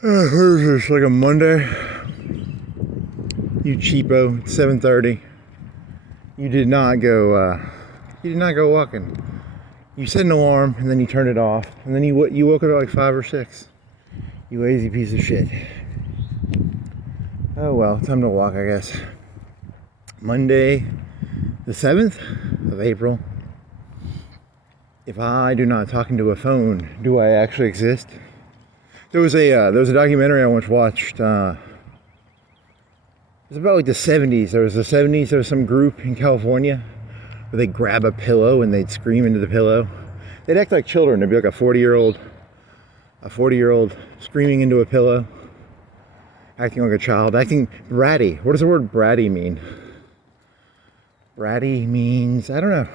What is this, like a Monday? You cheapo, it's 7:30. You did not go walking. You set an alarm and then you turned it off, and then you woke up at like 5 or 6. You lazy piece of shit. Oh well, time to walk, I guess. Monday, the 7th of April. If I do not talk into a phone, do I actually exist? There was a documentary I once watched. It was about like the 70s. There was some group in California where they'd grab a pillow and they'd scream into the pillow. They'd act like children. There'd be like a 40-year-old screaming into a pillow, acting like a child, acting bratty. What does the word bratty mean? Bratty means, I don't know.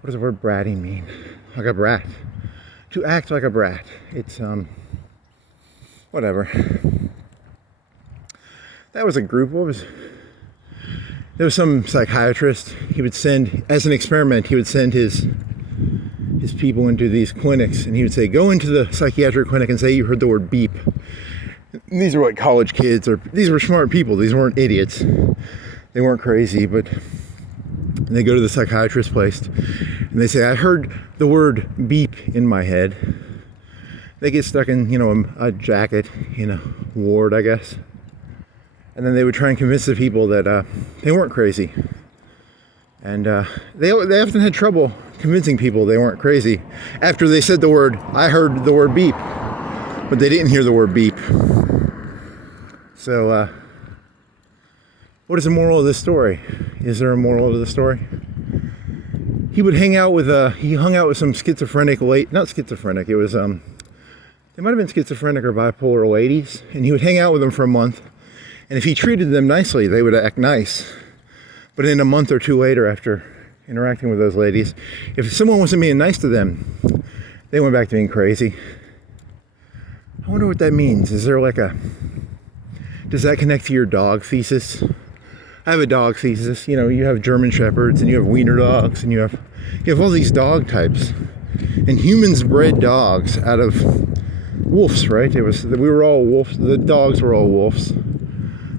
What does the word bratty mean? Like a brat. To act like a brat. It's, whatever. That was a group. There was some psychiatrist. He would send, as an experiment, he would send his people into these clinics, and he would say, go into the psychiatric clinic and say you heard the word beep. And these were like college kids, or these were smart people. These weren't idiots. They weren't crazy, but they go to the psychiatrist's place and they say, I heard the word beep in my head. They get stuck in, a jacket in a ward, I guess. And then they would try and convince the people that they weren't crazy. And they often had trouble convincing people they weren't crazy after they said the word, I heard the word beep, but they didn't hear the word beep. So, what is the moral of this story? Is there a moral to the story? He hung out with some schizophrenic not schizophrenic, it was, they might have been schizophrenic or bipolar ladies, and he would hang out with them for a month, and if he treated them nicely, they would act nice. But in a month or two later, after interacting with those ladies, if someone wasn't being nice to them, they went back to being crazy. I wonder what that means. Is there does that connect to your dog thesis? I have a dog thesis. You have German Shepherds, and you have Wiener dogs, and you have all these dog types. And humans bred dogs out of wolves, right? We were all wolves. The dogs were all wolves.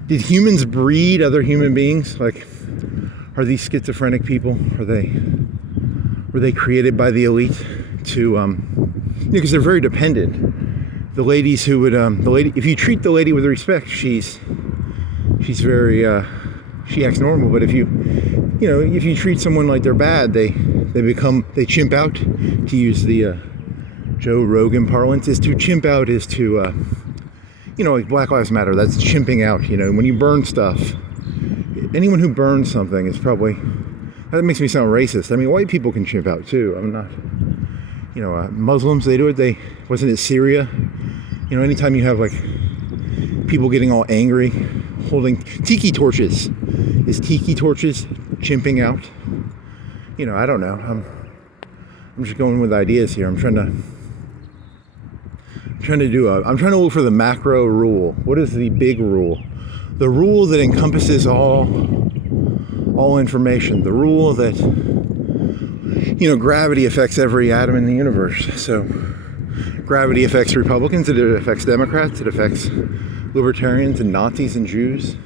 Did humans breed other human beings? Like, are these schizophrenic people? Were they created by the elite to, because they're very dependent. The ladies who would, if you treat the lady with respect, she's very, she acts normal. But if you treat someone like they're bad, they chimp out. To use the Joe Rogan parlance, to chimp out is to, like Black Lives Matter. That's chimping out. When you burn stuff, anyone who burns something is probably, that makes me sound racist. I mean, white people can chimp out too. I'm not, Muslims, they do it. Wasn't it Syria? Anytime you have like people getting all angry, holding tiki torches. Is tiki torches chimping out? I don't know. I'm just going with ideas here. I'm trying to look for the macro rule. What is the big rule? The rule that encompasses all information. The rule that, gravity affects every atom in the universe. So gravity affects Republicans, it affects Democrats, it affects libertarians and Nazis and Jews.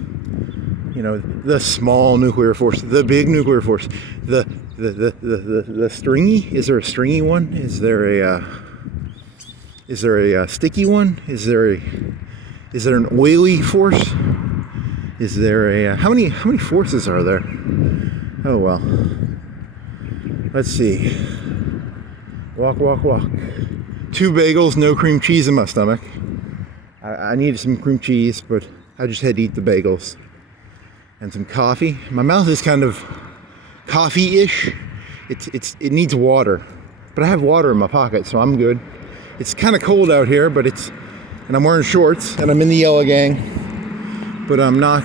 The small nuclear force, the big nuclear force, the stringy. Is there a stringy one? Is there a sticky one? Is there an oily force? Is there how many forces are there? Oh well. Let's see. Walk. 2 bagels, no cream cheese in my stomach. I needed some cream cheese, but I just had to eat the bagels. And some coffee. My mouth is kind of coffee-ish. It needs water. But I have water in my pocket, so I'm good. It's kind of cold out here, and I'm wearing shorts, and I'm in the yellow gang. But I'm not,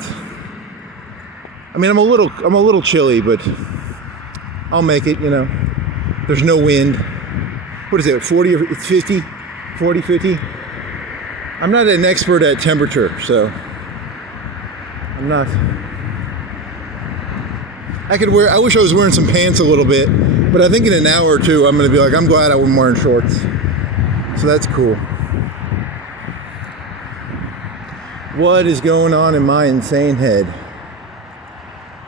I'm a little chilly, but I'll make it, There's no wind. What is it, 40 or it's 50? 40, 50? I'm not an expert at temperature, so I'm not. I wish I was wearing some pants a little bit, but I think in an hour or two I'm going to be like, I'm glad I wasn't wearing shorts. So that's cool. What is going on in my insane head?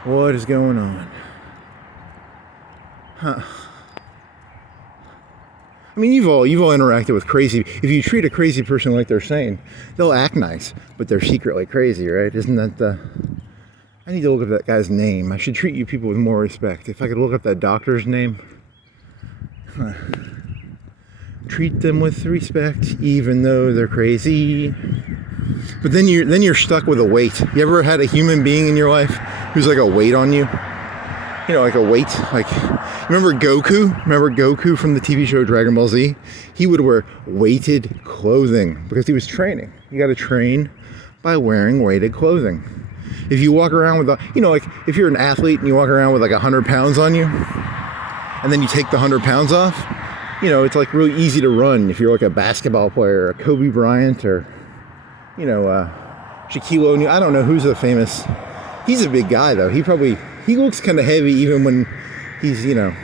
What is going on? Huh. I mean, you've all interacted with crazy. If you treat a crazy person like they're sane, they'll act nice, but they're secretly crazy, right? Isn't that the... I need to look up that guy's name. I should treat you people with more respect. If I could look up that doctor's name. Huh. Treat them with respect, even though they're crazy. But then you're stuck with a weight. You ever had a human being in your life who's like a weight on you? You know, like a weight. Like, remember Goku? Remember Goku from the TV show Dragon Ball Z? He would wear weighted clothing because he was training. You got to train by wearing weighted clothing. If you walk around with like if you're an athlete and you walk around with like 100 pounds on you, and then you take the 100 pounds off, you know, it's like really easy to run if you're like a basketball player, a Kobe Bryant, or, you know, Shaquille O'Neal. I don't know who's the famous. He's a big guy though. He looks kind of heavy even when he's, you know,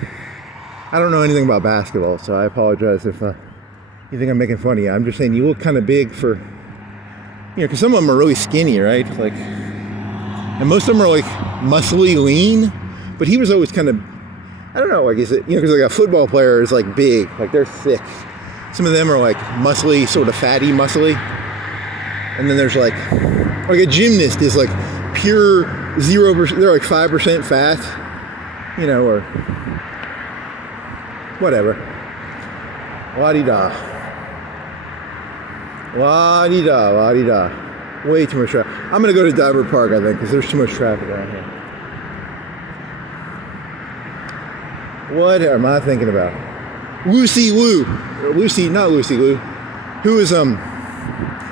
I don't know anything about basketball, so I apologize if you think I'm making fun of you. I'm just saying you look kind of big for, you know, because some of them are really skinny, right? Like, and most of them are like muscly lean, but he was always kind of, I don't know, like, is it, you know, because like a football player is like big, like they're thick. Some of them are like muscly, sort of fatty, muscly. And then there's like a gymnast is like pure 0%, they're like 5% fat, you know, or whatever. La-di-da. La-di-da, la-di-da. Way too much traffic. I'm going to go to Diver Park, I think, because there's too much traffic around here. What am I thinking about? Lucy Liu. Not Lucy Liu. Who is,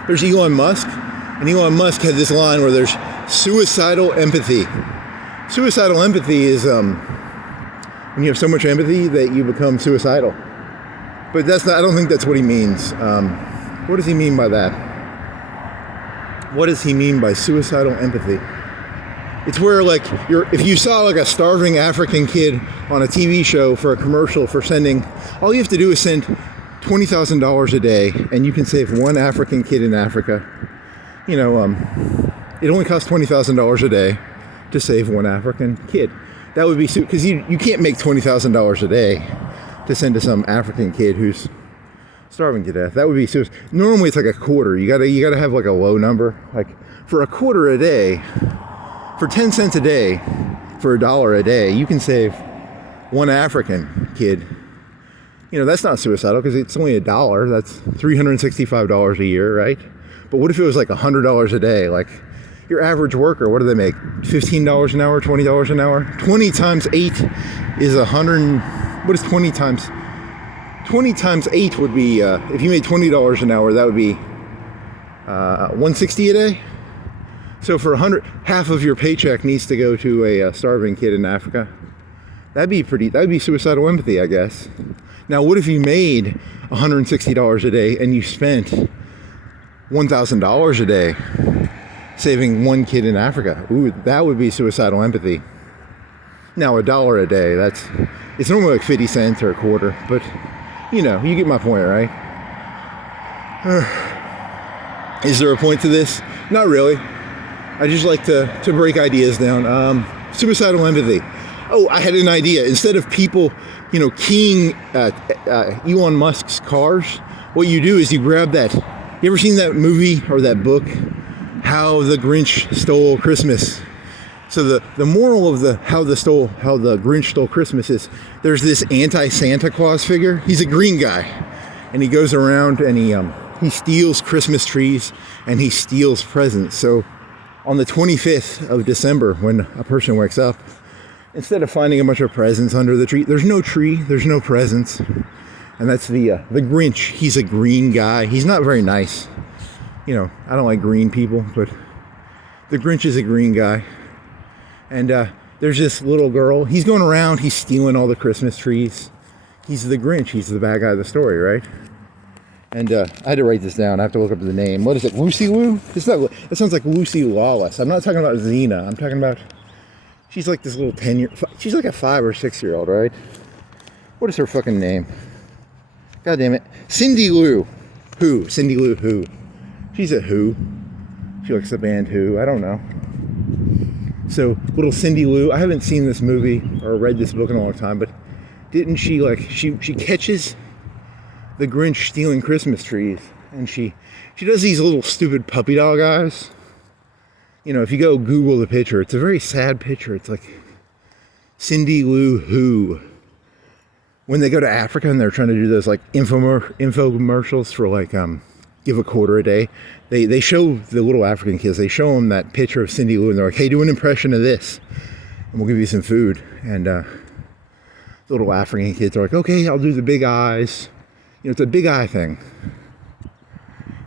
there's Elon Musk. And Elon Musk had this line where there's suicidal empathy. Suicidal empathy is when you have so much empathy that you become suicidal. But that's not, I don't think that's what he means. What does he mean by that? What does he mean by suicidal empathy? It's where, like, if you saw like a starving African kid on a TV show for a commercial for sending, all you have to do is send $20,000 a day, and you can save one African kid in Africa. You know, it only costs $20,000 a day to save one African kid. That would be, because you can't make $20,000 a day to send to some African kid who's starving to death. That would be suicide. Normally it's like a quarter. You gotta have like a low number. Like for a quarter a day, for 10 cents a day, for $1 a day, you can save one African kid. You know, that's not suicidal because it's only $1. That's $365 a year, right? But what if it was like $100 a day? Like your average worker, what do they make? $15 an hour, $20 an hour? 20 times 8 is 100. What is 20 times? 20 times 8 would be, if you made $20 an hour, that would be $160 a day. So for 100, half of your paycheck needs to go to a starving kid in Africa. That'd be suicidal empathy, I guess. Now, what if you made $160 a day and you spent $1,000 a day saving one kid in Africa? Ooh, that would be suicidal empathy. Now, $1 a day, it's normally like 50 cents or a quarter, but you know, you get my point, right? Is there a point to this? Not really. I just like to break ideas down. Suicidal empathy. Oh, I had an idea. Instead of people, you know, keying Elon Musk's cars, what you do is you grab that. You ever seen that movie or that book, How the Grinch Stole Christmas? So the moral of how the Grinch stole Christmas is there's this anti-Santa Claus figure. He's a green guy, and he goes around and he steals Christmas trees and he steals presents. So on the 25th of December, when a person wakes up, instead of finding a bunch of presents under the tree, there's no tree, there's no presents, and that's the Grinch. He's a green guy. He's not very nice. You know, I don't like green people, but the Grinch is a green guy. And there's this little girl. He's going around. He's stealing all the Christmas trees. He's the Grinch. He's the bad guy of the story, right? And I had to write this down. I have to look up the name. What is it? Lucy Liu? It sounds like Lucy Lawless. I'm not talking about Xena. I'm talking about... She's like this little 10-year... She's like a 5 or 6-year-old, right? What is her fucking name? God damn it. Cindy Lou. Who? Cindy Lou who? She's a who. She likes the band Who. I don't know. So little Cindy Lou, I haven't seen this movie or read this book in a long time, but didn't she she catches the Grinch stealing Christmas trees, and she does these little stupid puppy dog eyes. You know, if you go Google the picture, it's a very sad picture. It's like Cindy Lou Who. When they go to Africa and they're trying to do those like infomercials for like give a quarter a day, they show the little African kids, they show them that picture of Cindy Lou and they're like, hey, do an impression of this and we'll give you some food. And the little African kids are like, okay, I'll do the big eyes. You know, it's a big eye thing.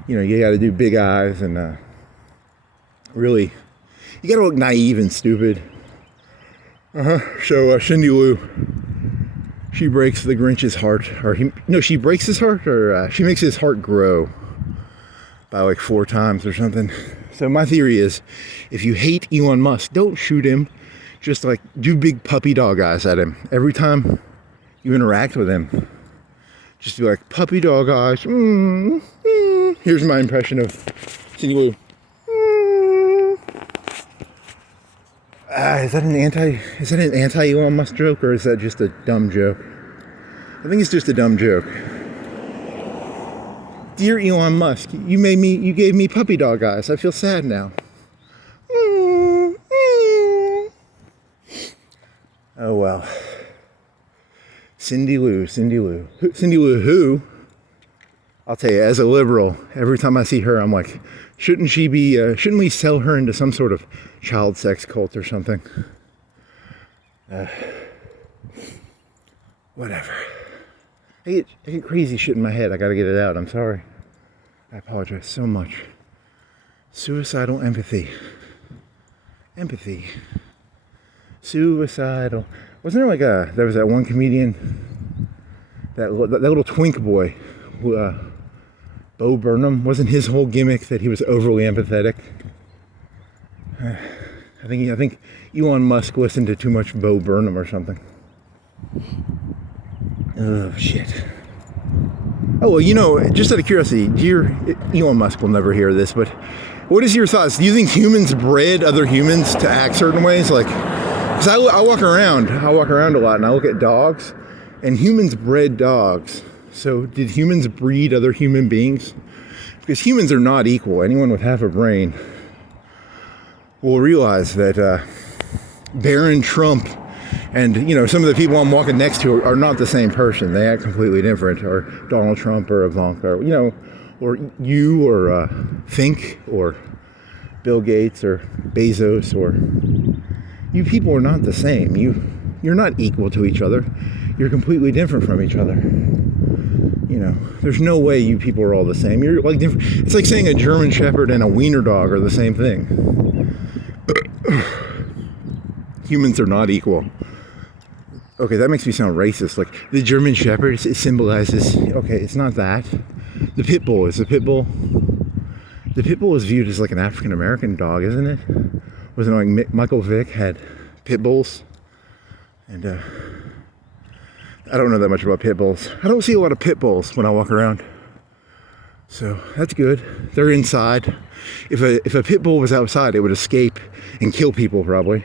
You know, you got to do big eyes and really, you got to look naive and stupid. So Cindy Lou, she breaks the Grinch's heart, or she breaks his heart, or she makes his heart grow by like 4 times or something. So my theory is, if you hate Elon Musk, don't shoot him. Just like do big puppy dog eyes at him every time you interact with him. Just be like puppy dog eyes. Here's my impression of Cindy Lou. Is that an anti Elon Musk joke, or is that just a dumb joke? I think it's just a dumb joke. Dear Elon Musk, you gave me puppy dog eyes. I feel sad now. Oh well. Cindy Lou Who? I'll tell you, as a liberal, every time I see her, I'm like, shouldn't we sell her into some sort of child sex cult or something? Whatever. I get crazy shit in my head. I gotta get it out. I'm sorry. I apologize so much. Suicidal empathy. Suicidal. Wasn't there like there was that one comedian, that little twink boy, who, Bo Burnham, wasn't his whole gimmick that he was overly empathetic? I think Elon Musk listened to too much Bo Burnham or something. Oh shit. Oh well, you know, just out of curiosity, Elon Musk will never hear this, but what is your thoughts? Do you think humans bred other humans to act certain ways? Like, because I walk around a lot and I look at dogs, and humans bred dogs. So did humans breed other human beings? Because humans are not equal. Anyone with half a brain will realize that Barron Trump and, you know, some of the people I'm walking next to are not the same person. They act completely different. Or Donald Trump or Ivanka, or, you know, or you or Fink or Bill Gates or Bezos, or you people are not the same. You're not equal to each other. You're completely different from each other. You know, there's no way you people are all the same. You're like different. It's like saying a German Shepherd and a Wiener dog are the same thing. Humans are not equal. Okay, that makes me sound racist. Like the German Shepherd, it symbolizes. Okay, it's not that. The pit bull is the pit bull. The pit bull is viewed as like an African American dog, isn't it? Wasn't it like Michael Vick had pit bulls? And I don't know that much about pit bulls. I don't see a lot of pit bulls when I walk around. So that's good. They're inside. If a pit bull was outside, it would escape and kill people probably.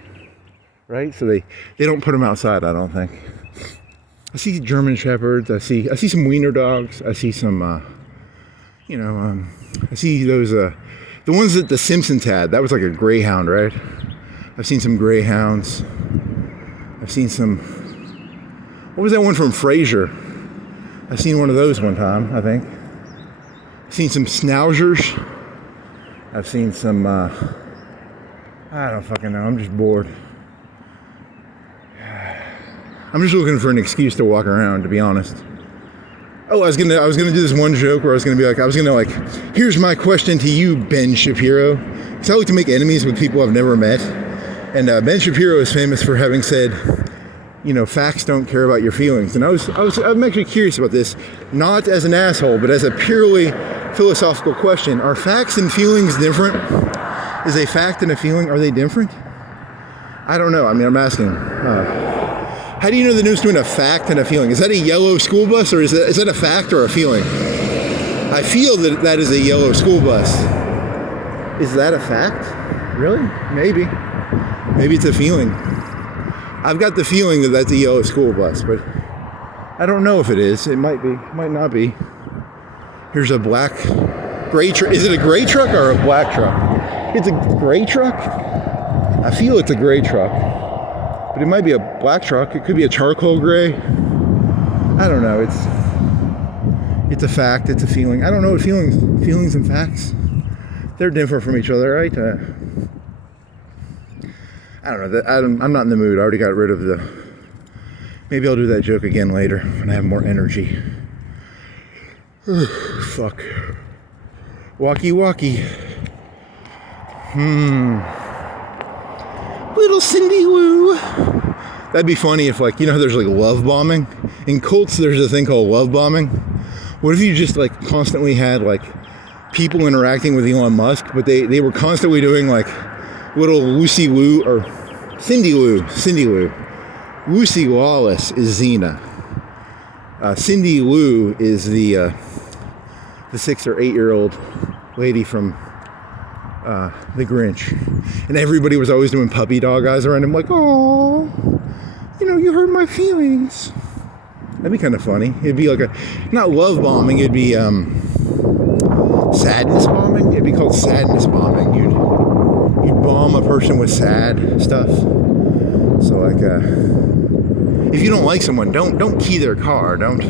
Right? So they don't put them outside, I don't think. I see German Shepherds. I see some Wiener dogs. I see some, I see those, the ones that the Simpsons had. That was like a greyhound, right? I've seen some greyhounds. I've seen some, what was that one from Frasier? I've seen one of those one time, I think. I've seen some schnauzers. I've seen some, I don't fucking know. I'm just bored. I'm just looking for an excuse to walk around, to be honest. Oh, I was gonna do this one joke where I was gonna like, here's my question to you, Ben Shapiro. Because I like to make enemies with people I've never met. And Ben Shapiro is famous for having said, you know, facts don't care about your feelings. And I'm actually curious about this, not as an asshole, but as a purely philosophical question. Are facts and feelings different? Is a fact and a feeling, are they different? I don't know. I mean, I'm asking. How do you know the difference between a fact and a feeling? Is that a yellow school bus, or is that a fact or a feeling? I feel that is a yellow school bus. Is that a fact? Really? Maybe. Maybe it's a feeling. I've got the feeling that that's a yellow school bus, but I don't know if it is. It might be. It might not be. Here's a black, gray truck. Is it a gray truck or a black truck? It's a gray truck? I feel it's a gray truck. But it might be a black truck. It could be a charcoal gray. I don't know. It's a fact. It's a feeling. I don't know what feelings and facts, they're different from each other, right? I don't know. I'm not in the mood. I already got rid of the... Maybe I'll do that joke again later when I have more energy. Fuck. Walkie. Little Cindy Lou. That'd be funny if, like, you know, there's like love bombing. In cults, there's a thing called love bombing. What if you just like constantly had like people interacting with Elon Musk, but they were constantly doing like little Lucy Lou or Cindy Lou. Lucy Lawless is Xena. Cindy Lou is the 6 or 8 year old lady from the Grinch, and everybody was always doing puppy dog eyes around him, like, oh, you know, you hurt my feelings. That'd be kind of funny. It'd be like not love bombing. It'd be sadness bombing. It'd be called sadness bombing. You'd bomb a person with sad stuff. So like, if you don't like someone, don't key their car. Don't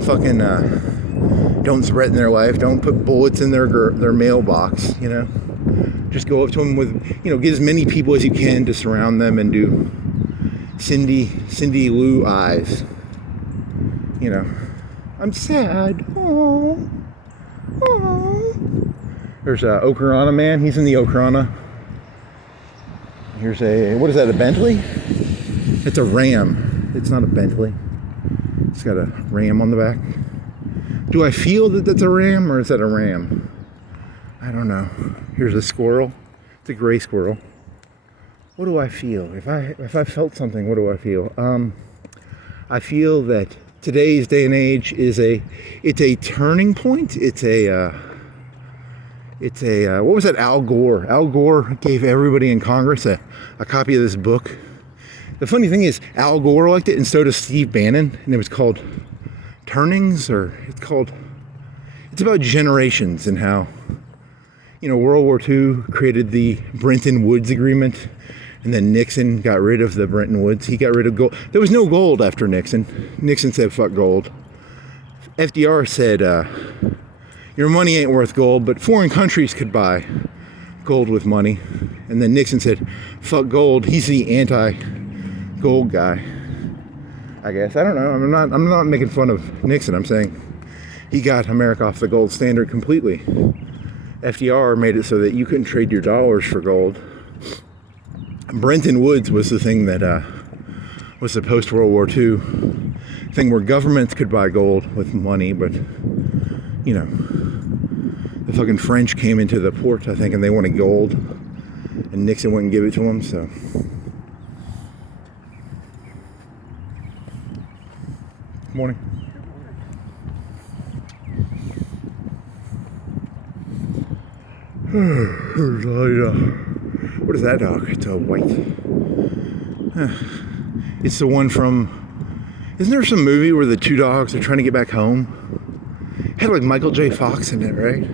fucking don't threaten their life. Don't put bullets in their mailbox. You know, just go up to them with, you know, get as many people as you can to surround them and do Cindy Lou eyes. You know, I'm sad. Oh. There's a Ocarina man. He's in the Ocarina. Here's what is that, a Bentley? It's a Ram. It's not a Bentley. It's got a Ram on the back. Do I feel that that's a Ram, or is that a Ram? I don't know. Here's a squirrel. It's a gray squirrel. What do I feel? If I felt something, what do I feel? I feel that today's day and age it's a turning point. It's a what was that, Al Gore? Al Gore gave everybody in Congress a copy of this book. The funny thing is, Al Gore liked it, and so does Steve Bannon, and it was called Turnings, or it's about generations and how, you know, World War II created the Bretton Woods Agreement, and then Nixon got rid of the Bretton Woods. He got rid of gold. There was no gold after Nixon. Nixon said, fuck gold. FDR said, your money ain't worth gold, but foreign countries could buy gold with money. And then Nixon said, fuck gold. He's the anti-gold guy, I guess. I don't know. I'm not making fun of Nixon. I'm saying he got America off the gold standard completely. FDR made it so that you couldn't trade your dollars for gold. Bretton Woods was the thing that was the post-World War II thing where governments could buy gold with money, but, you know, the fucking French came into the port, I think, and they wanted gold, and Nixon wouldn't give it to them, so. Good morning. What is that dog? It's a white. It's the one from... Isn't there some movie where the two dogs are trying to get back home? It had like Michael J. Fox in it, right?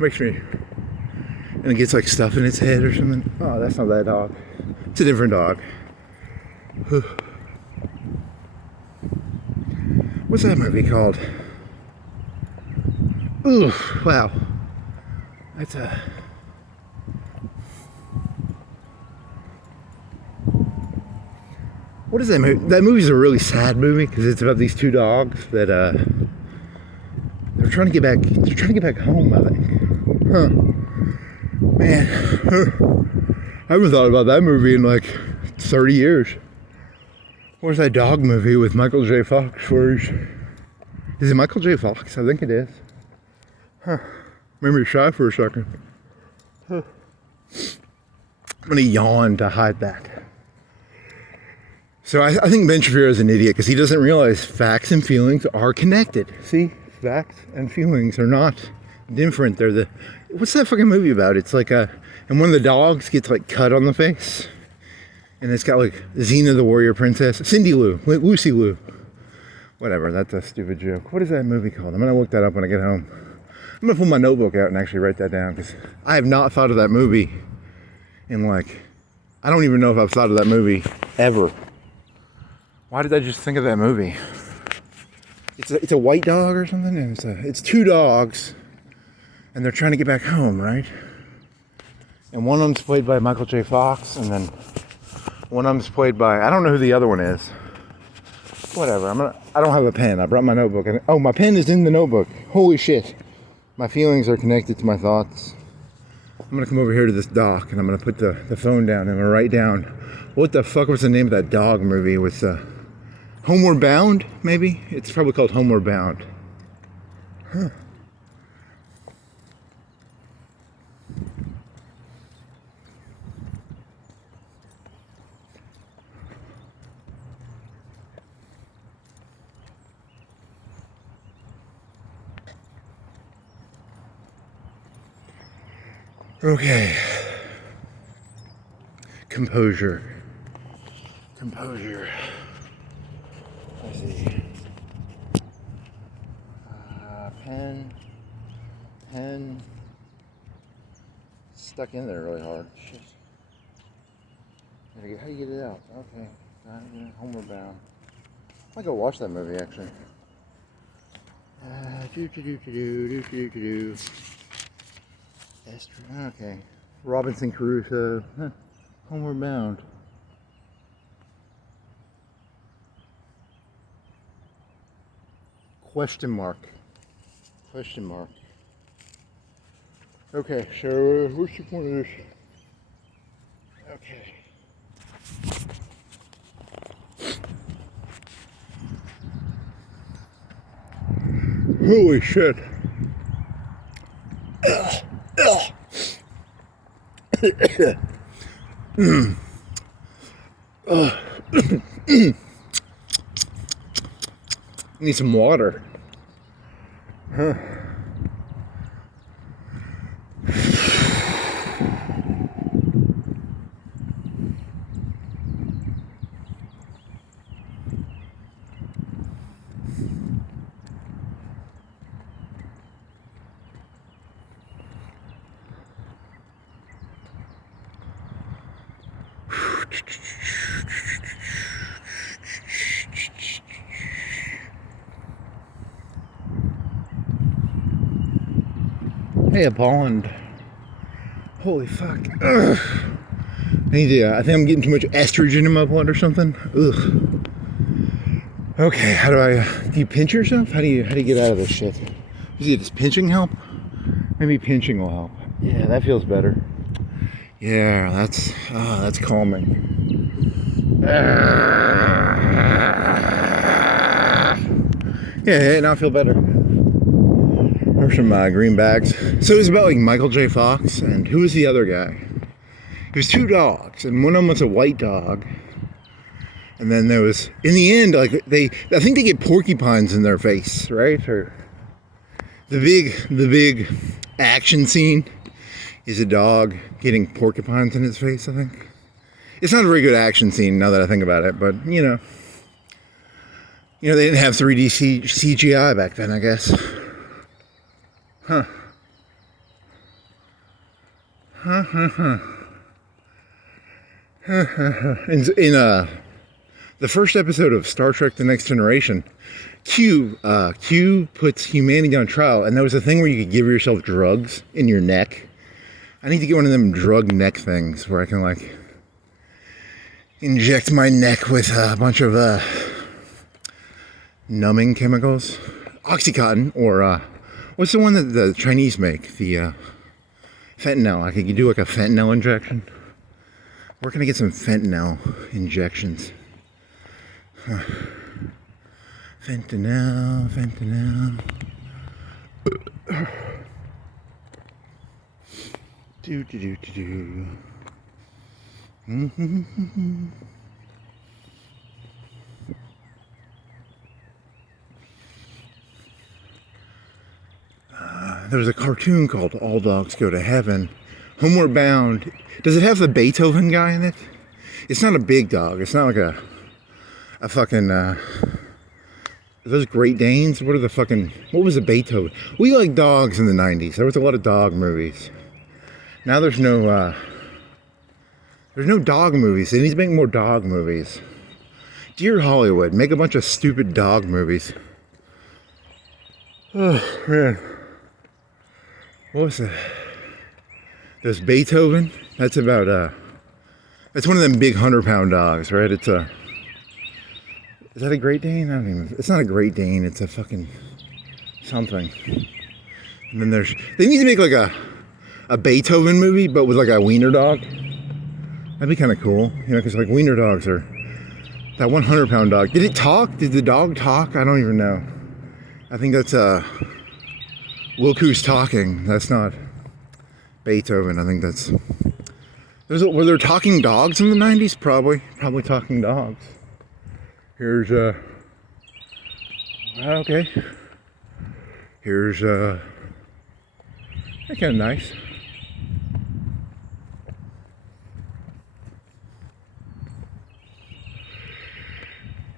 Makes me... And it gets like stuff in its head or something. Oh, that's not that dog. It's a different dog. What's that movie called? Ooh, wow. That's a... What is that movie? That movie's a really sad movie because it's about these two dogs that they're trying to get back. They're trying to get back home, I think. Huh? Man, I haven't thought about that movie in like 30 years. Where's that dog movie with Michael J. Fox? Is it Michael J. Fox? I think it is. Huh? Made me shy for a second. Huh. I'm gonna yawn to hide that. So I think Ben Shapiro is an idiot because he doesn't realize facts and feelings are connected. See, facts and feelings are not different. They're the, what's that fucking movie about? It's like and one of the dogs gets like cut on the face, and it's got like Xena the Warrior Princess, Cindy Lou, Lucy Lou, whatever. That's a stupid joke. What is that movie called? I'm gonna look that up when I get home. I'm gonna pull my notebook out and actually write that down, because I have not thought of that movie in like, I don't even know if I've thought of that movie ever. Why did I just think of that movie? It's a white dog or something, and it's two dogs, and they're trying to get back home, right? And one of them's played by Michael J. Fox, and then one of them's played by, I don't know who the other one is. Whatever. I don't have a pen. I brought my notebook, and oh, my pen is in the notebook. Holy shit! My feelings are connected to my thoughts. I'm gonna come over here to this dock, and I'm gonna put the phone down, and I'm gonna write down what the fuck was the name of that dog movie with Homeward Bound, maybe? It's probably called Homeward Bound. Huh. Okay. Composure. Let's see. Pen. Stuck in there really hard. Shit. How do you get it out? Okay. Homeward Bound. I might go watch that movie actually. Okay. Robinson Crusoe. Homeward Bound. Question mark. Okay, so what's the point of this? Okay. Holy shit. Need some water. Huh. Hey, Poland. Holy fuck. Ugh. I think I'm getting too much estrogen in my blood or something. Ugh. Okay, do you pinch yourself? How do you get out of this shit? Does pinching help? Maybe pinching will help. Yeah, that feels better. Yeah, that's calming. Yeah, now I feel better. There's some green bags. So it was about like Michael J. Fox, and who was the other guy? There's two dogs, and one of them was a white dog. And then there was, in the end, like I think they get porcupines in their face, right? Or the big action scene is a dog getting porcupines in its face, I think. It's not a very good action scene now that I think about it, but you know, they didn't have 3D CGI back then, I guess. Huh. In the first episode of Star Trek The Next Generation, Q puts humanity on trial, and there was a thing where you could give yourself drugs in your neck. I need to get one of them drug neck things where I can like inject my neck with a bunch of numbing chemicals. Oxycontin, or what's the one that the Chinese make? The fentanyl. I could do like a fentanyl injection. Where can I get some fentanyl injections? Huh. Fentanyl. Do. There was a cartoon called All Dogs Go to Heaven. Homeward Bound. Does it have the Beethoven guy in it? It's not a big dog. It's not like a fucking, are those Great Danes? What was a Beethoven? We liked dogs in the 90s. There was a lot of dog movies. Now there's no dog movies. They need to make more dog movies. Dear Hollywood, make a bunch of stupid dog movies. Oh, man. What was that? There's Beethoven. That's about, that's one of them big 100-pound dogs, right? It's a, is that a Great Dane? I don't even, it's not a Great Dane. It's a fucking something. And then they need to make like a Beethoven movie, but with like a wiener dog. That'd be kind of cool, you know, because like wiener dogs are, that 100-pound dog. Did it talk? Did the dog talk? I don't even know. I think that's, Look Who's Talking. That's not Beethoven. I think that's, were there talking dogs in the 90s? Probably talking dogs. Here's, okay. Here's, that's kind of nice.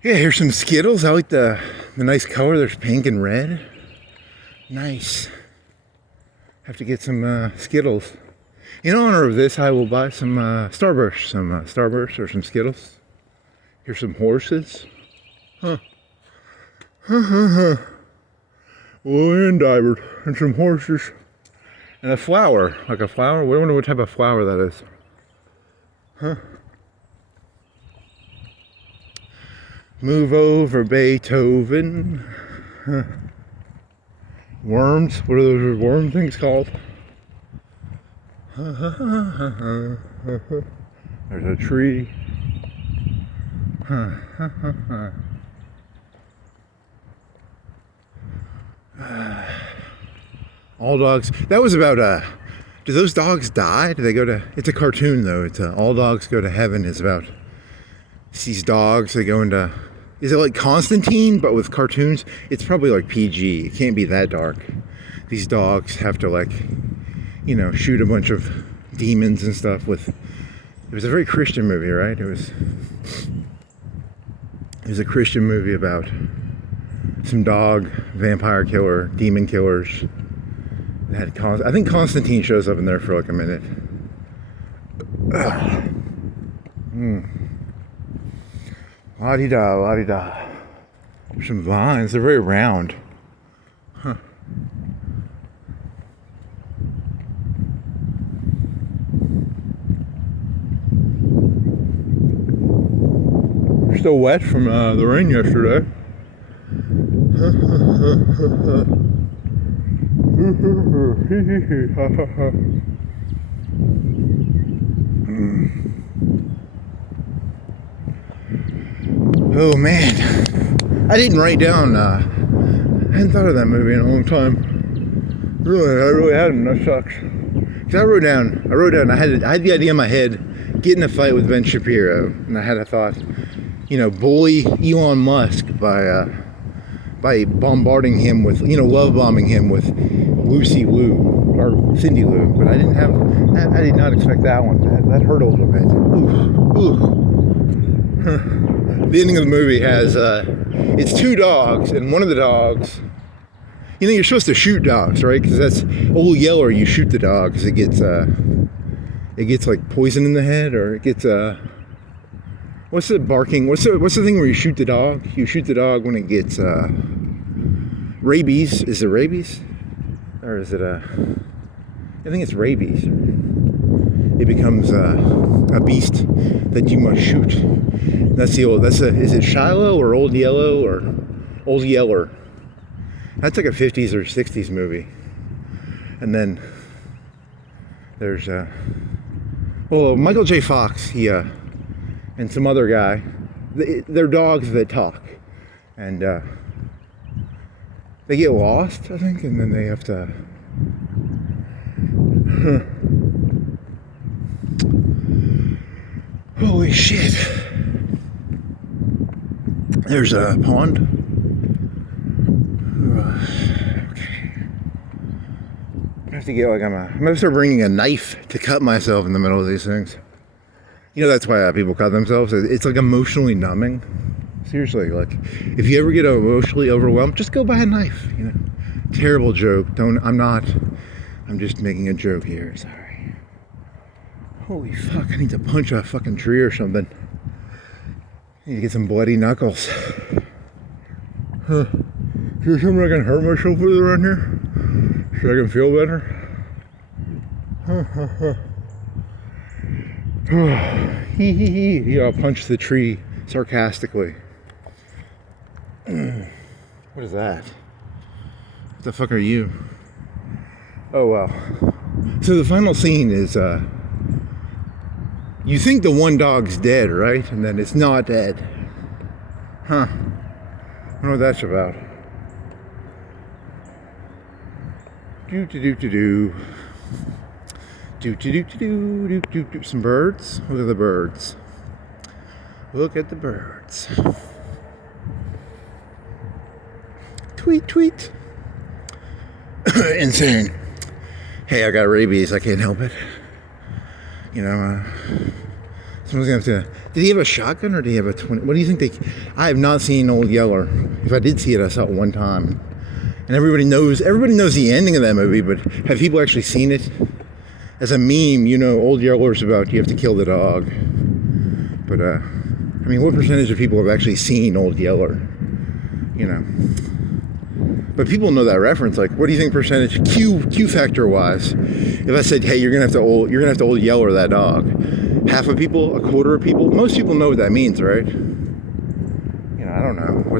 Yeah, here's some Skittles. I like the nice color. There's pink and red. Nice. Have to get some Skittles. In honor of this, I will buy some Starburst or some Skittles. Here's some horses. Huh. And diver. And some horses. And a flower. Like a flower? I wonder what type of flower that is. Huh. Move over, Beethoven. Huh. Worms? What are those worm things called? There's a tree. All dogs. That was about, do those dogs die? Do they go to, it's a cartoon though. It's All Dogs Go to Heaven is about, it's these dogs, they go into, is it like Constantine, but with cartoons? It's probably like PG. It can't be that dark. These dogs have to like, you know, shoot a bunch of demons and stuff with, it was a very Christian movie, right? It was a Christian movie about some dog, vampire killer, demon killers. It had I think Constantine shows up in there for like a minute. La-di-da, la-di-da. There's some vines. They're very round. Huh. Still wet from the rain yesterday. Oh man, I didn't write down, I hadn't thought of that movie in a long time. Really, I really hadn't, that sucks. Cause I wrote down, I had the idea in my head, get in a fight with Ben Shapiro, and I had a thought, you know, bully Elon Musk by bombarding him with, you know, love bombing him with Lucy Liu, or Cindy Lou, but I did not expect that one. That hurt a little bit. Oof. The ending of the movie has, it's two dogs, and one of the dogs, you know, you're supposed to shoot dogs, right? Because that's Old Yeller, you shoot the dog, because it gets like poison in the head, or it gets, what's the barking, what's the thing where you shoot the dog? You shoot the dog when it gets, rabies. Is it rabies? Or is it I think it's rabies. It becomes a beast that you must shoot. Is it Shiloh or Old Yellow or Old Yeller? That's like a 50s or 60s movie. And then there's Michael J. Fox, he and some other guy, they're dogs that talk, and they get lost, I think, and then they have to holy shit. There's a pond. Okay. have to get like I'm gonna start bringing a knife to cut myself in the middle of these things. You know, that's why people cut themselves. It's like emotionally numbing. Seriously, like if you ever get emotionally overwhelmed, just go buy a knife. You know, terrible joke. I'm just making a joke here. Sorry. Holy fuck! I need to punch a fucking tree or something. I need to get some bloody knuckles. Huh. Is there something I can hurt myself with around here so I can feel better? I'll punch the tree sarcastically. What is that? What the fuck are you? Oh well. So the final scene is you think the one dog's dead, right? And then it's not dead. Huh. I wonder what that's about. Some birds. Look at the birds. Look at the birds. Tweet, tweet. Insane. Hey, I got rabies. I can't help it. You know, someone's gonna have to. Did he have a shotgun or did he have a 20? What do you think I have not seen Old Yeller. If I did see it, I saw it one time. And everybody knows the ending of that movie, but have people actually seen it? As a meme, you know, Old Yeller's about you have to kill the dog. But, I mean, what percentage of people have actually seen Old Yeller? You know. But people know that reference. Like, what do you think percentage, Q factor wise? If I said, hey, you're gonna have to Old Yeller that dog. Half of people, a quarter of people, most people know what that means, right? You know, I don't know. Or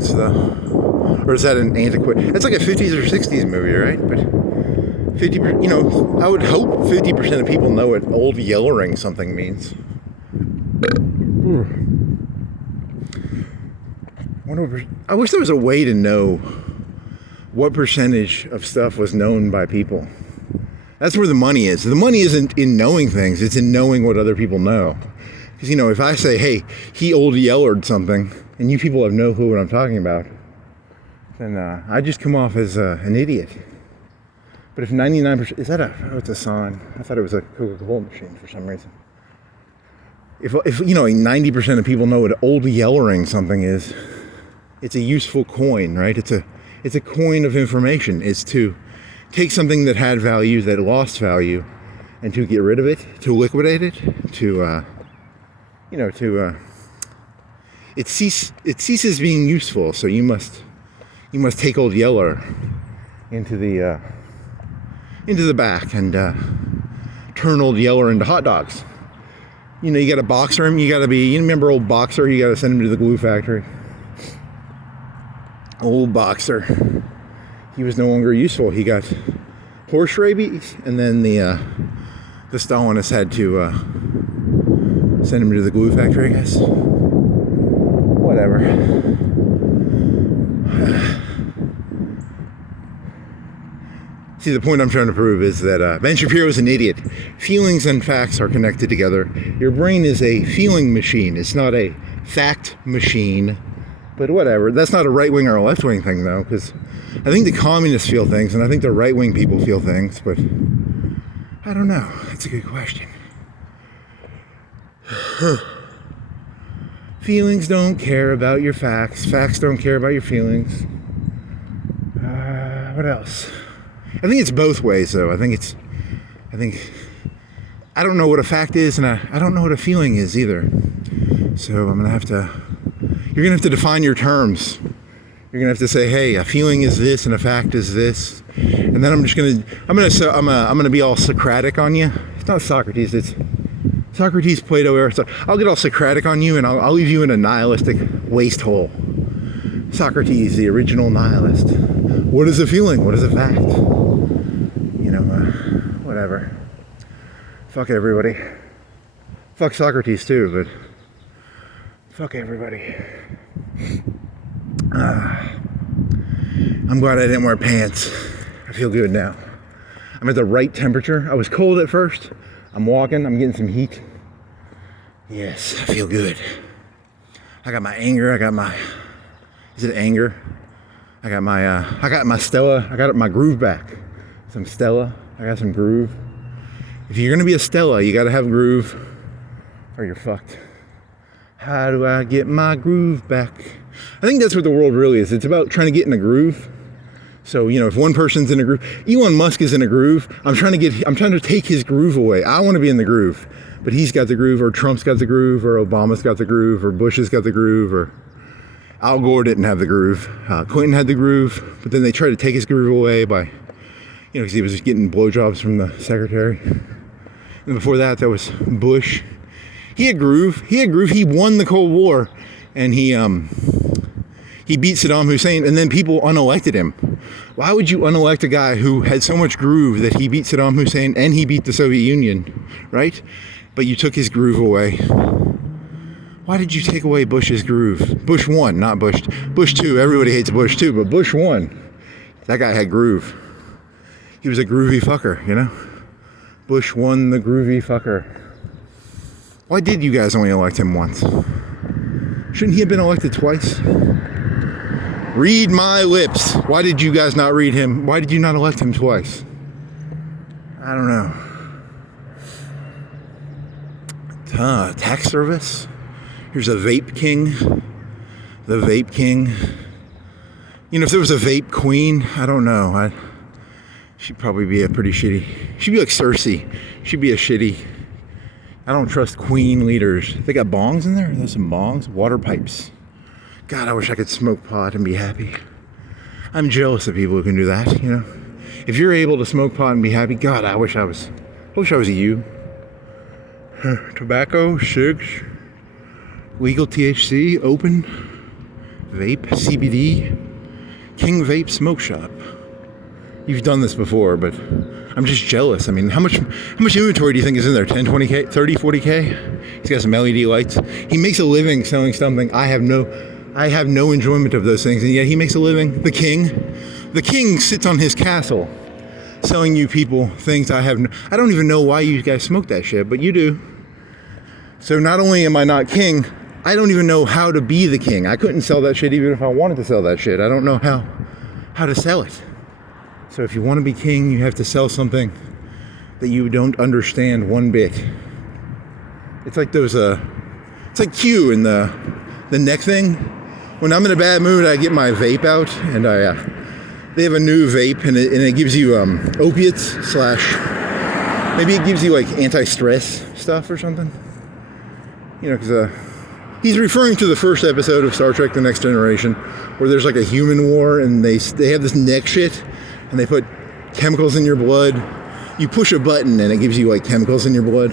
is that an antiquated? It's like a 50s or 60s movie, right? But 50%, you know, I would hope 50% of people know what Old Yellering something means. I wish there was a way to know what percentage of stuff was known by people. That's where the money is. The money isn't in knowing things, it's in knowing what other people know. Because, you know, if I say, hey, he Old Yellered something, and you people have no clue what I'm talking about, then I just come off as an idiot. But if 99%, is that it's a sign. I thought it was a Coca-Cola machine for some reason. If you know, 90% of people know what Old Yellering something is, it's a useful coin, right? It's a coin of information. It's to take something that had value, that lost value, and to get rid of it, to liquidate it, it ceases being useful. So you must take Old Yeller into the back and turn Old Yeller into hot dogs. You know, you got to boxer him. You remember old Boxer? You got to send him to the glue factory. Old Boxer. He was no longer useful. He got horse rabies, and then the Stalinists had to send him to the glue factory, I guess. Whatever. See, the point I'm trying to prove is that Ben Shapiro is an idiot. Feelings and facts are connected together. Your brain is a feeling machine. It's not a fact machine. But whatever. That's not a right-wing or a left-wing thing, though, because I think the communists feel things, and I think the right-wing people feel things, but I don't know. That's a good question. Feelings don't care about your facts. Facts don't care about your feelings. What else? I think it's both ways, though. I don't know what a fact is, and I don't know what a feeling is either. So you're going to have to define your terms. You're going to have to say, hey, a feeling is this and a fact is this. And then I'm going to be all Socratic on you. It's not Socrates, it's Socrates, Plato, Aristotle. I'll get all Socratic on you, and I'll leave you in a nihilistic waste hole. Socrates, the original nihilist. What is a feeling? What is a fact? You know, whatever. Fuck everybody. Fuck Socrates too, but fuck everybody. I'm glad I didn't wear pants. I feel good now. I'm at the right temperature. I was cold at first. I'm walking. I'm getting some heat. Yes, I feel good. I got my anger. Is it anger? I got my Stella. I got my groove back. Some Stella. I got some groove. If you're gonna be a Stella, you gotta have groove, or you're fucked. How do I get my groove back? I think that's what the world really is. It's about trying to get in a groove. So, you know, if one person's in a groove, Elon Musk is in a groove. I'm trying to take his groove away. I want to be in the groove, but he's got the groove, or Trump's got the groove, or Obama's got the groove, or Bush has got the groove, or Al Gore didn't have the groove. Clinton had the groove, but then they tried to take his groove away by, you know, because he was just getting blowjobs from the secretary. And before that, that was Bush. He had groove. He won the Cold War, and he beat Saddam Hussein, and then people unelected him. Why would you unelect a guy who had so much groove that he beat Saddam Hussein and he beat the Soviet Union, right? But you took his groove away. Why did you take away Bush's groove? Bush won, not Bush. Bush 2, everybody hates Bush 2, but Bush won. That guy had groove. He was a groovy fucker, you know? Bush won the groovy fucker. Why did you guys only elect him once? Shouldn't he have been elected twice? Read my lips. Why did you guys not read him? Why did you not elect him twice? I don't know. Tax service. Here's a vape king. The vape king. You know, if there was a vape queen, I don't know. She'd probably be a pretty shitty. She'd be like Cersei. She'd be a shitty. I don't trust queen leaders. They got bongs in there? There's some bongs. Water pipes. God, I wish I could smoke pot and be happy. I'm jealous of people who can do that, you know. If you're able to smoke pot and be happy, God, I wish I was you. Tobacco, cigs, legal THC, open, vape, CBD, King Vape Smoke Shop. You've done this before, but I'm just jealous. I mean, how much inventory do you think is in there? 10, 20K, 30, 40K? He's got some LED lights. He makes a living selling something. I have no enjoyment of those things, and yet he makes a living. The king sits on his castle selling you people things I don't even know why you guys smoke that shit, but you do. So not only am I not king, I don't even know how to be the king. I couldn't sell that shit even if I wanted to sell that shit. I don't know how to sell it. So if you want to be king, you have to sell something that you don't understand one bit. It's like those it's like Q in the neck thing. When I'm in a bad mood, I get my vape out, and they have a new vape, and it gives you opiates / maybe it gives you like anti-stress stuff or something. You know, because he's referring to the first episode of Star Trek: The Next Generation, where there's like a human war, and they have this neck shit, and they put chemicals in your blood. You push a button, and it gives you like chemicals in your blood,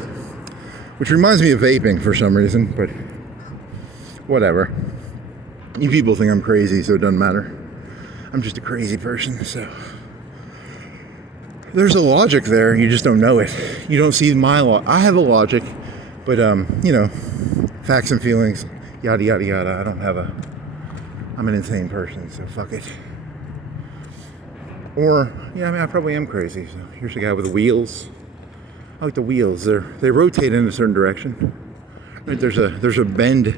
which reminds me of vaping for some reason, but whatever. You people think I'm crazy, so it doesn't matter. I'm just a crazy person, so. There's a logic there, you just don't know it. You don't see my I have a logic, but, you know, facts and feelings, yada, yada, yada. I'm an insane person, so fuck it. Or, yeah, I mean, I probably am crazy. So here's a guy with wheels. I like the wheels. They rotate in a certain direction. Right, there's a bend.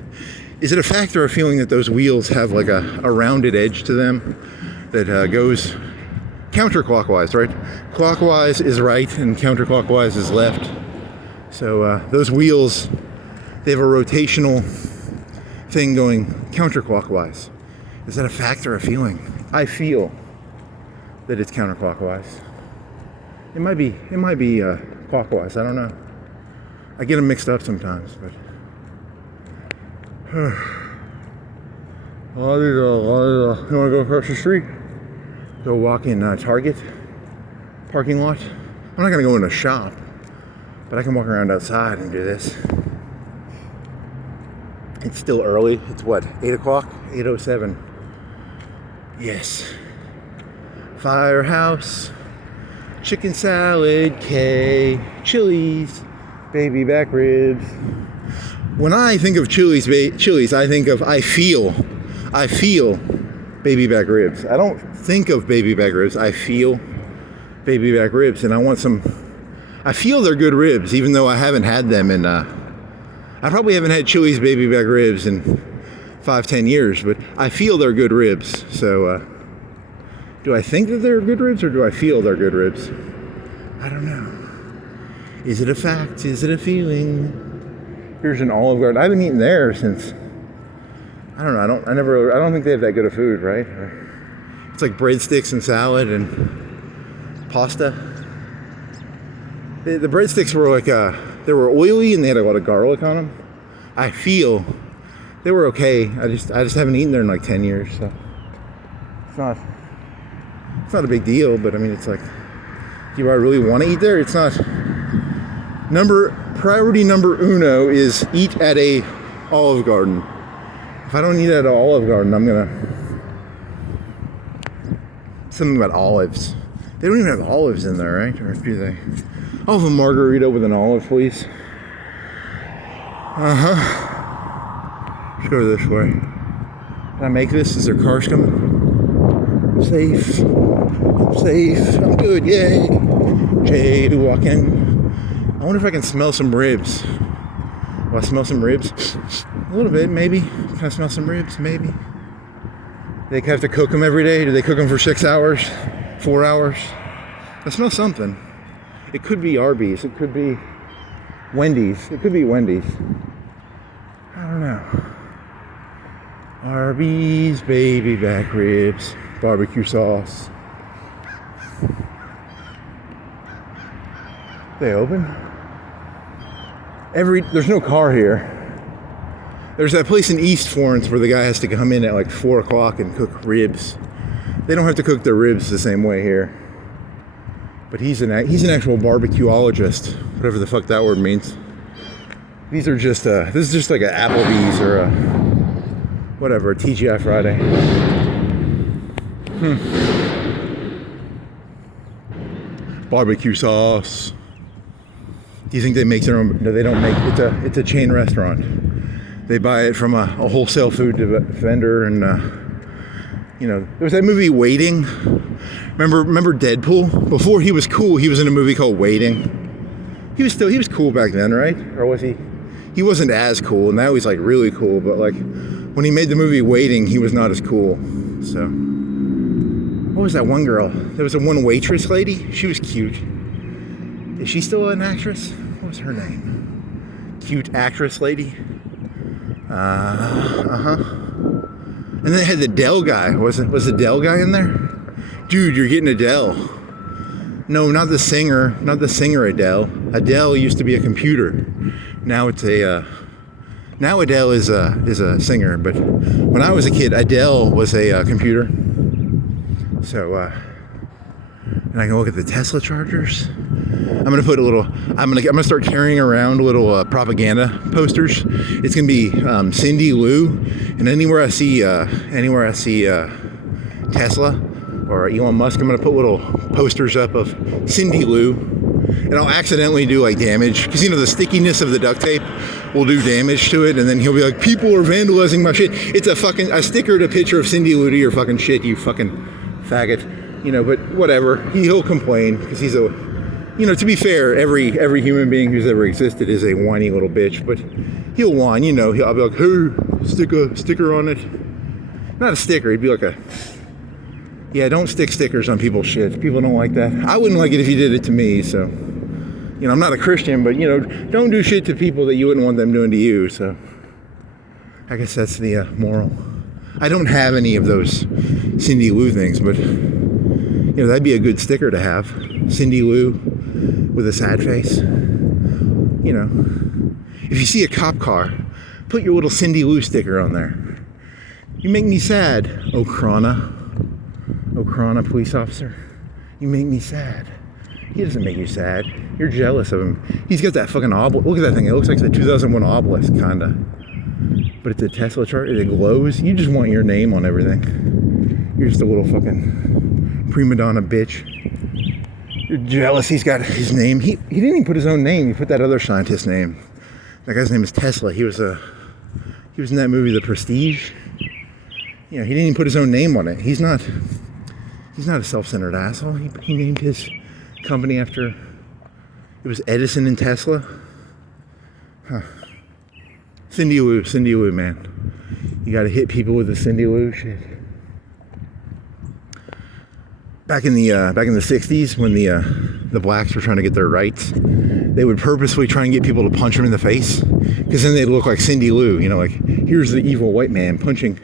Is it a fact or a feeling that those wheels have like a rounded edge to them that goes counterclockwise, right? Clockwise is right and counterclockwise is left. So those wheels, they have a rotational thing going counterclockwise. Is that a fact or a feeling? I feel that it's counterclockwise. It might be clockwise. I don't know. I get them mixed up sometimes, but. You want to go across the street? Go walk in Target parking lot. I'm not gonna go in a shop, but I can walk around outside and do this. It's still early. It's what, 8 o'clock? 8:07. Yes. Firehouse, chicken salad, K, Chili's, baby back ribs. When I think of Chili's, I think of I feel baby back ribs. I don't think of baby back ribs. I feel baby back ribs, and I want some. I feel they're good ribs, even though I haven't had them in. I probably haven't had Chili's baby back ribs in 5-10 years, but I feel they're good ribs. So, do I think that they're good ribs, or do I feel they're good ribs? I don't know. Is it a fact? Is it a feeling? Here's an Olive Garden. I haven't eaten there since, I don't know, I don't think they have that good of food, right? It's like breadsticks and salad and pasta. The breadsticks were like, they were oily and they had a lot of garlic on them. I feel they were okay. I just haven't eaten there in like 10 years, so it's not a big deal, but I mean, it's like, do I really want to eat there? It's not. Priority number uno is eat at a Olive Garden. If I don't eat at an Olive Garden, I'm gonna, something about olives. They don't even have olives in there, right? Or do they? I'll have a margarita with an olive, please. Let's go this way. Can I make this? Is there cars coming? I'm safe. I'm good. Yay. Jaywalking. I wonder if I can smell some ribs. Will I smell some ribs? A little bit, maybe. Can I smell some ribs? Maybe. They have to cook them every day? Do they cook them for 6 hours? 4 hours? I smell something. It could be Arby's. It could be Wendy's. It could be Wendy's. I don't know. Arby's baby back ribs. Barbecue sauce. They open? There's no car here. There's that place in East Florence where the guy has to come in at like 4 o'clock and cook ribs. They don't have to cook their ribs the same way here. But he's an actual barbecuologist, whatever the fuck that word means. These are just this is just like an Applebee's or a whatever, a TGI Friday. Barbecue sauce. Do you think they make their own? No, they don't make. It's a chain restaurant. They buy it from a wholesale food vendor, and there was that movie Waiting. Remember Deadpool? Before he was cool, he was in a movie called Waiting. He was cool back then, right? Or was he? He wasn't as cool, and now he's like really cool. But like when he made the movie Waiting, he was not as cool. So what was that one girl? There was a one waitress lady. She was cute. Is she still an actress? What was her name? Cute actress lady. And then they had the Dell guy. Was the Dell guy in there? Dude, you're getting Adele. No, not the singer. Not the singer Adele. Adele used to be a computer. Now it's now Adele is a singer. But when I was a kid, Adele was a computer. So, and I can look at the Tesla chargers. I'm gonna start carrying around little propaganda posters. It's gonna be Cindy Lou, and anywhere I see Tesla or Elon Musk, I'm gonna put little posters up of Cindy Lou, and I'll accidentally do like damage because the stickiness of the duct tape will do damage to it, and then he'll be like, people are vandalizing my shit. It's I stickered a picture of Cindy Lou to your fucking shit, you fucking faggot. But whatever. He'll complain because he's a. To be fair, every human being who's ever existed is a whiny little bitch, but he'll whine, I'll be like, hey, stick a sticker on it. Not a sticker, he'd be like yeah, don't stick stickers on people's shit. People don't like that. I wouldn't like it if you did it to me, so. I'm not a Christian, but, don't do shit to people that you wouldn't want them doing to you, so. I guess that's the moral. I don't have any of those Cindy Lou things, but, that'd be a good sticker to have. Cindy Lou with a sad face. If you see a cop car, put your little Cindy Lou sticker on there. You make me sad, O'Krona police officer. You make me sad. He doesn't make you sad. You're jealous of him. He's got that fucking obelisk. Look at that thing. It looks like the 2001 obelisk, kinda. But it's a Tesla chart. It glows. You just want your name on everything. You're just a little fucking prima donna bitch. You're jealous. He's got his name. He didn't even put his own name. He put that other scientist's name. That guy's name is Tesla. He was in that movie, The Prestige. He didn't even put his own name on it. He's not a self-centered asshole. He named his company after, it was Edison and Tesla. Huh. Cindy Lou, man. You gotta hit people with the Cindy Lou shit. back in the 60s when the blacks were trying to get their rights, they would purposely try and get people to punch them in the face, because then they'd look like Cindy Lou, you know, like here's the evil white man punching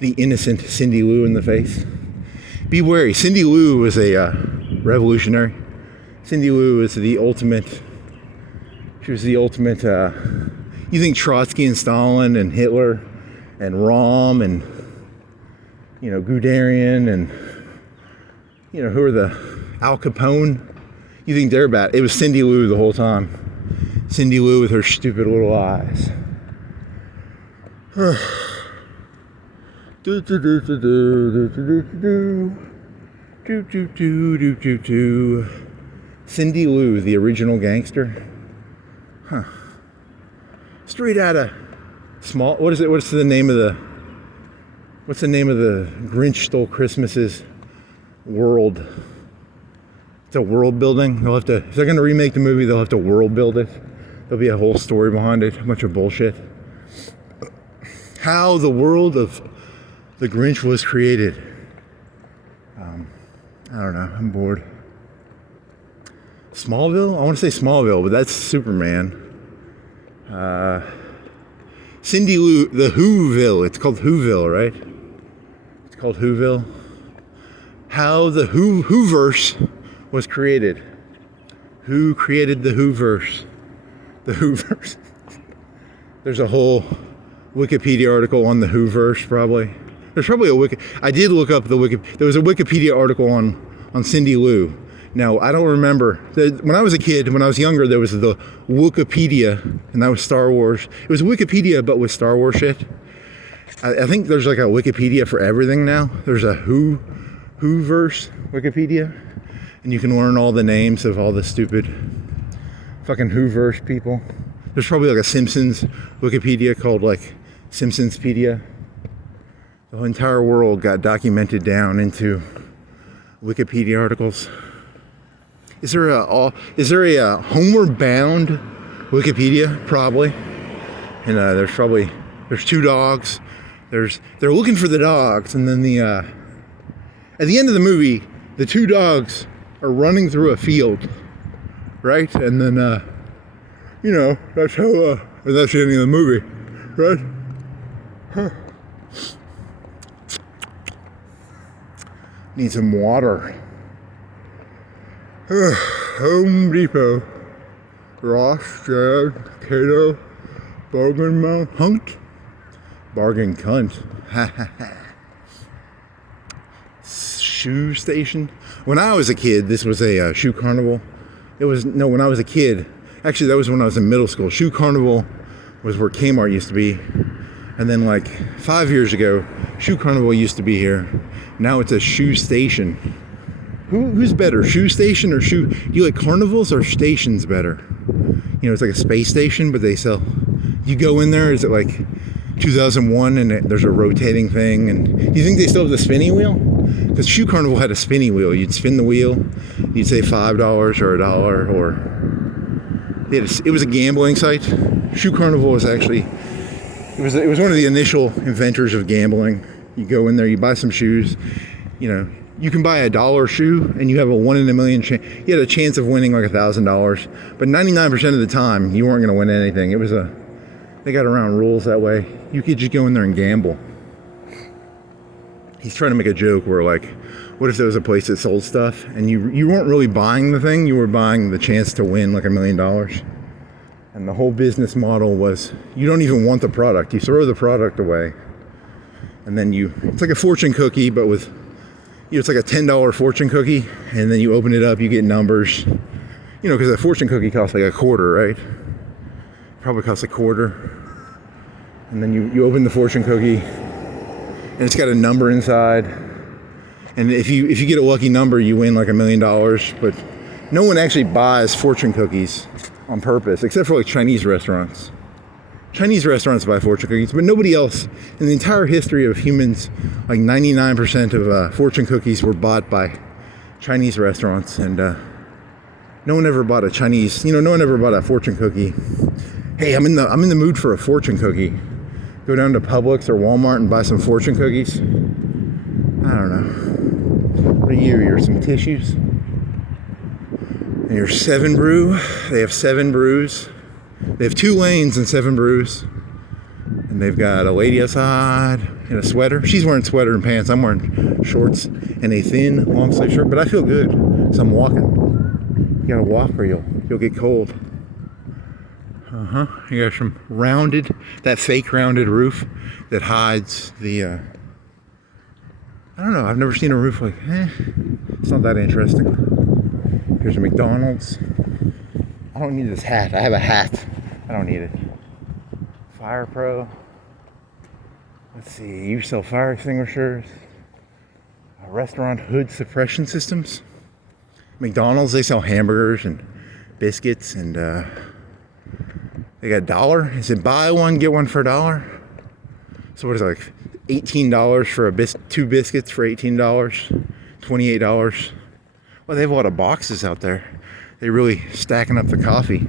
the innocent Cindy Lou in the face. Be wary. Cindy Lou was a revolutionary. Cindy Lou was the ultimate. She was the ultimate. You think Trotsky and Stalin and Hitler and Rom and, you know, Guderian and, you know, who are the Al Capone? You think they're bad? It was Cindy Lou the whole time. Cindy Lou with her stupid little eyes. Cindy Lou, the original gangster. Huh. Straight out of small. What is it? What's the name of the Grinch Stole Christmas's world? It's a world building. They'll have to, if they're going to remake the movie, they'll have to world build it. There'll be a whole story behind it. A bunch of bullshit. How the world of the Grinch was created. I don't know. I'm bored. Smallville? I want to say Smallville, but that's Superman. Cindy Lou, the Whoville. It's called Whoville, right? It's called Whoville. How the Whoverse was created. Who created the Whoverse? The Whoverse. There's a whole Wikipedia article on the Whoverse, probably. There's probably a I did look up the there was a Wikipedia article on Cindy Lou. Now, I don't remember. When I was a kid, when I was younger, there was the Wikipedia, and that was Star Wars. It was Wikipedia, but with Star Wars shit. I think there's like a Wikipedia for everything now. There's a Whoverse Wikipedia, and you can learn all the names of all the stupid fucking Whoverse people. There's probably like a Simpsons Wikipedia called like Simpsonspedia. The entire world got documented down into Wikipedia articles. Is there a Homeward Bound Wikipedia? Probably. And there's two dogs. They're looking for the dogs, and then at the end of the movie, the two dogs are running through a field, right? And then you know, that's how that's the ending of the movie, right? Huh. Need some water. Home Depot. Ross, Jad, Cato, Bargain Mount, Hunt, Bargain Cunt. Shoe station. When I was a kid, this was a shoe carnival. When I was a kid, actually that was when I was in middle school. Shoe carnival was where Kmart used to be. And then like 5 years ago, shoe carnival used to be here. Now it's a shoe station. Who's better, shoe station or shoe? Do you like carnivals or stations better? You know, it's like a space station, but they sell. You go in there, is it like 2001 and there's a rotating thing? And do you think they still have the spinning wheel? Because Shoe Carnival had a spinning wheel. You'd spin the wheel, you'd say $5 or $1, or it was a gambling site. Shoe Carnival was actually, it was one of the initial inventors of gambling. You go in there, you buy some shoes, you know, you can buy $1 shoe and you have a 1 in a million chance. You had a chance of winning like $1,000, but 99% of the time you weren't going to win anything. They got around rules that way. You could just go in there and gamble. He's trying to make a joke where like, what if there was a place that sold stuff and you weren't really buying the thing, you were buying the chance to win like $1 million. And the whole business model was, you don't even want the product. You throw the product away. And then it's like a fortune cookie, but with, it's like a $10 fortune cookie. And then you open it up, you get numbers. You know, because a fortune cookie costs like $0.25, right? Probably costs $0.25. And then you open the fortune cookie, and it's got a number inside. And if you get a lucky number, you win like $1 million. But no one actually buys fortune cookies on purpose, except for like Chinese restaurants. Chinese restaurants buy fortune cookies, but nobody else. In the entire history of humans, like 99% of fortune cookies were bought by Chinese restaurants, and no one ever bought no one ever bought a fortune cookie. Hey, I'm in the mood for a fortune cookie. Go down to Publix or Walmart and buy some fortune cookies. I don't know. What are you you your some tissues. And your 7Brew. They have 7 brews. They have 2 lanes and 7 brews. And they've got a lady outside in a sweater. She's wearing sweater and pants. I'm wearing shorts and a thin long sleeve shirt. But I feel good because I'm walking. You gotta walk or you'll get cold. You got some rounded, that fake rounded roof that hides the, I don't know, I've never seen a roof like, it's not that interesting. Here's a McDonald's. I don't need this hat. I have a hat. I don't need it. Fire Pro. Let's see, you sell fire extinguishers. Restaurant hood suppression systems. McDonald's, they sell hamburgers and biscuits and, they got $1. Is it buy one, get one for $1? So what is it, like $18 for 2 biscuits for $18? $28? Well, they have a lot of boxes out there. They're really stacking up the coffee.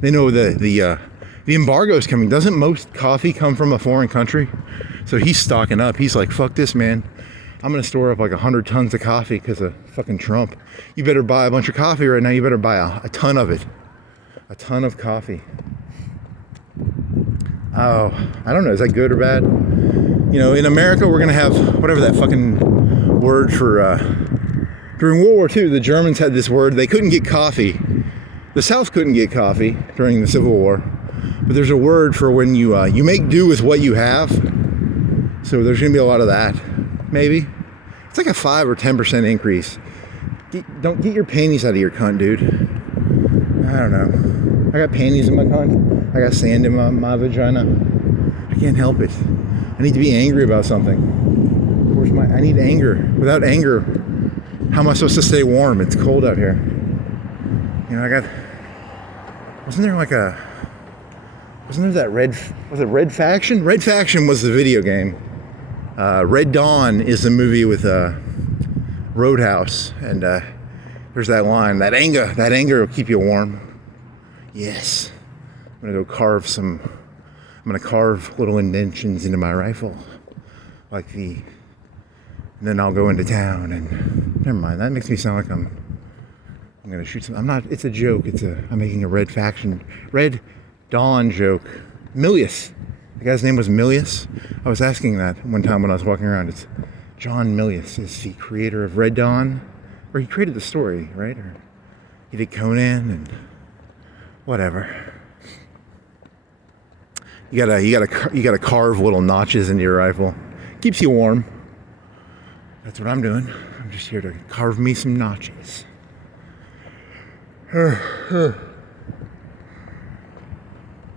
They know the embargo is coming. Doesn't most coffee come from a foreign country? So he's stocking up. He's like, fuck this, man. I'm going to store up like 100 tons of coffee because of fucking Trump. You better buy a bunch of coffee right now. You better buy a ton of it. A ton of coffee. Oh, I don't know. Is that good or bad? You know, in America, we're going to have whatever that fucking word for... during World War II, the Germans had this word. They couldn't get coffee. The South couldn't get coffee during the Civil War. But there's a word for when you make do with what you have. So there's going to be a lot of that. Maybe. It's like a 5 or 10% increase. Don't get your panties out of your cunt, dude. I don't know. I got panties in my cunt. I got sand in my vagina. I can't help it. I need to be angry about something. I need anger. Without anger, how am I supposed to stay warm? It's cold out here. You know, wasn't there that Red Faction? Red Faction was the video game. Red Dawn is the movie with Roadhouse, and there's that line, that anger will keep you warm. Yes. I'm gonna carve little indentions into my rifle, and then I'll go into town and, never mind, that makes me sound like I'm gonna shoot some, I'm not, it's a joke, I'm making a Red Dawn joke. Milius, the guy's name was Milius. I was asking that one time when I was walking around. It's John Milius is the creator of Red Dawn, or he created the story, right? Or he did Conan and whatever. You gotta carve little notches into your rifle. Keeps you warm. That's what I'm doing. I'm just here to carve me some notches.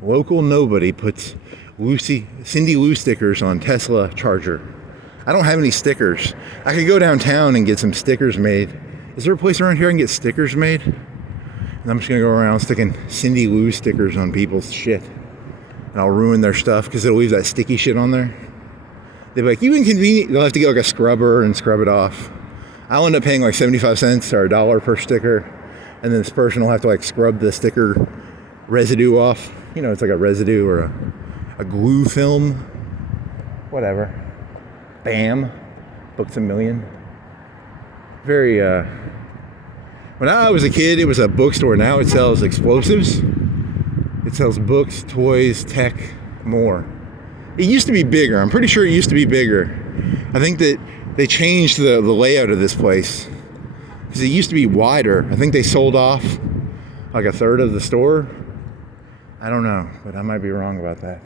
Local nobody puts Cindy Lou stickers on Tesla Charger. I don't have any stickers. I could go downtown and get some stickers made. Is there a place around here I can get stickers made? And I'm just gonna go around sticking Cindy Lou stickers on people's shit. And I'll ruin their stuff because it'll leave that sticky shit on there. They'll be like, you inconvenient. They'll have to get like a scrubber and scrub it off. I'll end up paying like 75 cents or $1 per sticker. And then this person will have to like scrub the sticker residue off. You know, it's like a residue or a glue film. Whatever. Bam. Books a million. Very, when I was a kid, it was a bookstore. Now it sells explosives. It sells books, toys, tech, more. It used to be bigger. I'm pretty sure it used to be bigger. I think that they changed the layout of this place. Because it used to be wider. I think they sold off like a third of the store. I don't know, but I might be wrong about that.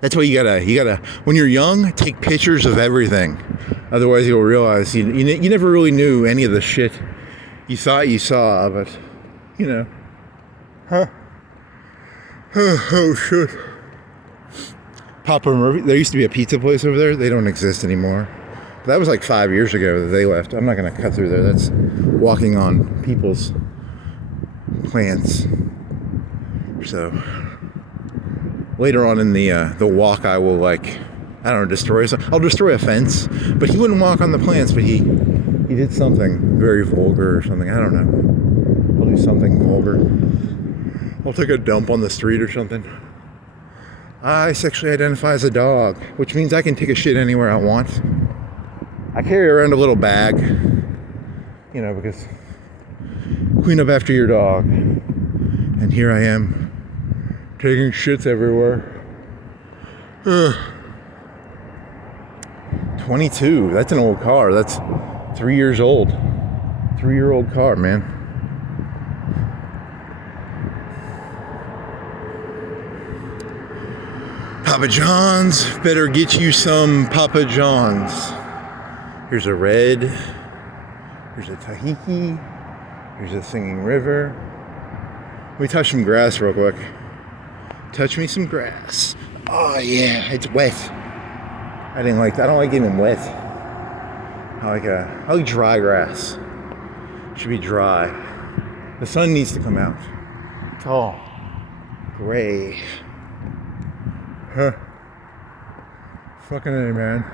That's why you gotta, when you're young, take pictures of everything. Otherwise you'll realize you never really knew any of the shit you thought you saw, but, you know. Huh? Oh shit. Papa Murphy, there used to be a pizza place over there. They don't exist anymore. But that was like 5 years ago that they left. I'm not gonna cut through there. That's walking on people's plants. So later on in the walk, I will destroy something. I'll destroy a fence, but he wouldn't walk on the plants, but he did something very vulgar or something. I don't know. I'll do something vulgar. I'll take a dump on the street or something. I sexually identify as a dog, which means I can take a shit anywhere I want. I carry around a little bag, you know, because clean up after your dog. And here I am, taking shits everywhere. 22, that's an old car. That's 3 years old. 3-year-old car, man. Papa John's, better get you some Papa John's. Here's a red, here's a Tahiti, here's a Singing River. Let me touch some grass real quick. Touch me some grass. Oh yeah, it's wet. I don't like getting wet. I like dry grass. It should be dry. The sun needs to come out. Tall. Gray. Huh. Fucking A, man.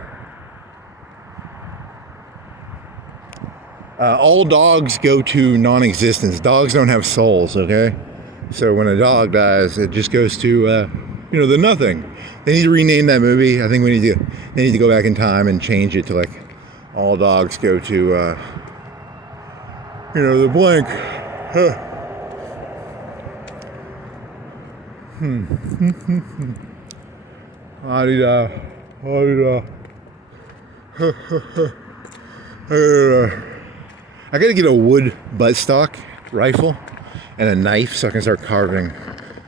All dogs go to non-existence. Dogs don't have souls, okay? So when a dog dies, it just goes to, the nothing. They need to rename that movie. I think they need to go back in time and change it to like, all dogs go to, the blank. Huh. I gotta get a wood buttstock rifle and a knife so I can start carving.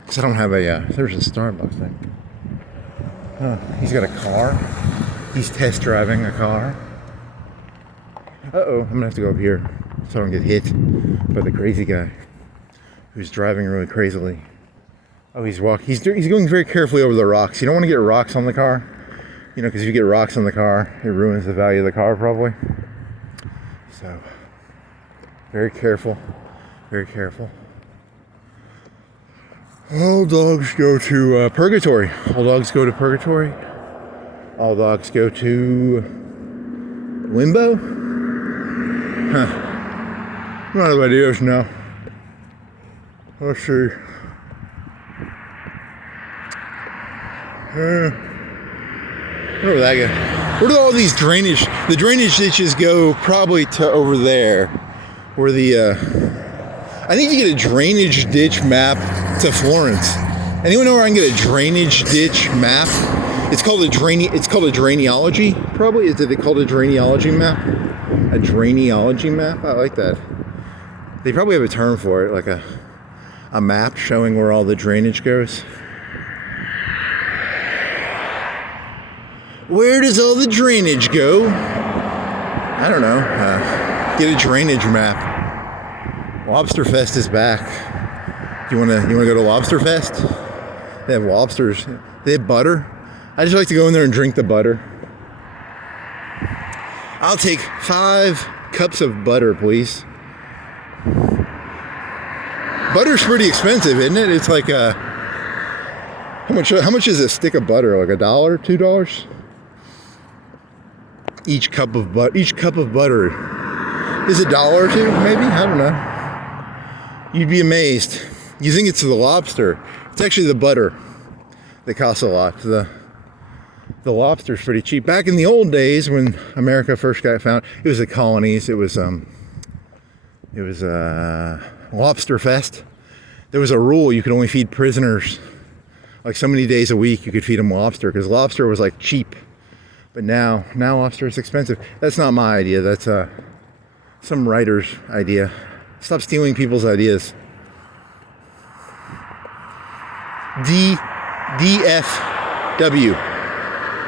Because I don't have there's a Starbucks thing. He's got a car. He's test driving a car. Uh-oh, I'm gonna have to go up here so I don't get hit by the crazy guy who's driving really crazily. Oh, he's going very carefully over the rocks. You don't want to get rocks on the car, because if you get rocks on the car, it ruins the value of the car probably. So, very careful, very careful. All dogs go to purgatory. All dogs go to purgatory. All dogs go to limbo. Huh. I'm out of ideas now. Let's see. Where did that go? Where do all these the drainage ditches go? Probably to over there. Where I need to get a drainage ditch map to Florence. Anyone know where I can get a drainage ditch map? It's called a drainology, probably. Is it called a drainology map? A drainology map? I like that. They probably have a term for it, like a map showing where all the drainage goes. Where does all the drainage go? I don't know. Get a drainage map. Lobster Fest is back. You wanna go to Lobster Fest? They have lobsters. They have butter. I just like to go in there and drink the butter. I'll take 5 cups of butter, please. Butter's pretty expensive, isn't it? It's like how much is a stick of butter? Like $1, $2? Each cup of butter is $1 or $2, maybe? I don't know. You'd be amazed. You think it's the lobster. It's actually the butter that costs a lot. The lobster's pretty cheap. Back in the old days when America first got found, it was the colonies. It was Lobster Fest. There was a rule you could only feed prisoners like so many days a week. You could feed them lobster because lobster was like cheap. But now lobster is expensive. That's not my idea. That's some writer's idea. Stop stealing people's ideas. DFW.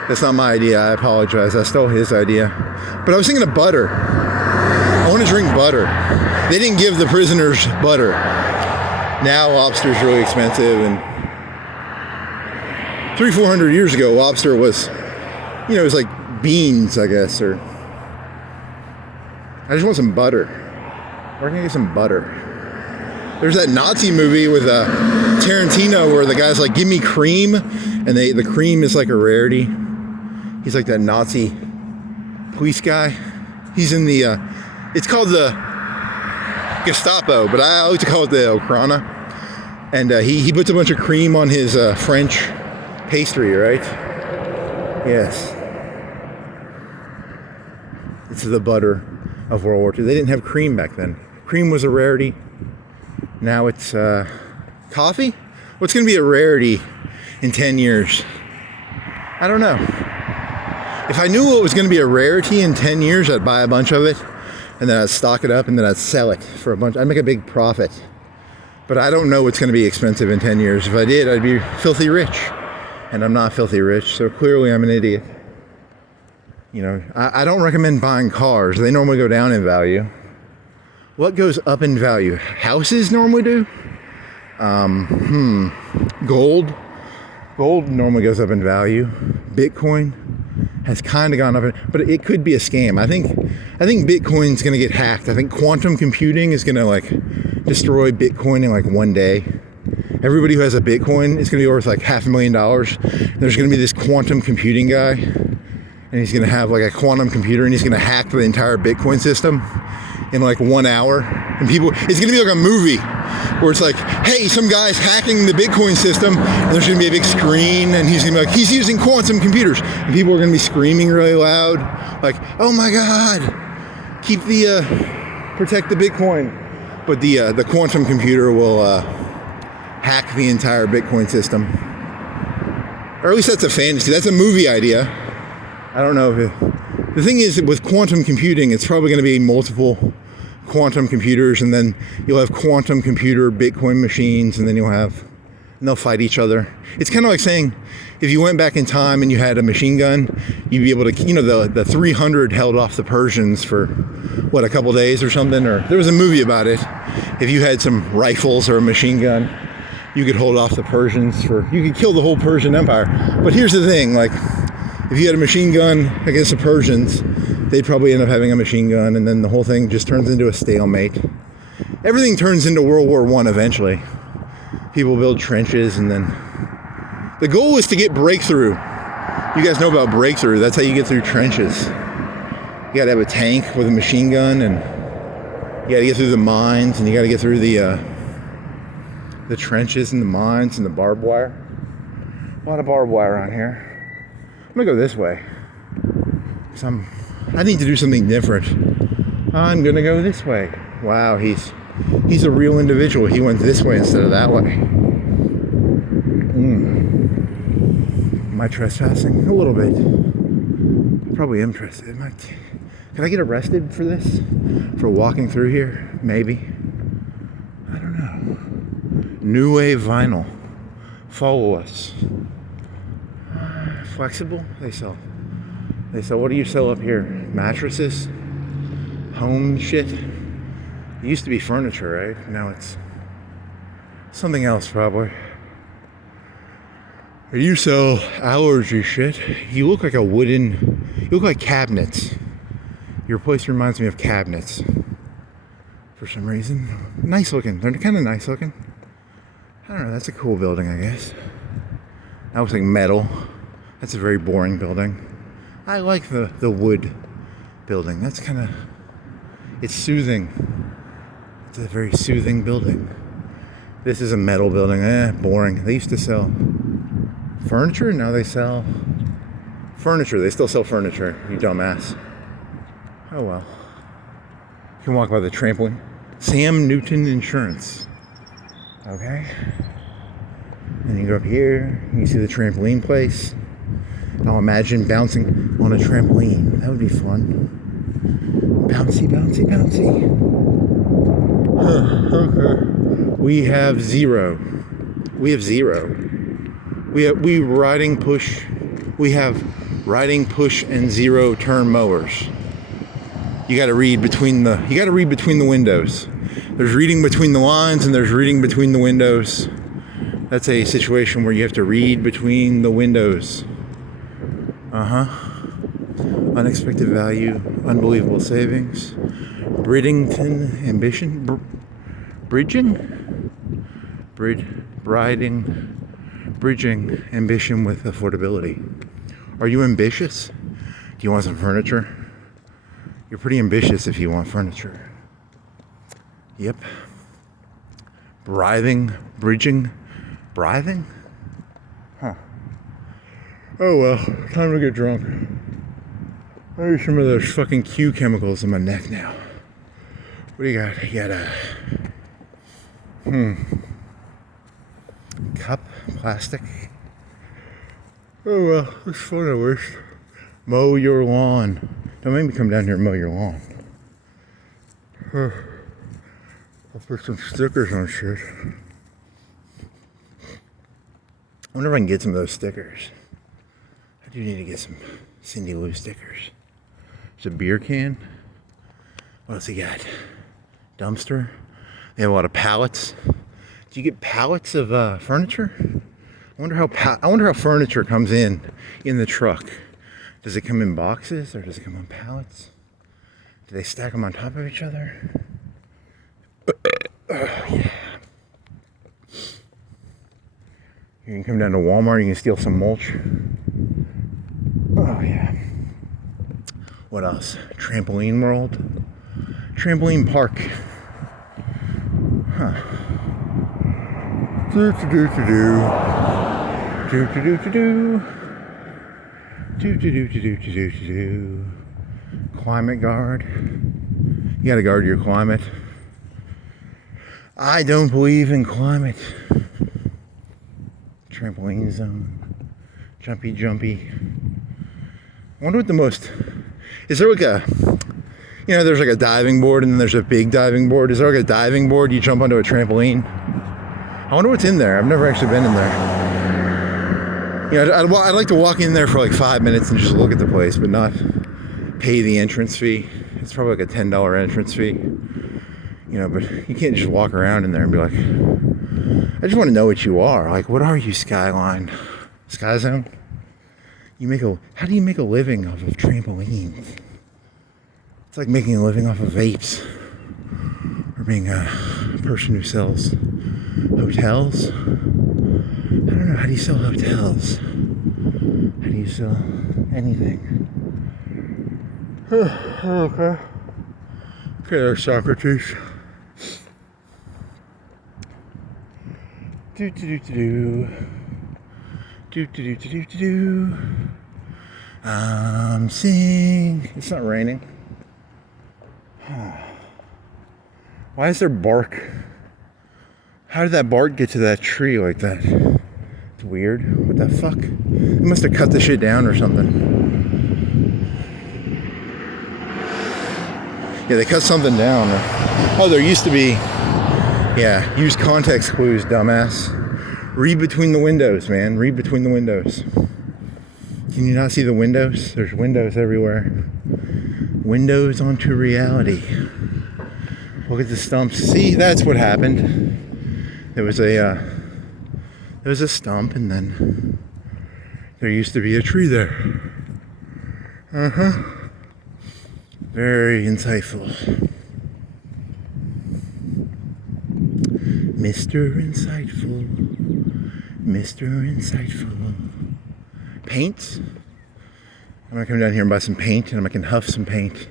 That's not my idea. I apologize. I stole his idea. But I was thinking of butter. I want to drink butter. They didn't give the prisoners butter. Now lobster's really expensive. And 300-400 years ago, lobster was, it was like beans, I guess. Or I just want some butter. Where can I get some butter? There's that Nazi movie with Tarantino where the guy's like, give me cream. And the cream is like a rarity. He's like that Nazi police guy. He's in the, it's called the Gestapo, but I like to call it the Okrana. And he puts a bunch of cream on his French pastry, right? Yes. It's the butter of World War II. They didn't have cream back then. Cream was a rarity. Now it's coffee? What's going to be a rarity in 10 years? I don't know. If I knew what was going to be a rarity in 10 years, I'd buy a bunch of it, and then I'd stock it up, and then I'd sell it for a bunch. I'd make a big profit. But I don't know what's going to be expensive in 10 years. If I did, I'd be filthy rich. And I'm not filthy rich, so clearly I'm an idiot. You know, I don't recommend buying cars. They normally go down in value. What goes up in value? Houses normally do. Gold. Gold normally goes up in value. Bitcoin has kind of gone up, but it could be a scam. I think Bitcoin's going to get hacked. I think quantum computing is going to like destroy Bitcoin in like one day. Everybody who has a Bitcoin is going to be worth like $500,000. There's going to be this quantum computing guy, and he's going to have like a quantum computer, and he's going to hack the entire Bitcoin system in like 1 hour. And people, it's going to be like a movie where it's like, hey, some guy's hacking the Bitcoin system, and there's going to be a big screen, and he's going to be like, he's using quantum computers, and people are going to be screaming really loud, like, oh my God, protect the Bitcoin. But the quantum computer will hack the entire Bitcoin system. Or at least that's a fantasy. That's a movie idea. I don't know if the thing is, with quantum computing, it's probably going to be multiple quantum computers, and then you'll have quantum computer Bitcoin machines, and then and they'll fight each other. It's kind of like saying, if you went back in time and you had a machine gun, you'd be able to, you know, the 300 held off the Persians for, what, a couple days or something? Or there was a movie about it. If you had some rifles or a machine gun, you could hold off the Persians you could kill the whole Persian Empire. But here's the thing, like, if you had a machine gun against the Persians, they'd probably end up having a machine gun, and then the whole thing just turns into a stalemate. Everything turns into World War I eventually. People build trenches, and then the goal is to get breakthrough. You guys know about breakthrough. That's how you get through trenches. You gotta have a tank with a machine gun, and you gotta get through the mines, and you gotta get through the trenches and the mines and the barbed wire. A lot of barbed wire on here. I'm gonna go this way. I need to do something different. I'm gonna go this way. Wow, he's a real individual. He went this way instead of that way. Am I trespassing? A little bit. I probably am trespassing. Can I get arrested for this? For walking through here? Maybe. I don't know. New Wave Vinyl. Follow us. Flexible? They sell, what do you sell up here? Mattresses? Home shit? It used to be furniture, right? Now it's something else, probably. You sell allergy shit. You look like you look like cabinets. Your place reminds me of cabinets. For some reason. Nice looking. They're kind of nice looking. I don't know, that's a cool building, I guess. That looks like metal. That's a very boring building. I like the wood building. That's kind of, it's soothing. It's a very soothing building. This is a metal building. Boring. They used to sell furniture. Now they sell furniture. They still sell furniture, you dumbass. Oh well. You can walk by the trampoline. Sam Newton Insurance. Okay. And you go up here, you see the trampoline place. I'll imagine bouncing on a trampoline. That would be fun. Bouncy, bouncy, bouncy. Okay. We have zero. We have riding push. We have riding push and zero turn mowers. You got to read between the windows. There's reading between the lines, and there's reading between the windows. That's a situation where you have to read between the windows. Unexpected value, unbelievable savings. Bridgington ambition. Bridging ambition with affordability. Are you ambitious? Do you want some furniture? You're pretty ambitious if you want furniture. Yep. Bribing? Huh. Oh well, time to get drunk. I need some of those fucking Q chemicals in my neck now. What do you got? You got a cup, plastic. Oh well, it's fun at least. Mow your lawn. Don't make me come down here and mow your lawn. I'll put some stickers on shit. I wonder if I can get some of those stickers. I do need to get some Cindy Lou stickers. There's a beer can. What else he got? Dumpster. They have a lot of pallets. Do you get pallets of furniture? I wonder how furniture comes in the truck. Does it come in boxes or does it come on pallets? Do they stack them on top of each other? Yeah. You can come down to Walmart, you can steal some mulch. Oh yeah. What else? Trampoline world. Trampoline park. Huh. Climate guard. You gotta guard your climate. I don't believe in climate. Trampoline zone. Jumpy. I wonder what the most... Is there like a... You know, there's like a diving board and then there's a big diving board. Is there like a diving board you jump onto a trampoline? I wonder what's in there. I've never actually been in there. You know, I'd like to walk in there for like 5 minutes and just look at the place, but not pay the entrance fee. It's probably like a $10 entrance fee. You know, but you can't just walk around in there and be like, I just want to know what you are. Like, what are you, Skyline? Sky Zone? How do you make a living off of trampolines? It's like making a living off of vapes. Or being a person who sells hotels. I don't know, how do you sell hotels? How do you sell anything? Okay, there's Socrates. I'm singing. It's not raining. Why is there bark? How did that bark get to that tree like that? It's weird. What the fuck? They must have cut the shit down or something. Yeah, they cut something down. Oh, there used to be... Yeah, use context clues, dumbass. Read between the windows, man. Read between the windows. Can you not see the windows? There's windows everywhere. Windows onto reality. Look at the stumps. See, that's what happened. There was a stump, and then there used to be a tree there. Very insightful. Mr. Insightful. Mr. Insightful. Paint? I'm gonna come down here and buy some paint, and I can huff some paint.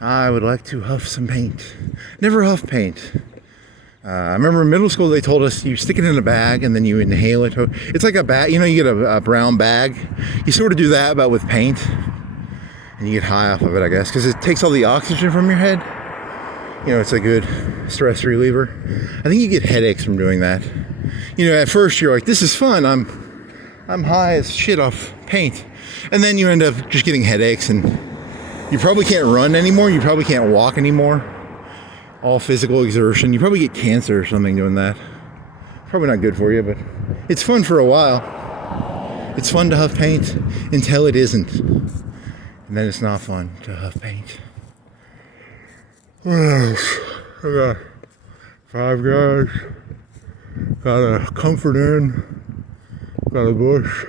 I would like to huff some paint. Never huff paint. I remember in middle school they told us you stick it in a bag and then you inhale it. It's like a bag, you know, you get a brown bag. You sort of do that, but with paint. And you get high off of it, I guess, because it takes all the oxygen from your head. You know, it's a good stress reliever. I think you get headaches from doing that. You know, at first you're like, this is fun. I'm high as shit off paint. And then you end up just getting headaches, and you probably can't run anymore. You probably can't walk anymore. All physical exertion. You probably get cancer or something doing that. Probably not good for you, but it's fun for a while. It's fun to huff paint until it isn't. And then it's not fun to huff paint. What else? I got 5 Guys. Got a Comfort Inn. Got a Bush.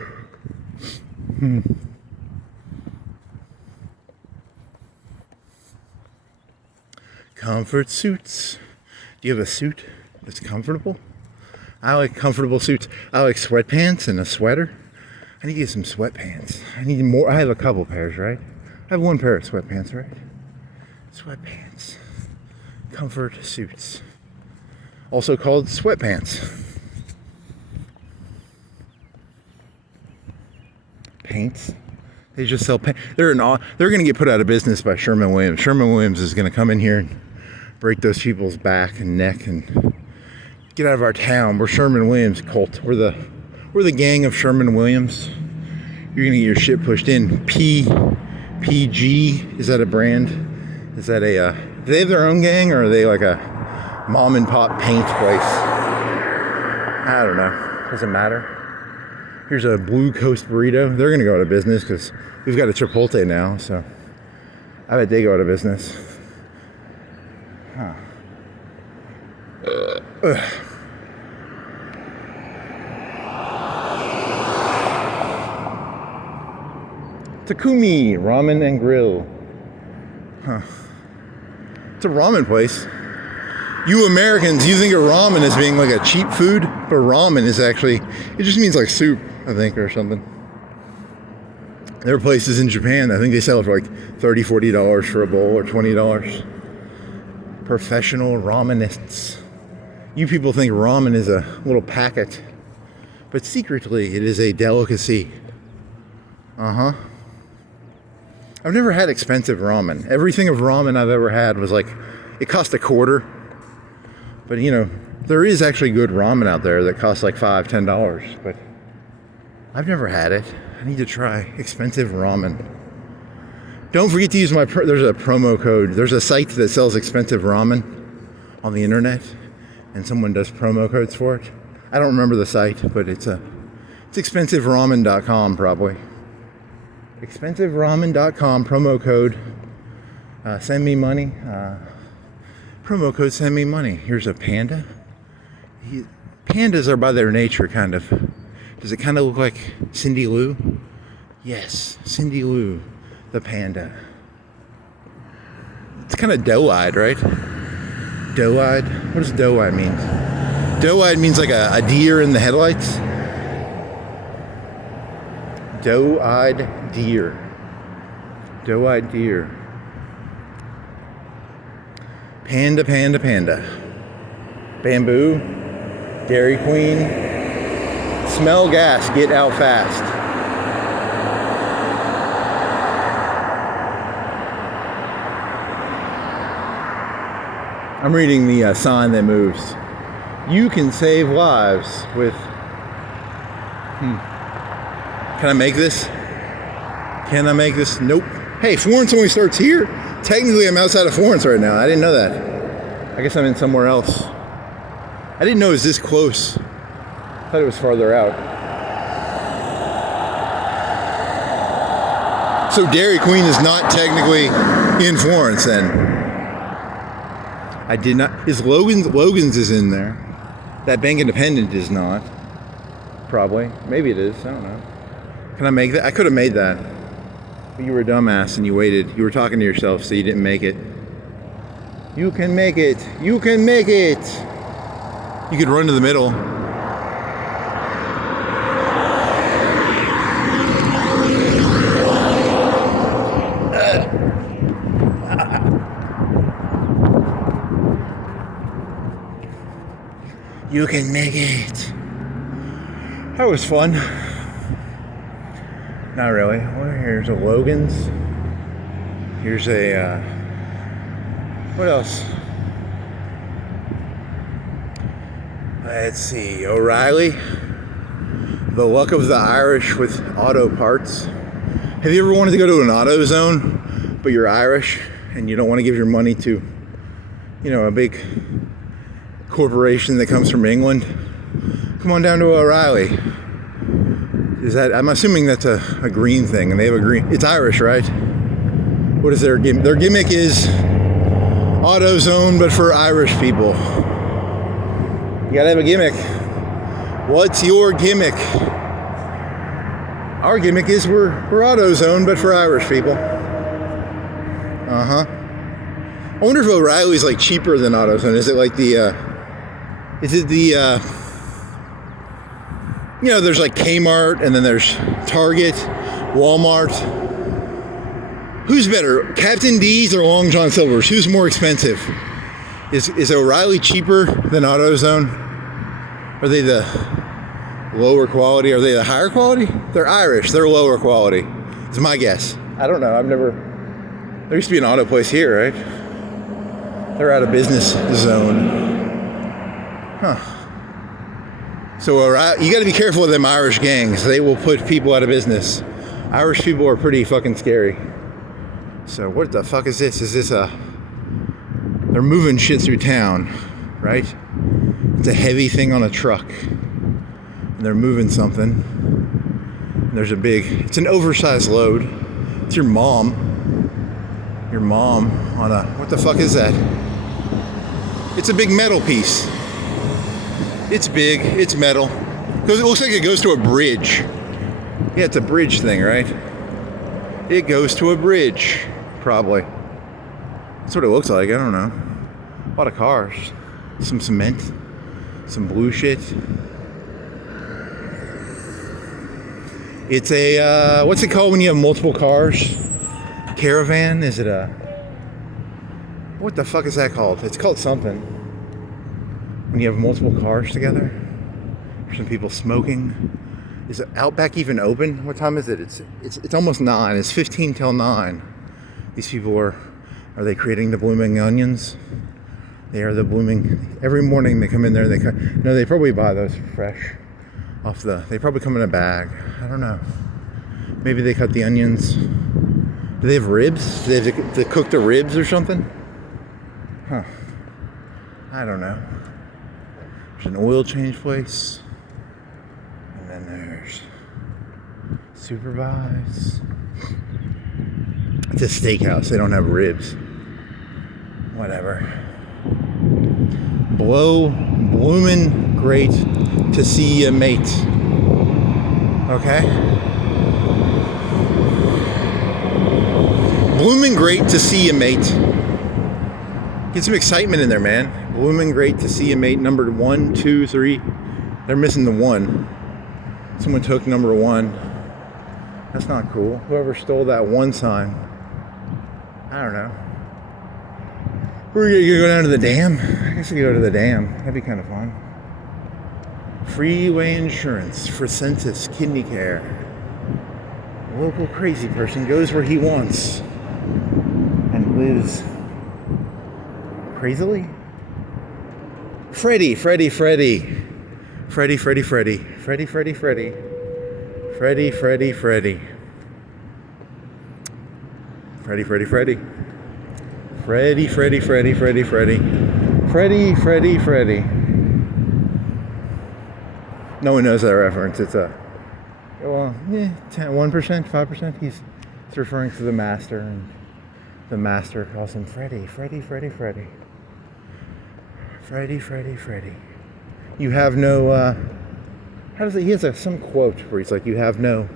Comfort suits. Do you have a suit that's comfortable? I like comfortable suits. I like sweatpants and a sweater. I need to get some sweatpants. I need more. I have a couple pairs, right? I have 1 pair of sweatpants, right? Sweatpants. Comfort suits. Also called sweatpants. Paints. They just sell paint. They're going to get put out of business by Sherwin-Williams. Sherwin-Williams is going to come in here and break those people's back and neck and get out of our town. We're Sherwin-Williams cult. We're the gang of Sherwin-Williams. You're going to get your shit pushed in. PG, is that a brand? Is that a, do they have their own gang, or are they like a mom and pop paint place? I don't know. Doesn't matter. Here's a Blue Coast burrito. They're going to go out of business because we've got a Chipotle now, so I bet they go out of business. Huh. Takumi Ramen and Grill. Huh. It's a ramen place. You Americans, you think of ramen as being like a cheap food, but ramen is actually, it just means like soup, I think, or something. There are places in Japan, I think they sell it for like $30, $40 for a bowl, or $20. Professional ramenists. You people think ramen is a little packet, but secretly it is a delicacy. Uh-huh. I've never had expensive ramen. Everything of ramen I've ever had was like, it cost $0.25. But you know, there is actually good ramen out there that costs like $5, $10, but I've never had it. I need to try expensive ramen. Don't forget to use there's a promo code. There's a site that sells expensive ramen on the internet, and someone does promo codes for it. I don't remember the site, but it's expensiveramen.com probably. Expensiveramen.com, promo code. Send me money. Promo code send me money. Here's a panda. Pandas are by their nature kind of. Does it kind of look like Cindy Lou? Yes, Cindy Lou, the panda. It's kind of doe-eyed, right? Doe-eyed? What does doe-eyed mean? Doe-eyed means like a deer in the headlights. Doe-eyed deer. Doe-eyed deer. Panda, panda, panda. Bamboo. Dairy Queen. Smell gas, get out fast. I'm reading the sign that moves. You can save lives with... Can I make this? Can I make this? Nope. Hey, Florence only starts here. Technically, I'm outside of Florence right now. I didn't know that. I guess I'm in somewhere else. I didn't know it was this close. I thought it was farther out. So Dairy Queen is not technically in Florence then. I did not. Is Logan's is in there. That Bank Independent is not. Probably. Maybe it is. I don't know. Can I make that? I could have made that. But you were a dumbass and you waited. You were talking to yourself, so you didn't make it. You can make it. You can make it. You could run to the middle. You can make it. That was fun. Not really. Well, here's a Logan's. Here's a, what else? Let's see, O'Reilly. The luck of the Irish with auto parts. Have you ever wanted to go to an AutoZone, but you're Irish and you don't want to give your money to, you know, a big corporation that comes from England? Come on down to O'Reilly. Is that, I'm assuming that's a green thing, and they have a green, it's Irish, right? What is their gimmick? Their gimmick is AutoZone, but for Irish people. You gotta have a gimmick. What's your gimmick? Our gimmick is we're AutoZone, but for Irish people. Uh-huh. I wonder if O'Reilly's like cheaper than AutoZone. Is it like the, you know, there's like Kmart, and then there's Target, Walmart. Who's better, Captain D's or Long John Silver's? Who's more expensive? Is O'Reilly cheaper than AutoZone? Are they the lower quality? Are they the higher quality? They're Irish, they're lower quality. It's my guess. I don't know. There used to be an auto place here, right? They're out of business zone. Huh. So you got to be careful with them Irish gangs. They will put people out of business. Irish people are pretty fucking scary. So what the fuck is this? Is this they're moving shit through town, right? It's a heavy thing on a truck. And they're moving something. And there's it's an oversized load. It's your mom on what the fuck is that? It's a big metal piece. It's big, it's metal. It looks like it goes to a bridge. Yeah, it's a bridge thing, right? It goes to a bridge, probably. That's what it looks like, I don't know. A lot of cars. Some cement. Some blue shit. It's a, what's it called when you have multiple cars? Caravan? Is it what the fuck is that called? It's called something. When you have multiple cars together. There's some people smoking. Is Outback even open? What time is it? It's almost 9. It's 15 till 9. These people are they creating the blooming onions? They are the blooming. Every morning they come in there. They probably buy those fresh they probably come in a bag. I don't know. Maybe they cut the onions. Do they have ribs? Do they have to cook the ribs or something? Huh. I don't know. There's an oil change place. And then there's Supervise. It's a steakhouse. They don't have ribs. Whatever. Bloomin' great to see you, mate. Okay? Bloomin' great to see you, mate. Get some excitement in there, man. Bloomin' great to see you, mate. Number 1, 2, 3. They're missing the 1. Someone took number 1. That's not cool. Whoever stole that 1 sign. I don't know. We're gonna go down to the dam. I guess we could go to the dam. That'd be kind of fun. Freeway insurance for Census Kidney Care. A local crazy person goes where he wants and lives crazily. Freddy. Freddy. No one knows that reference. It's 1%, 5%. He's referring to the master, and the master calls him Freddy. You have no, how does it, he has some quote where he's like, you have no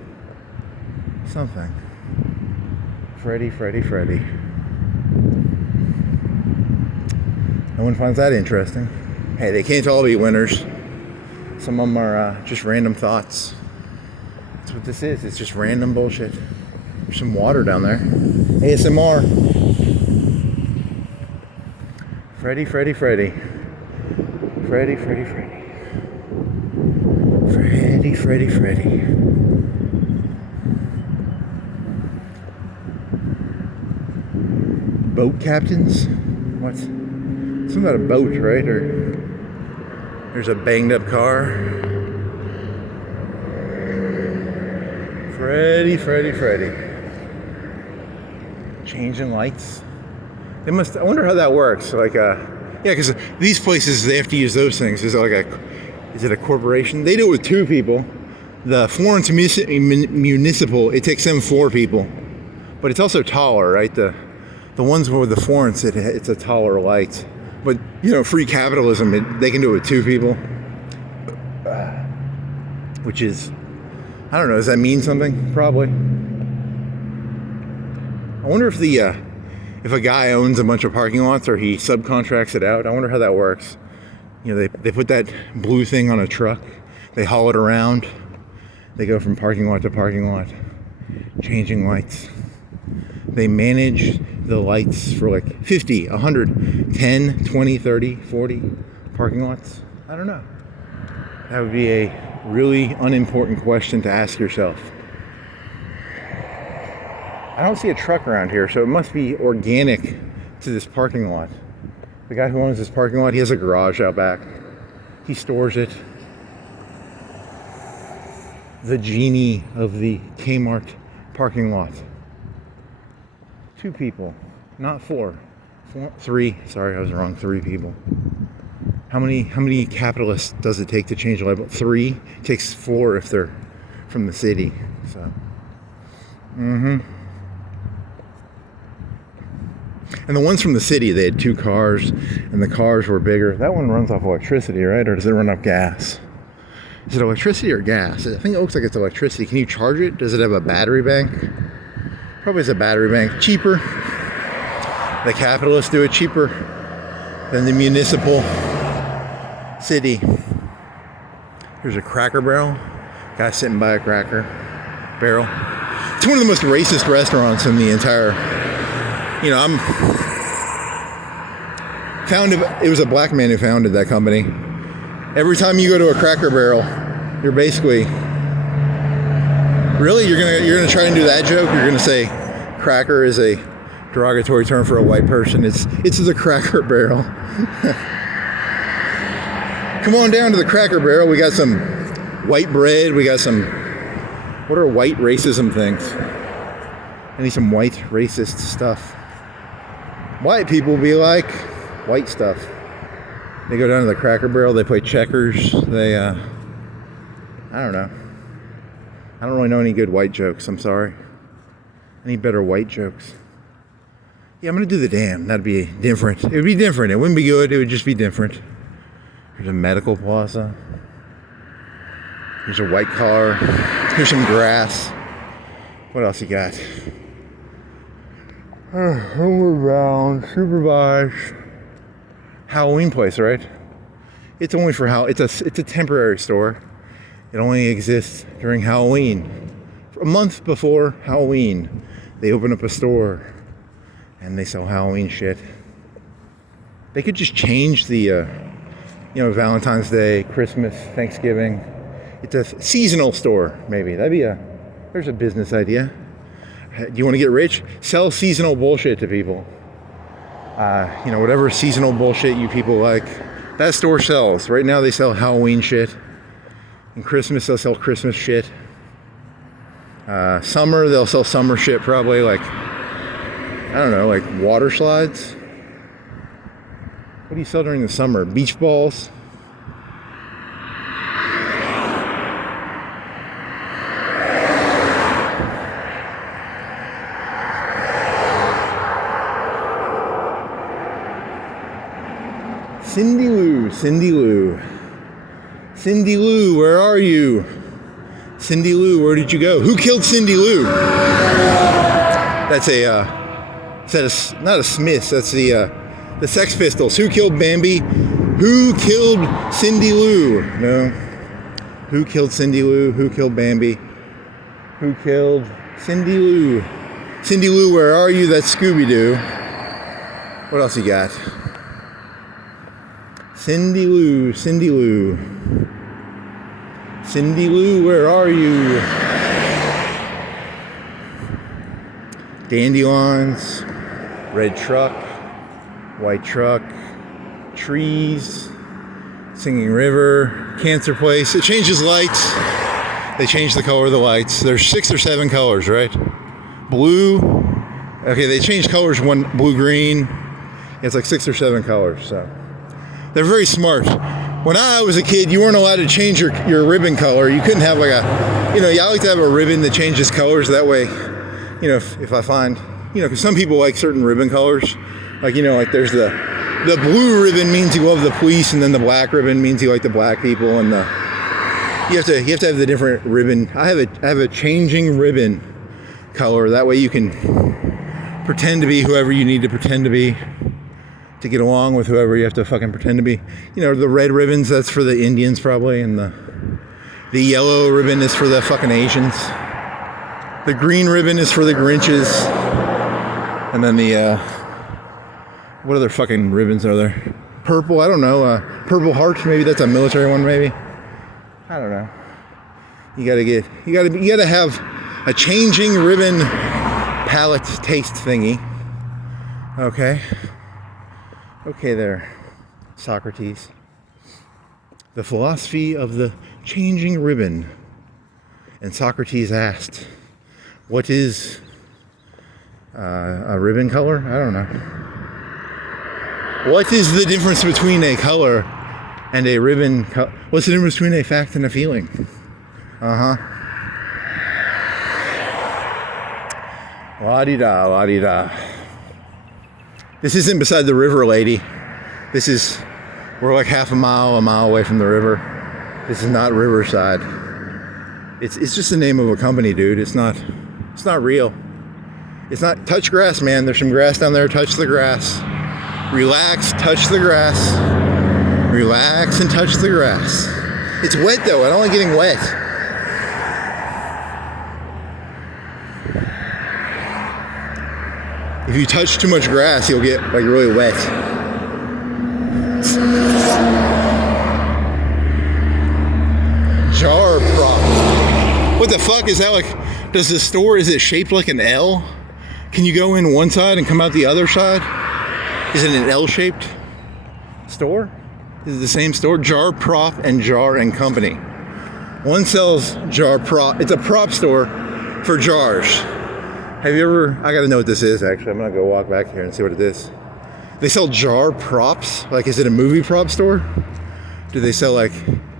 something. Freddy. No one finds that interesting. Hey, they can't all be winners. Some of them are just random thoughts. That's what this is. It's just random bullshit. There's some water down there. ASMR. Freddy. Boat captains? What? Something about a boat, right? Or there's a banged up car. Freddy. Changing lights. I wonder how that works. Like, because these places, they have to use those things. Is it a corporation? They do it with 2 people. The Florence Municipal, it takes them 4 people. But it's also taller, right? The ones with the Florence, it's a taller light. But, free capitalism, they can do it with 2 people. Which is, I don't know, does that mean something? Probably. I wonder if if a guy owns a bunch of parking lots or he subcontracts it out, I wonder how that works. They put that blue thing on a truck, they haul it around, they go from parking lot to parking lot, changing lights. They manage the lights for like 50, 100, 10, 20, 30, 40 parking lots. I don't know. That would be a really unimportant question to ask yourself. I don't see a truck around here, so it must be organic to this parking lot. The guy who owns this parking lot, he has a garage out back. He stores it. The genie of the Kmart parking lot. 2 people, not 4. 3. Sorry, I was wrong. 3 people. How many capitalists does it take to change a light bulb? 3. It takes 4 if they're from the city. So. And the ones from the city, they had 2 cars, and the cars were bigger. That one runs off electricity, right? Or does it run off gas? Is it electricity or gas? I think it looks like it's electricity. Can you charge it? Does it have a battery bank? Probably has a battery bank. Cheaper. The capitalists do it cheaper than the municipal city. Here's a Cracker Barrel. Guy sitting by a Cracker Barrel. It's one of the most racist restaurants in the entire... You know, it was a black man who founded that company. Every time you go to a Cracker Barrel, you're basically, really, you're gonna try and do that joke. You're gonna say, cracker is a derogatory term for a white person. It's the Cracker Barrel. Come on down to the Cracker Barrel. We got some white bread. We got some. What are white racism things? I need some white racist stuff. White people be like white stuff. They go down to the Cracker Barrel, they play checkers, they, I don't know. I don't really know any good white jokes, I'm sorry. I need better white jokes. Yeah, I'm gonna do the damn, that'd be different. It would be different, it wouldn't be good, it would just be different. Here's a medical plaza. Here's a white car. Here's some grass. What else you got? Homeward bound, supervised. Halloween place, right? It's only for it's a temporary store. It only exists during Halloween. A month before Halloween, they open up a store and they sell Halloween shit. They could just change the, Valentine's Day, Christmas, Thanksgiving. It's a seasonal store, maybe. There's a business idea. Do you want to get rich? Sell seasonal bullshit to people. Whatever seasonal bullshit you people like, that store sells. Right now they sell Halloween shit. In Christmas they'll sell Christmas shit. Summer they'll sell summer shit probably, like, I don't know, like water slides. What do you sell during the summer? Beach balls? Cindy Lou, where are you? Cindy Lou, where did you go? Who killed Cindy Lou? That's not a Smiths, that's the Sex Pistols. Who killed Bambi? Who killed Cindy Lou? No. Who killed Cindy Lou? Who killed Bambi? Who killed Cindy Lou? Cindy Lou, where are you? That's Scooby-Doo. What else you got? Cindy Lou, where are you? Dandelions, red truck, white truck, trees, singing river, cancer place. It changes lights. They change the color of the lights. There's 6 or 7 colors, right? Blue. Okay, they change colors. One blue, green. It's like 6 or 7 colors. So. They're very smart. When I was a kid, you weren't allowed to change your ribbon color. You couldn't have like I like to have a ribbon that changes colors. That way, if I find, because some people like certain ribbon colors. Like, like there's the blue ribbon means you love the police, and then the black ribbon means you like the black people, and you have to have the different ribbon. I have a changing ribbon color. That way you can pretend to be whoever you need to pretend to be. To get along with whoever you have to fucking pretend to be. The red ribbons, that's for the Indians probably, and the yellow ribbon is for the fucking Asians. The green ribbon is for the Grinches. And then what other fucking ribbons are there? Purple, I don't know. Purple Hearts, maybe that's a military one, maybe. I don't know. You gotta have a changing ribbon palate taste thingy. Okay. Okay there, Socrates. The philosophy of the changing ribbon. And Socrates asked, what is a ribbon color? I don't know. What is the difference between a color and a ribbon? What's the difference between a fact and a feeling? La-di-da, la-di-da. This isn't beside the river, lady. We're like half a mile away from the river. This is not Riverside. It's just the name of a company, dude. It's not real. It's not touch grass, man. There's some grass down there. Touch the grass. Relax, touch the grass. Relax and touch the grass. It's wet though. I don't like getting wet. If you touch too much grass, you'll get like really wet. Jar prop. What the fuck is that like? Does the store, is it shaped like an L? Can you go in one side and come out the other side? Is it an L-shaped store? Is it the same store? Jar Prop and Jar and Company. One sells jar prop. It's a prop store for jars. Have you ever, I gotta know what this is actually. I'm gonna go walk back here and see what it is. They sell jar props? Like, is it a movie prop store? Do they sell like,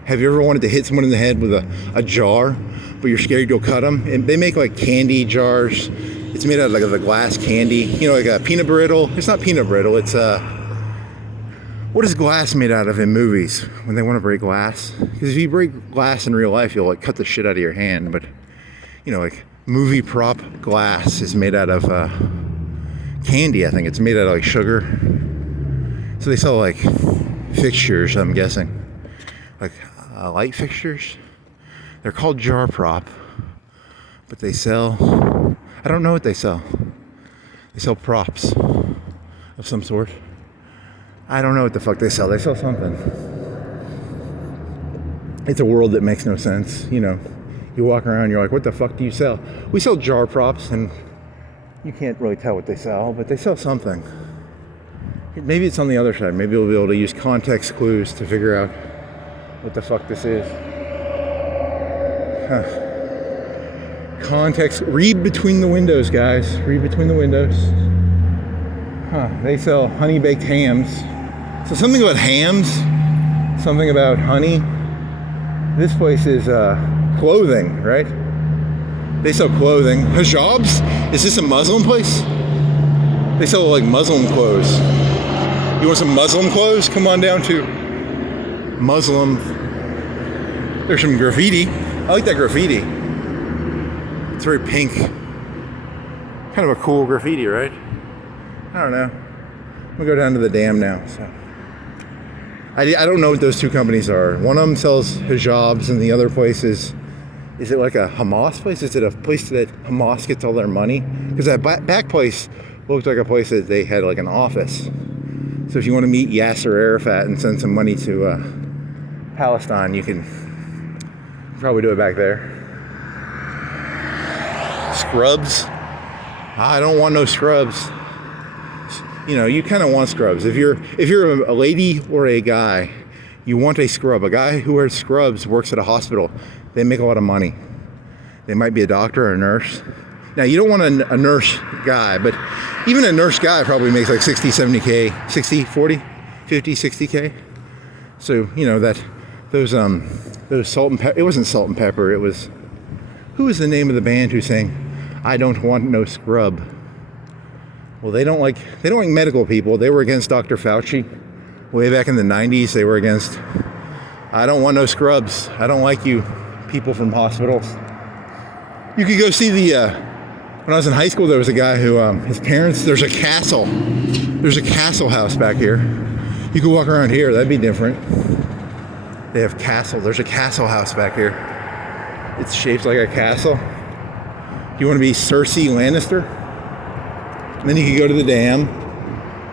have you ever wanted to hit someone in the head with a jar, but you're scared you'll cut them? And they make like candy jars. It's made out of like a glass candy. You know, like a peanut brittle. It's not peanut brittle, it's what is glass made out of in movies when they want to break glass? Because if you break glass in real life, you'll like cut the shit out of your hand. But, you know, like movie prop glass is made out of candy, I think. It's made out of like sugar. So they sell like fixtures, I'm guessing. Like light fixtures. They're called jar prop. But they sell, I don't know what they sell. They sell props of some sort. I don't know what the fuck they sell. They sell something. It's a world that makes no sense. You know, you walk around, you're like, what the fuck do you sell? We sell jar props, and you can't really tell what they sell, but they sell something. Maybe it's on the other side. Maybe we'll be able to use context clues to figure out what the fuck this is. Context. Read between the windows, guys. Read between the windows. They sell honey baked hams. So something about hams, something about honey. This place is clothing, right? They sell clothing. Hijabs? Is this a Muslim place? They sell like Muslim clothes. You want some Muslim clothes? Come on down to Muslim. There's some graffiti. I like that graffiti. It's very pink. Kind of a cool graffiti, right? I don't know. I'm gonna go down to the dam now. So I don't know what those two companies are. One of them sells hijabs, and the other place is it like a Hamas place? Is it a place that Hamas gets all their money? Because that back place looked like a place that they had like an office. So if you want to meet Yasser Arafat and send some money to Palestine, you can probably do it back there. Scrubs? I don't want no scrubs. You know, you kind of want scrubs. If you're a lady or a guy, you want a scrub. A guy who wears scrubs works at a hospital. They make a lot of money. They might be a doctor or a nurse. Now, you don't want a nurse guy, but even a nurse guy probably makes like 60, 70K, 60, 40, 50, 60K. So, you know, those salt and pepper, it wasn't salt and pepper, it was, who was the name of the band who sang, I don't want no scrub? Well, they don't like medical people. They were against Dr. Fauci. Way back in the 90s, they were against, I don't want no scrubs. I don't like you people from hospitals. You could go see when I was in high school, there was a guy who, his parents, there's a castle house back here. You could walk around here, that'd be different. They have there's a castle house back here. It's shaped like a castle. You want to be Cersei Lannister? And then you could go to the dam,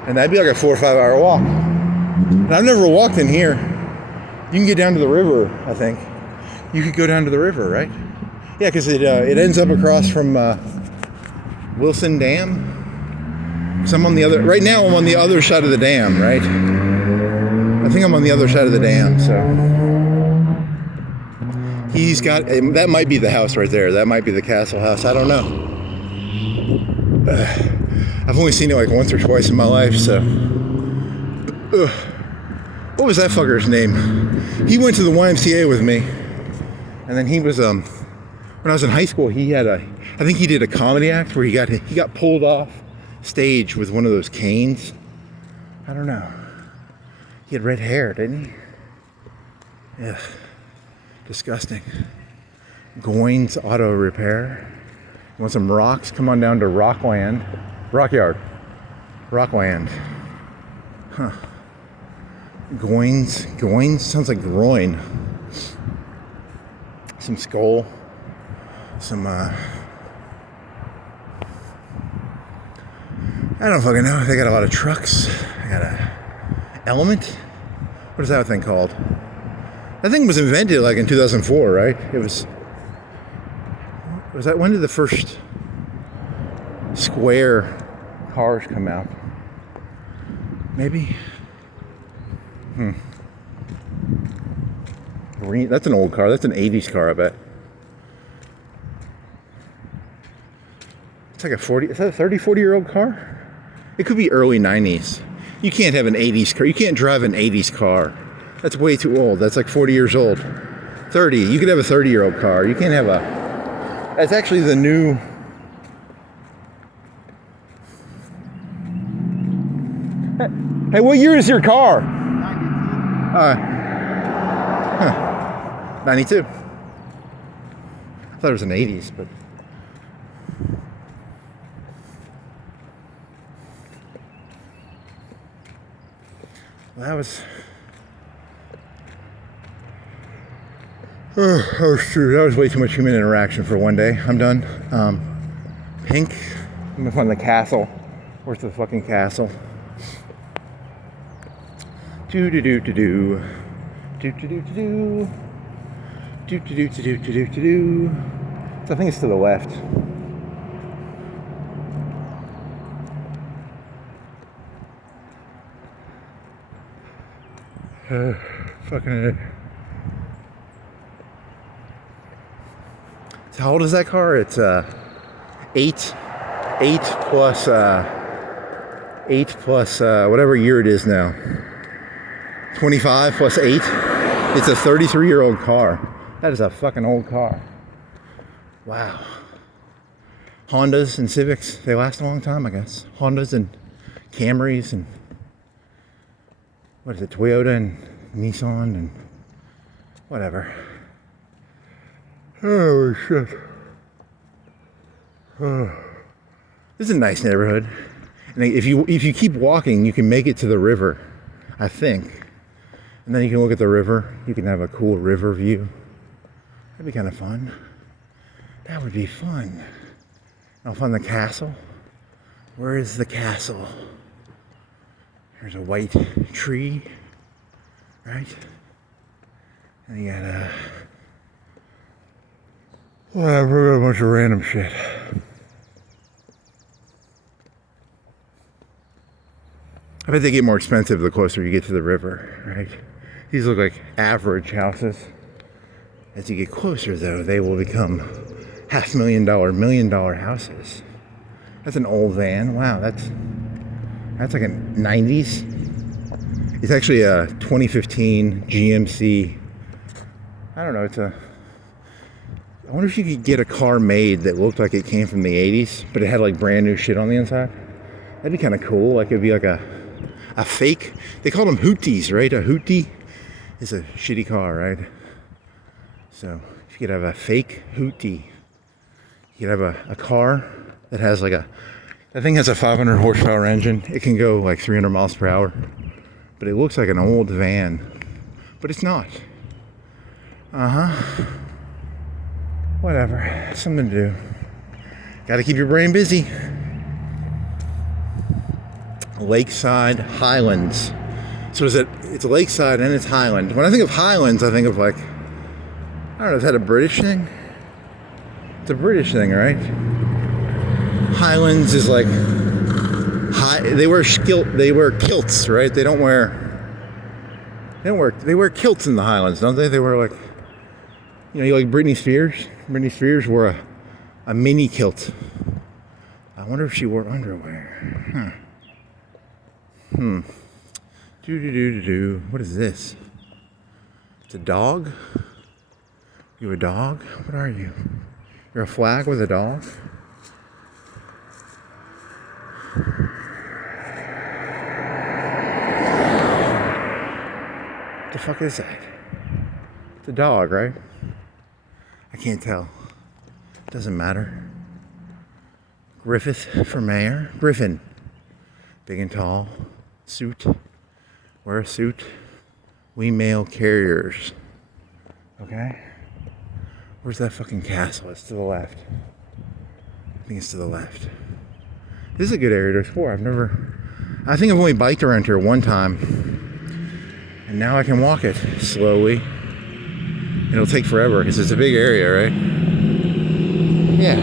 and that'd be like a 4 or 5 hour walk. And I've never walked in here. You can get down to the river, I think. You could go down to the river, right? Yeah, because it ends up across from Wilson Dam. So I'm on the other, right now I'm on the other side of the dam, right? I think I'm on the other side of the dam, so. He's got, that might be the house right there. That might be the castle house. I don't know. I've only seen it like once or twice in my life, so. What was that fucker's name? He went to the YMCA with me. And then he was, when I was in high school, he had I think he did a comedy act where he got pulled off stage with one of those canes. I don't know. He had red hair, didn't he? Yeah. Disgusting. Goins Auto Repair. You want some rocks? Come on down to Rockyard. Rockland. Huh. Goins? Sounds like groin. Some skull. Some, I don't fucking know. They got a lot of trucks. They got a Element? What is that thing called? That thing was invented like in 2004, right? Was that, when did the first square cars come out? Maybe? Green, that's an old car. That's an 80s car, I bet. It's like a 40, is that a 30, 40-year-old car? It could be early 90s. You can't have an 80s car. You can't drive an 80s car. That's way too old. That's like 40 years old. 30. You could have a 30-year-old car. You can't have a... That's actually the new... Hey, what year is your car? 92. I thought it was an 80s, but... Well, that was... Oh, that was true. That was way too much human interaction for one day. I'm done. Pink. I'm gonna find the castle. Where's the fucking castle? Do-do-do-do-do. Do-do-do-do-do. Do-do-do-do-do-do-do. So I think it's to the left. Fucking... So how old is that car? It's 8 plus whatever year it is now. 25 plus 8. It's a 33-year-old car. That is a fucking old car. Wow. Hondas and Civics, they last a long time, I guess. Hondas and Camrys and what is it, Toyota and Nissan and whatever. Oh shit. Oh. This is a nice neighborhood. And if you keep walking, you can make it to the river, I think. And then you can look at the river. You can have a cool river view. That'd be kind of fun. That would be fun. I'll find the castle. Where is the castle? There's a white tree, right? And you got whatever, a bunch of random shit. I bet they get more expensive the closer you get to the river, right? These look like average houses. As you get closer, though, they will become $500,000, $1 million houses. That's an old van. Wow, that's like a 90s. It's actually a 2015 GMC. I don't know, I wonder if you could get a car made that looked like it came from the 80s, but it had like brand new shit on the inside. That'd be kind of cool. Like it'd be like a fake, they call them hooties, right? A hootie is a shitty car, right? So if you could have a fake hootie, you could have a car that has like that thing has a 500 horsepower engine. It can go like 300 miles per hour, but it looks like an old van, but it's not. Whatever, something to do. Gotta keep your brain busy. Lakeside Highlands. So it's Lakeside and it's Highland. When I think of Highlands, I think of like, I don't know, is that a British thing? It's a British thing, right? Highlands is like high. They wear kilts, right? They wear kilts in the Highlands, don't they? They wear like, you like Britney Spears. Britney Spears wore a mini kilt. I wonder if she wore underwear. What is this? It's a dog? You a dog? What are you? You're a flag with a dog? What the fuck is that? It's a dog, right? I can't tell. Doesn't matter. Griffith for mayor. Griffin. Big and tall. Suit. Wear a suit. We mail carriers. Okay? Where's that fucking castle? It's to the left. I think it's to the left. This is a good area to explore. I think I've only biked around here one time. And now I can walk it slowly. It'll take forever because it's a big area, right? Yeah.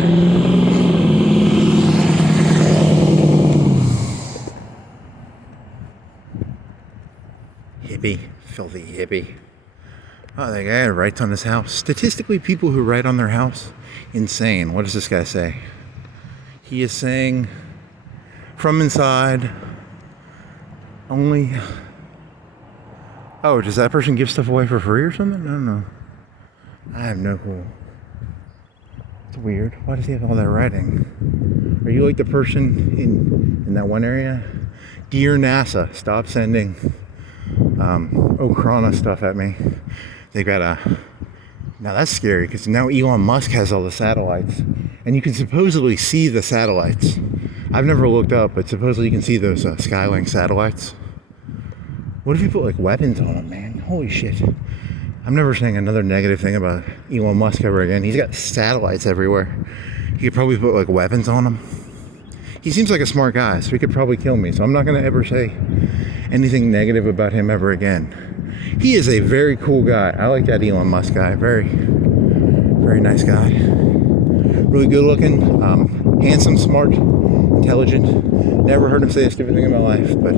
Hippie. Filthy hippie. Oh, that guy writes on his house. Statistically, people who write on their house, insane. What does this guy say? He is saying, from inside, only... Oh, does that person give stuff away for free or something? I don't know. I have no clue. It's weird. Why does he have all that writing? Are you like the person in that one area? Dear NASA, stop sending Ochrana stuff at me. They got now that's scary because now Elon Musk has all the satellites and you can supposedly see the satellites. I've never looked up, but supposedly you can see those Skylink satellites. What if you put like weapons on them, man? Holy shit. I'm never saying another negative thing about Elon Musk ever again. He's got satellites everywhere. You could probably put like weapons on him. He seems like a smart guy, so he could probably kill me. So I'm not going to ever say anything negative about him ever again. He is a very cool guy. I like that Elon Musk guy. Very, very nice guy. Really good looking, handsome, smart, intelligent. Never heard him say a stupid thing in my life. But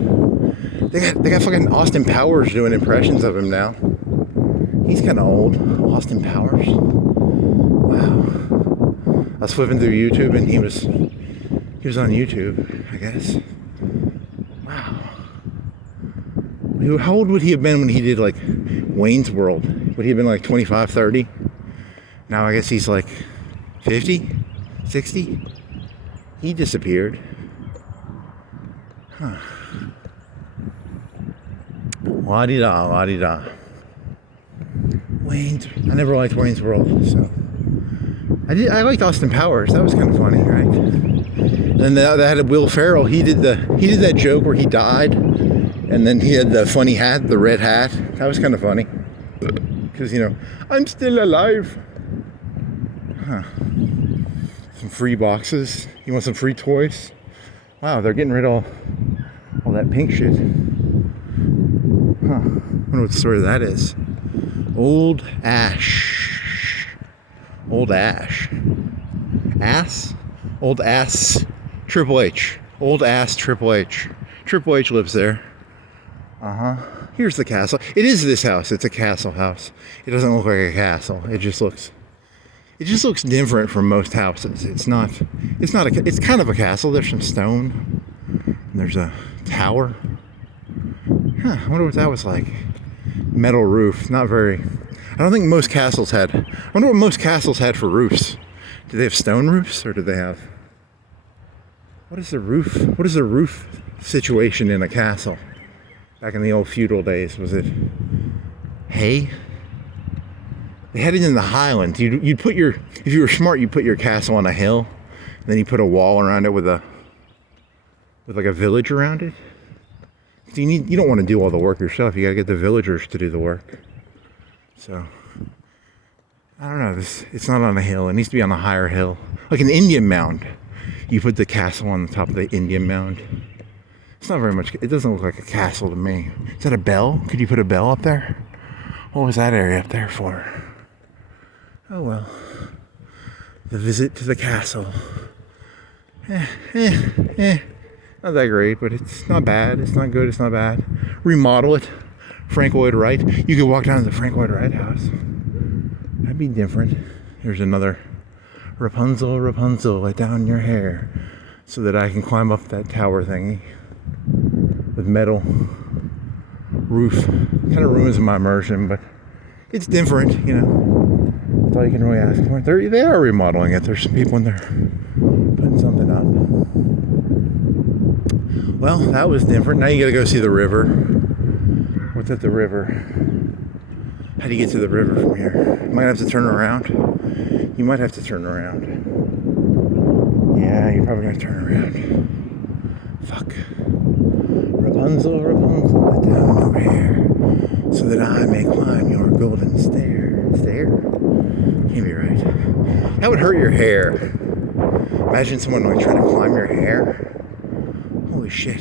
they got fucking Austin Powers doing impressions of him now. He's kind of old. Austin Powers. Wow. I was flipping through YouTube and he was on YouTube, I guess. Wow. How old would he have been when he did like Wayne's World? Would he have been like 25, 30? Now I guess he's like 50, 60? He disappeared. Huh. La-di-da, la-di-da. I never liked Wayne's World, so. I liked Austin Powers. That was kind of funny, right? And that had a Will Ferrell. He did that joke where he died, and then he had the funny hat, the red hat. That was kind of funny, because I'm still alive. Huh. Some free boxes. You want some free toys? Wow, they're getting rid of all that pink shit. Huh. I wonder what the story of that is. Old Ash. Old Ash. Ass? Old Ass. Triple H. Old Ass Triple H. Triple H lives there. Uh-huh. Here's the castle. It is this house. It's a castle house. It doesn't look like a castle. It just looks different from most houses. It's kind of a castle. There's some stone. There's a tower. Huh, I wonder what that was like. Metal roof. Not very. I don't think most castles had. I wonder what most castles had for roofs. Do they have stone roofs or do they have? What is the roof? What is the roof situation in a castle? Back in the old feudal days, was it hay? They had it in the Highlands. You'd put your, if you were smart, you'd put your castle on a hill, and then you put a wall around it with like a village around it. So you don't want to do all the work yourself. You got to get the villagers to do the work. So I don't know. It's not on a hill. It needs to be on a higher hill, like an Indian mound. You put the castle on the top of the Indian mound. It's not very much. It doesn't look like a castle to me. Is that a bell? Could you put a bell up there? What was that area up there for? Oh well. The visit to the castle. Not that great, but it's not bad. It's not good. It's not bad. Remodel it. Frank Lloyd Wright. You could walk down to the Frank Lloyd Wright house. That'd be different. Here's another Rapunzel, Rapunzel, let down your hair so that I can climb up that tower thingy with metal roof. Kind of ruins my immersion, but it's different, you know. That's all you can really ask for. They are remodeling it. There's some people in there putting something up. Well, that was different. Now you gotta go see the river. What's at the river? How do you get to the river from here? You might have to turn around. You might have to turn around. Yeah, you're probably gonna turn around. Fuck. Rapunzel, Rapunzel, let down your hair so that I may climb your golden stair. Stair? Can't be right. That would hurt your hair. Imagine someone like trying to climb your hair. Holy shit.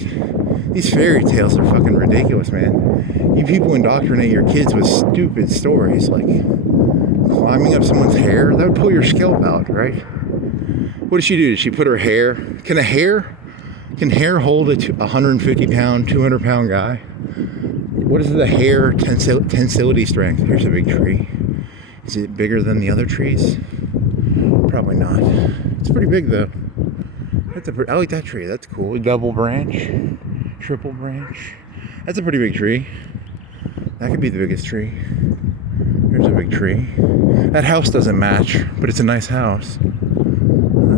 These fairy tales are fucking ridiculous, man. You people indoctrinate your kids with stupid stories like climbing up someone's hair. That would pull your scalp out, right? What did she do? Did she put her hair? Can hair hold a 150 pound, 200 pound guy? What is the hair tensility strength? Here's a big tree. Is it bigger than the other trees? Probably not. It's pretty big though. I like that tree. That's cool. Double branch, triple branch. That's a pretty big tree. That could be the biggest tree. Here's a big tree. That house doesn't match, but it's a nice house.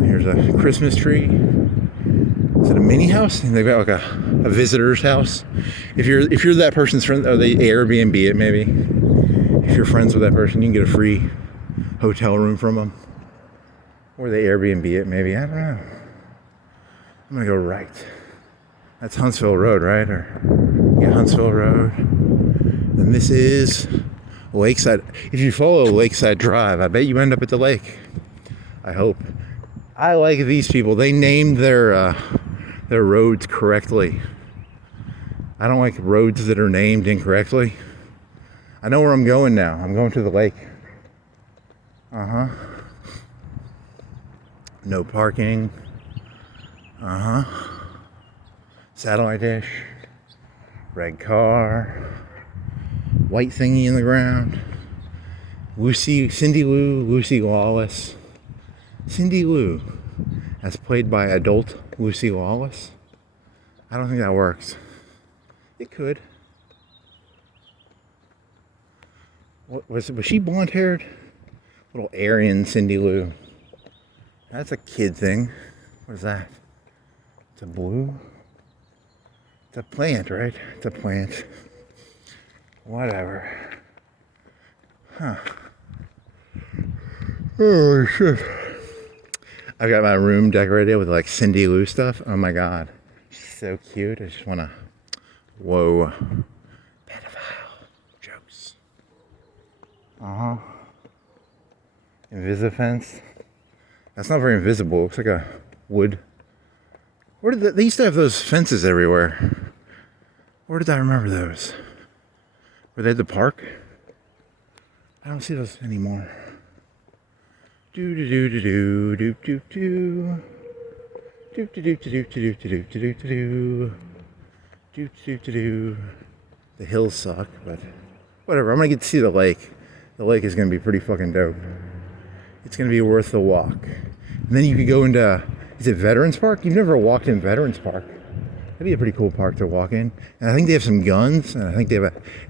Here's a Christmas tree. Is it a mini house? And they've got like a visitor's house. If you're that person's friend, or they Airbnb it maybe. If you're friends with that person, you can get a free hotel room from them. Or they Airbnb it maybe. I don't know. I'm gonna go right. That's Huntsville Road, right? Or yeah, Huntsville Road. And this is Lakeside. If you follow Lakeside Drive, I bet you end up at the lake. I hope. I like these people. They named their roads correctly. I don't like roads that are named incorrectly. I know where I'm going now. I'm going to the lake. No parking. Satellite dish. Red car. White thingy in the ground. Cindy Lou, Lucy Lawless. Cindy Lou, as played by adult Lucy Lawless. I don't think that works. It could. Was she blonde haired? Little Aryan Cindy Lou. That's a kid thing. What is that? It's a blue? It's a plant, right? It's a plant. Whatever. Huh. Oh shit. I've got my room decorated with like Cindy Lou stuff. Oh my god. She's so cute. I just wanna. Whoa. Pedophile jokes. Invisifence. That's not very invisible. It looks like a wood. Where did they used to have those fences everywhere? Where did I remember those? Were they at the park? I don't see those anymore. Do do do do do do do do do do do do do do do do do do do do. The hills suck, but whatever. I'm gonna get to see the lake. The lake is gonna be pretty fucking dope. It's gonna be worth the walk. And then you could go into, is it Veterans Park? You've never walked in Veterans Park. That'd be a pretty cool park to walk in. And I think they have some guns, and I think they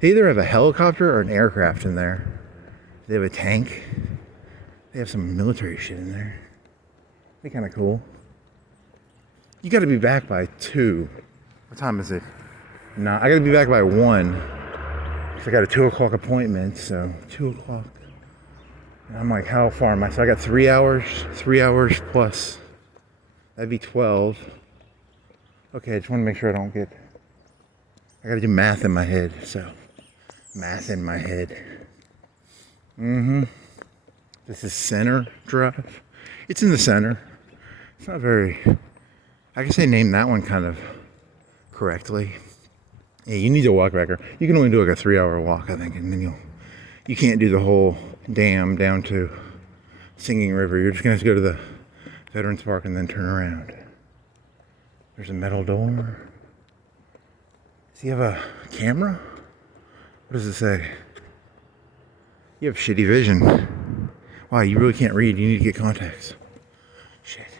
either have a helicopter or an aircraft in there. They have a tank. They have some military shit in there. They're kind of cool. You got to be back by 2. What time is it? No, I got to be back by 1. Because I got a 2 o'clock appointment, so 2 o'clock. And I'm like, how far am I? So I got 3 hours. 3 hours plus. That'd be 12. Okay, I just want to make sure I don't get... I got to do math in my head, so... Math in my head. This is Center Drive. It's in the center. It's not very... I guess they named that one kind of correctly. Yeah, you need to walk back. You can only do like a 3-hour walk, I think, and then you can't do the whole dam down to Singing River. You're just gonna have to go to the Veterans Park and then turn around. There's a metal door. Does he have a camera? What does it say? You have shitty vision. Wow, you really can't read. You need to get contacts. Shit.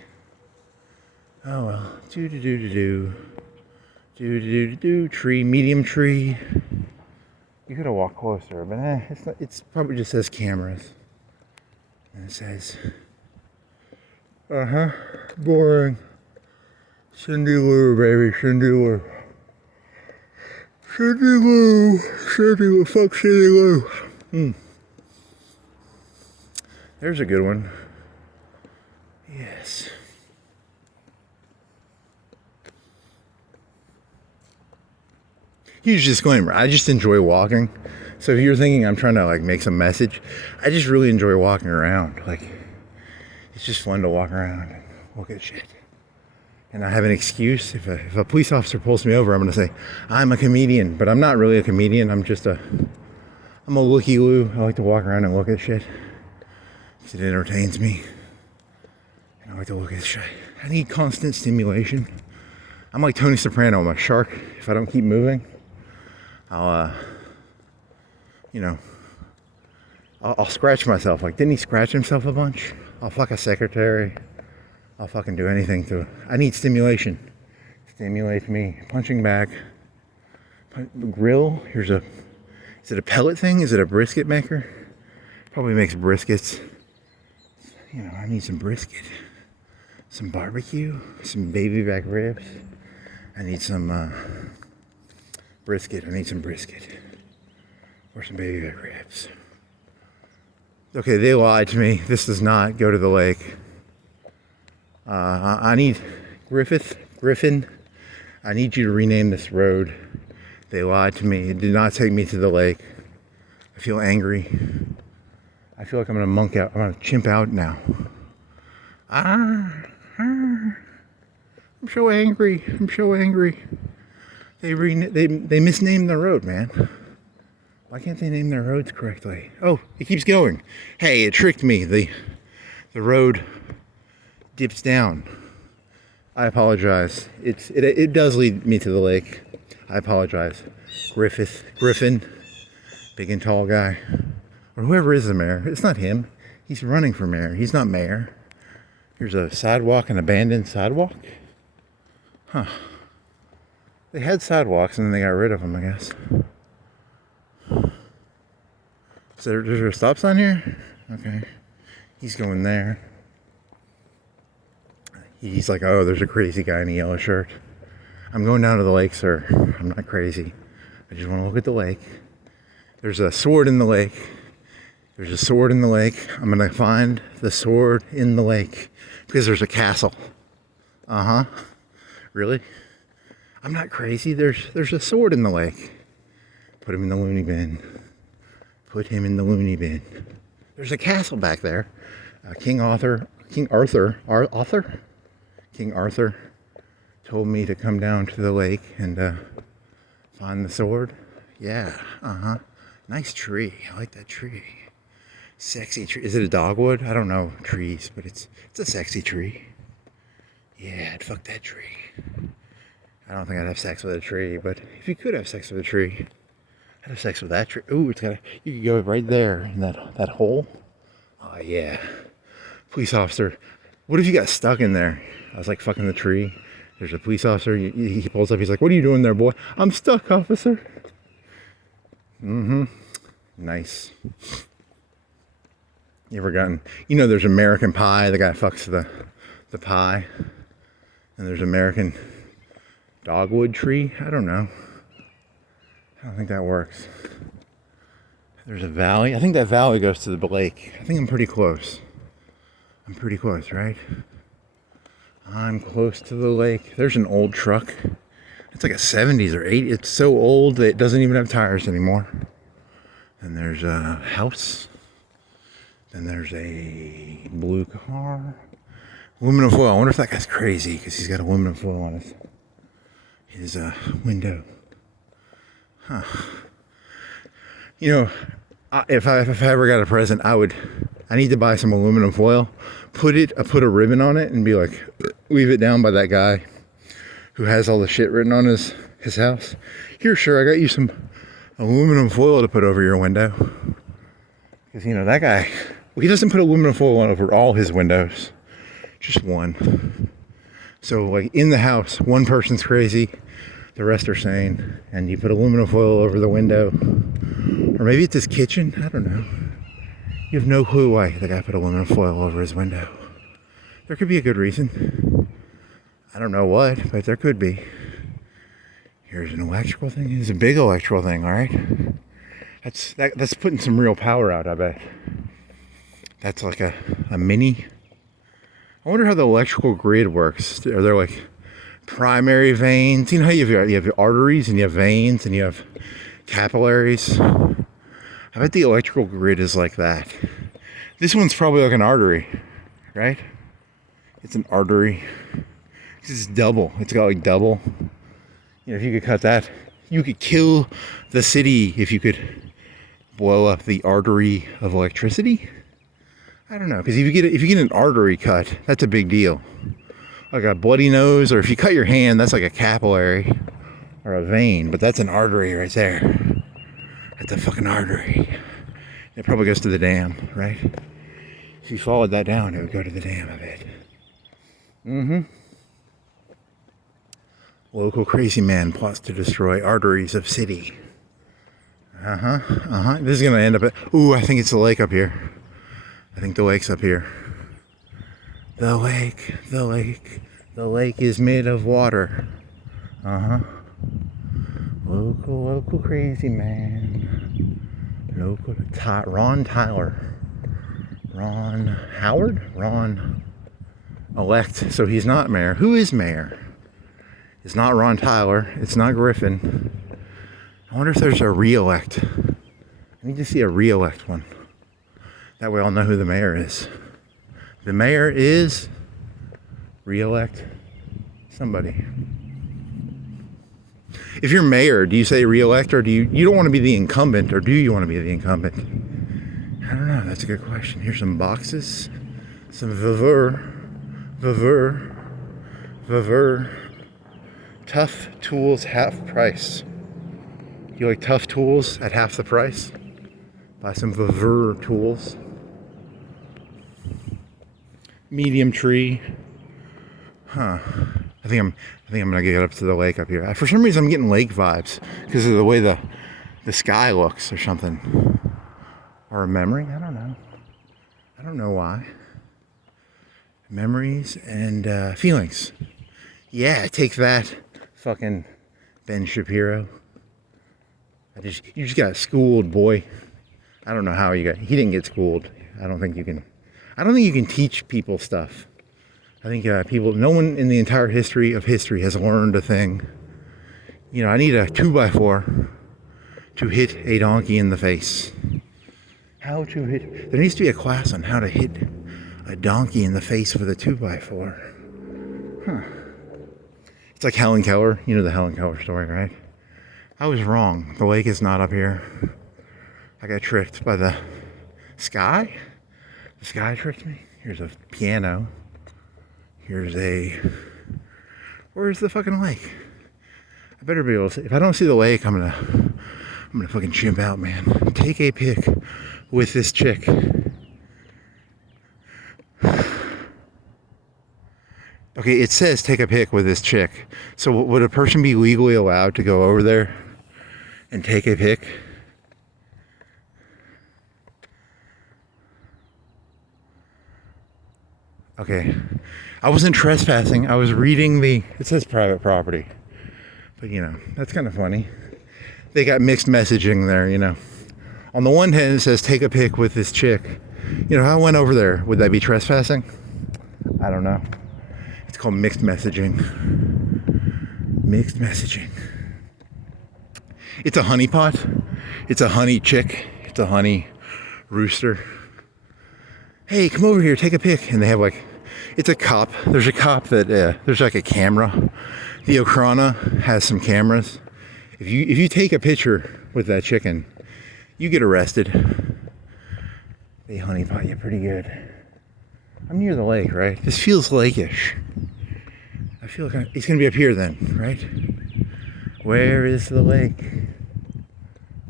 Oh well. Do. Tree, medium tree. You gotta walk closer, but it's probably just says cameras. And it says, boring. Cindy Lou, baby, Cindy Lou. Fuck Cindy Lou. There's a good one. Yes. Huge disclaimer, I just enjoy walking. So if you're thinking I'm trying to like make some message, I just really enjoy walking around. Like, it's just fun to walk around and look at shit. And I have an excuse. If a police officer pulls me over, I'm gonna say, I'm a comedian, but I'm not really a comedian. I'm a looky-loo. I like to walk around and look at shit. It entertains me. And I like to look at shit. I need constant stimulation. I'm like Tony Soprano. I'm a shark. If I don't keep moving, I'll scratch myself. Like, didn't he scratch himself a bunch? I'll fuck a secretary. I'll fucking do anything I need stimulation. Stimulate me. Punching bag. Grill. Is it a pellet thing? Is it a brisket maker? Probably makes briskets. I need some brisket. Some barbecue. Some baby back ribs. I need some brisket. I need some brisket. Or some baby back ribs. Okay, they lied to me. This does not go to the lake. I need Griffin. I need you to rename this road. They lied to me. It did not take me to the lake. I feel angry. I feel like I'm gonna monk out. I'm gonna chimp out now. I'm so angry. They misnamed the road, man. Why can't they name their roads correctly? Oh, it keeps going. Hey, it tricked me. The road dips down. I apologize. It does lead me to the lake. I apologize. Griffin, big and tall guy, or whoever is the mayor. It's not him. He's running for mayor. He's not mayor. Here's a sidewalk, an abandoned sidewalk. Huh. They had sidewalks and then they got rid of them, I guess. Is there a stop sign here? Okay. He's going there. He's like, oh, there's a crazy guy in a yellow shirt. I'm going down to the lake, sir. I'm not crazy. I just want to look at the lake. There's a sword in the lake. There's a sword in the lake. I'm going to find the sword in the lake because there's a castle. Really? I'm not crazy. There's a sword in the lake. Put him in the loony bin. Put him in the loony bin. There's a castle back there. King Arthur told me to come down to the lake and find the sword. Yeah, nice tree. I like that tree. Sexy tree. Is it a dogwood? I don't know trees, but it's a sexy tree. Yeah, I'd fuck that tree. I don't think I'd have sex with a tree, but if you could have sex with a tree, I'd have sex with that tree. Ooh, you could go right there in that hole. Oh yeah. Police officer. What if you got stuck in there? I was like fucking the tree. There's a police officer. He pulls up. He's like, what are you doing there, boy? I'm stuck, officer. Nice. You ever gotten, there's American Pie. The guy fucks the pie. And there's American dogwood tree. I don't know. I don't think that works. There's a valley. I think that valley goes to the lake. I think I'm pretty close. I'm pretty close, right? I'm close to the lake. There's an old truck. It's like a 70s or 80s. It's so old that it doesn't even have tires anymore. And there's a house. Then there's a blue car. Aluminum foil. I wonder if that guy's crazy because he's got aluminum foil on his window. Huh. If I ever got a present, I need to buy some aluminum foil, put a ribbon on it and be like, leave it down by that guy who has all the shit written on his house. Here, sure, I got you some aluminum foil to put over your window. Because, you know, that guy, well, he doesn't put aluminum foil on over all his windows. Just one. So, like, in the house, one person's crazy, the rest are sane, and you put aluminum foil over the window. Or maybe it's his kitchen, I don't know. You have no clue why the guy put aluminum foil over his window. There could be a good reason. I don't know what, but there could be. Here's an electrical thing. It's a big electrical thing, all right? That's putting some real power out, I bet. That's like a mini. I wonder how the electrical grid works. Are there like primary veins? You know how you have arteries and you have veins and you have capillaries? I bet the electrical grid is like that. This one's probably like an artery, right? It's an artery. It's double. It's got like double. You know, if you could cut that, you could kill the city if you could blow up the artery of electricity. I don't know, because if you get an artery cut, that's a big deal. Like a bloody nose, or if you cut your hand, that's like a capillary or a vein, but that's an artery right there. That's a fucking artery. It probably goes to the dam, right? If you followed that down, it would go to the dam, I bet. Mm-hmm. Local crazy man plots to destroy arteries of city. This is gonna end up at, ooh, I think it's the lake up here. I think the lake's up here. The lake is made of water. Local crazy man. Ron Tyler. Ron Howard? Ron elect. So he's not mayor. Who is mayor? It's not Ron Tyler. It's not Griffin. I wonder if there's a re-elect. I need to see a re-elect one. That way I'll know who the mayor is. The mayor is re-elect somebody. If you're mayor, do you say re-elect, or do you don't want to be the incumbent, or do you want to be the incumbent? I don't know. That's a good question. Here's some boxes. Some Vavur. Tough tools half price. You like tough tools at half the price? Buy some Vavur tools. Medium tree. I think I'm gonna get up to the lake up here. For some reason I'm getting lake vibes because of the way the sky looks or something. Or a memory, I don't know. I don't know why. Memories and feelings. Yeah, take that, fucking Ben Shapiro. You just got schooled, boy. I don't know how he didn't get schooled. I don't think you can teach people stuff. I think no one in the entire history of history has learned a thing. You know, I need a 2x4 to hit a donkey in the face. How to hit, there needs to be a class on how to hit a donkey in the face with a 2x4. It's like Helen Keller. You know the Helen Keller story, right? I was wrong. The lake is not up here. I got tricked by the sky. The sky tricked me. Here's a piano. Where's the fucking lake? I better be able to see. If I don't see the lake, I'm gonna fucking chimp out, man. Take a pic with this chick. Okay, it says take a pic with this chick. So would a person be legally allowed to go over there and take a pic? Okay, I wasn't trespassing. I was reading it says private property. But, you know, that's kind of funny. They got mixed messaging there, you know. On the one hand, it says take a pic with this chick. You know, I went over there. Would that be trespassing? I don't know. It's called mixed messaging. Mixed messaging. It's a honey pot. It's a honey chick. It's a honey rooster. Hey, come over here, take a pic. And they have like, it's a cop. There's a cop that, there's like a camera. The Okrana has some cameras. If you take a picture with that chicken, you get arrested. They honey pot you pretty good. I'm near the lake, right? This feels lake-ish. I feel like he's gonna be up here then, right? Where is the lake?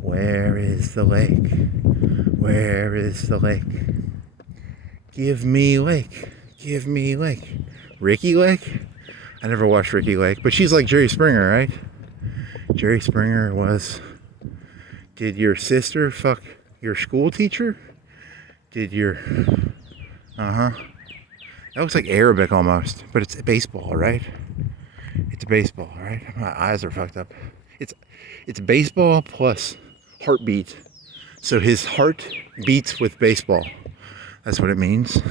Where is the lake? Where is the lake? Give me lake. Give me lake. Ricky Lake? I never watched Ricky Lake, but she's like Jerry Springer, right? Jerry Springer was... Did your sister fuck your school teacher? Did your... That looks like Arabic almost, but it's baseball, right? It's baseball, right? My eyes are fucked up. It's baseball plus heartbeat. So his heart beats with baseball. That's what it means.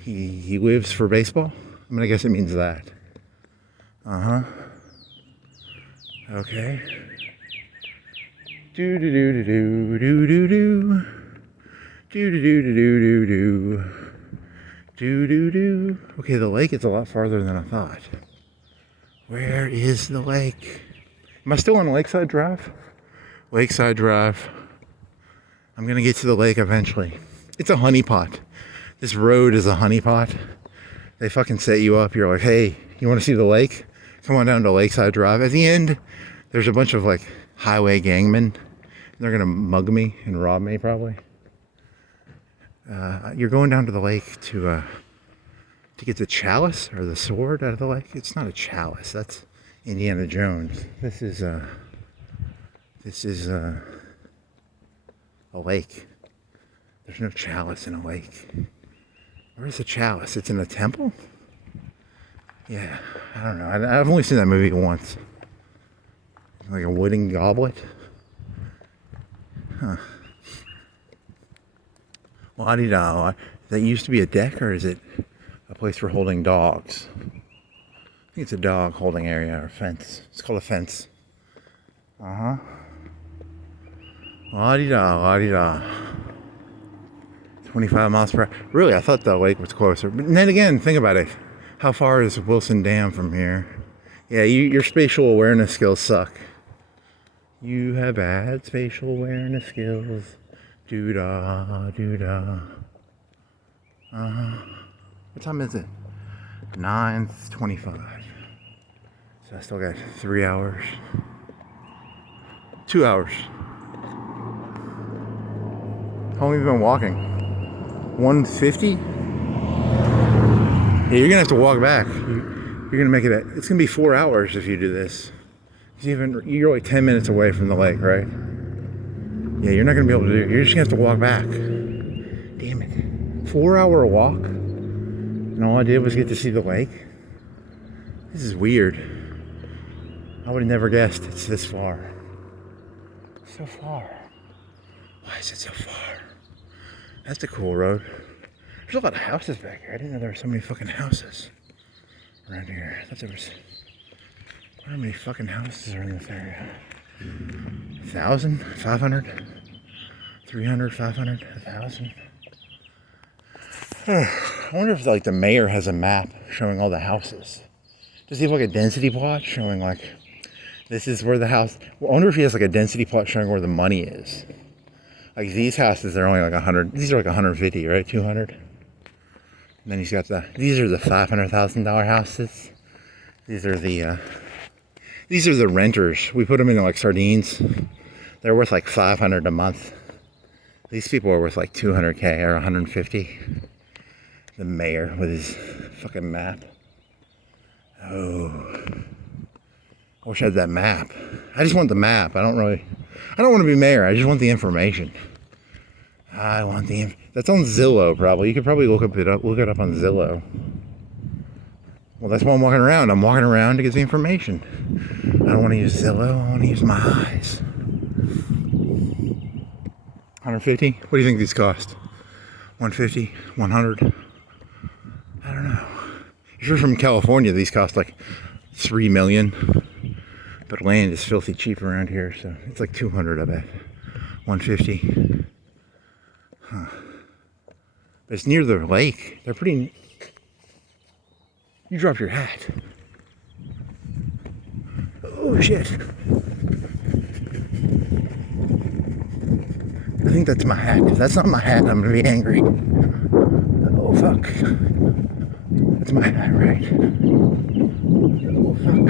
He lives for baseball. I mean, I guess it means that. Okay. Do do do do do do do do do do do do do do do do. Okay, the lake is a lot farther than I thought. Where is the lake? Am I still on Lakeside Drive? Lakeside Drive. I'm gonna get to the lake eventually. It's a honeypot. This road is a honeypot. They fucking set you up. You're like, hey, you want to see the lake? Come on down to Lakeside Drive. At the end, there's a bunch of like highway gangmen. They're gonna mug me and rob me probably. You're going down to the lake to get the chalice or the sword out of the lake. It's not a chalice. That's Indiana Jones. This is a lake. There's no chalice in a lake. Where's the chalice? It's in a temple? Yeah, I don't know. I've only seen that movie once. Like a wooden goblet. Huh. La-di-da. That used to be a deck, or is it a place for holding dogs? I think it's a dog holding area or fence. It's called a fence. La-di-da, la-di-da. 25 miles per hour. Really, I thought the lake was closer. But then again, think about it. How far is Wilson Dam from here? Yeah, your spatial awareness skills suck. You have bad spatial awareness skills. Doo-da, doo-da. What time is it? 9:25. So I still got 3 hours. 2 hours. How long have you been walking? 150? Yeah, you're gonna have to walk back. You're gonna make it. It's gonna be 4 hours if you do this. You're like 10 minutes away from the lake, right? Yeah, you're not gonna be able to do it. You're just gonna have to walk back. Damn it. 4 hour walk? And all I did was get to see the lake? This is weird. I would have never guessed it's this far. So far. Why is it so far? That's a cool road. There's a lot of houses back here. I didn't know there were so many fucking houses around here. I thought there was... I wonder how many fucking houses are in this area. 1,000? 500? 300? 500? 1,000? I wonder if like the mayor has a map showing all the houses. Does he have like a density plot showing like this is where the house... Well, I wonder if he has like a density plot showing where the money is. Like these houses are only like 100. These are like 150, right? 200. And then he's got these are the $500,000 houses. These are the renters. We put them in like sardines. They're worth like 500 a month. These people are worth like 200K or 150. The mayor with his fucking map. Oh. I wish I had that map. I just want the map. I don't want to be mayor. I just want the information. I want the... That's on Zillow, probably. You could probably look it up on Zillow. Well, that's why I'm walking around. I'm walking around to get the information. I don't want to use Zillow. I want to use my eyes. 150? What do you think these cost? 150? 100? I don't know. If you're from California, these cost like $3 million. But land is filthy cheap around here, so it's like 200, I bet. 150. Huh. But it's near the lake. They're pretty... You drop your hat. Oh, shit. I think that's my hat. If that's not my hat, I'm gonna be angry. Oh, fuck. That's That's my hat, right? Oh, fuck.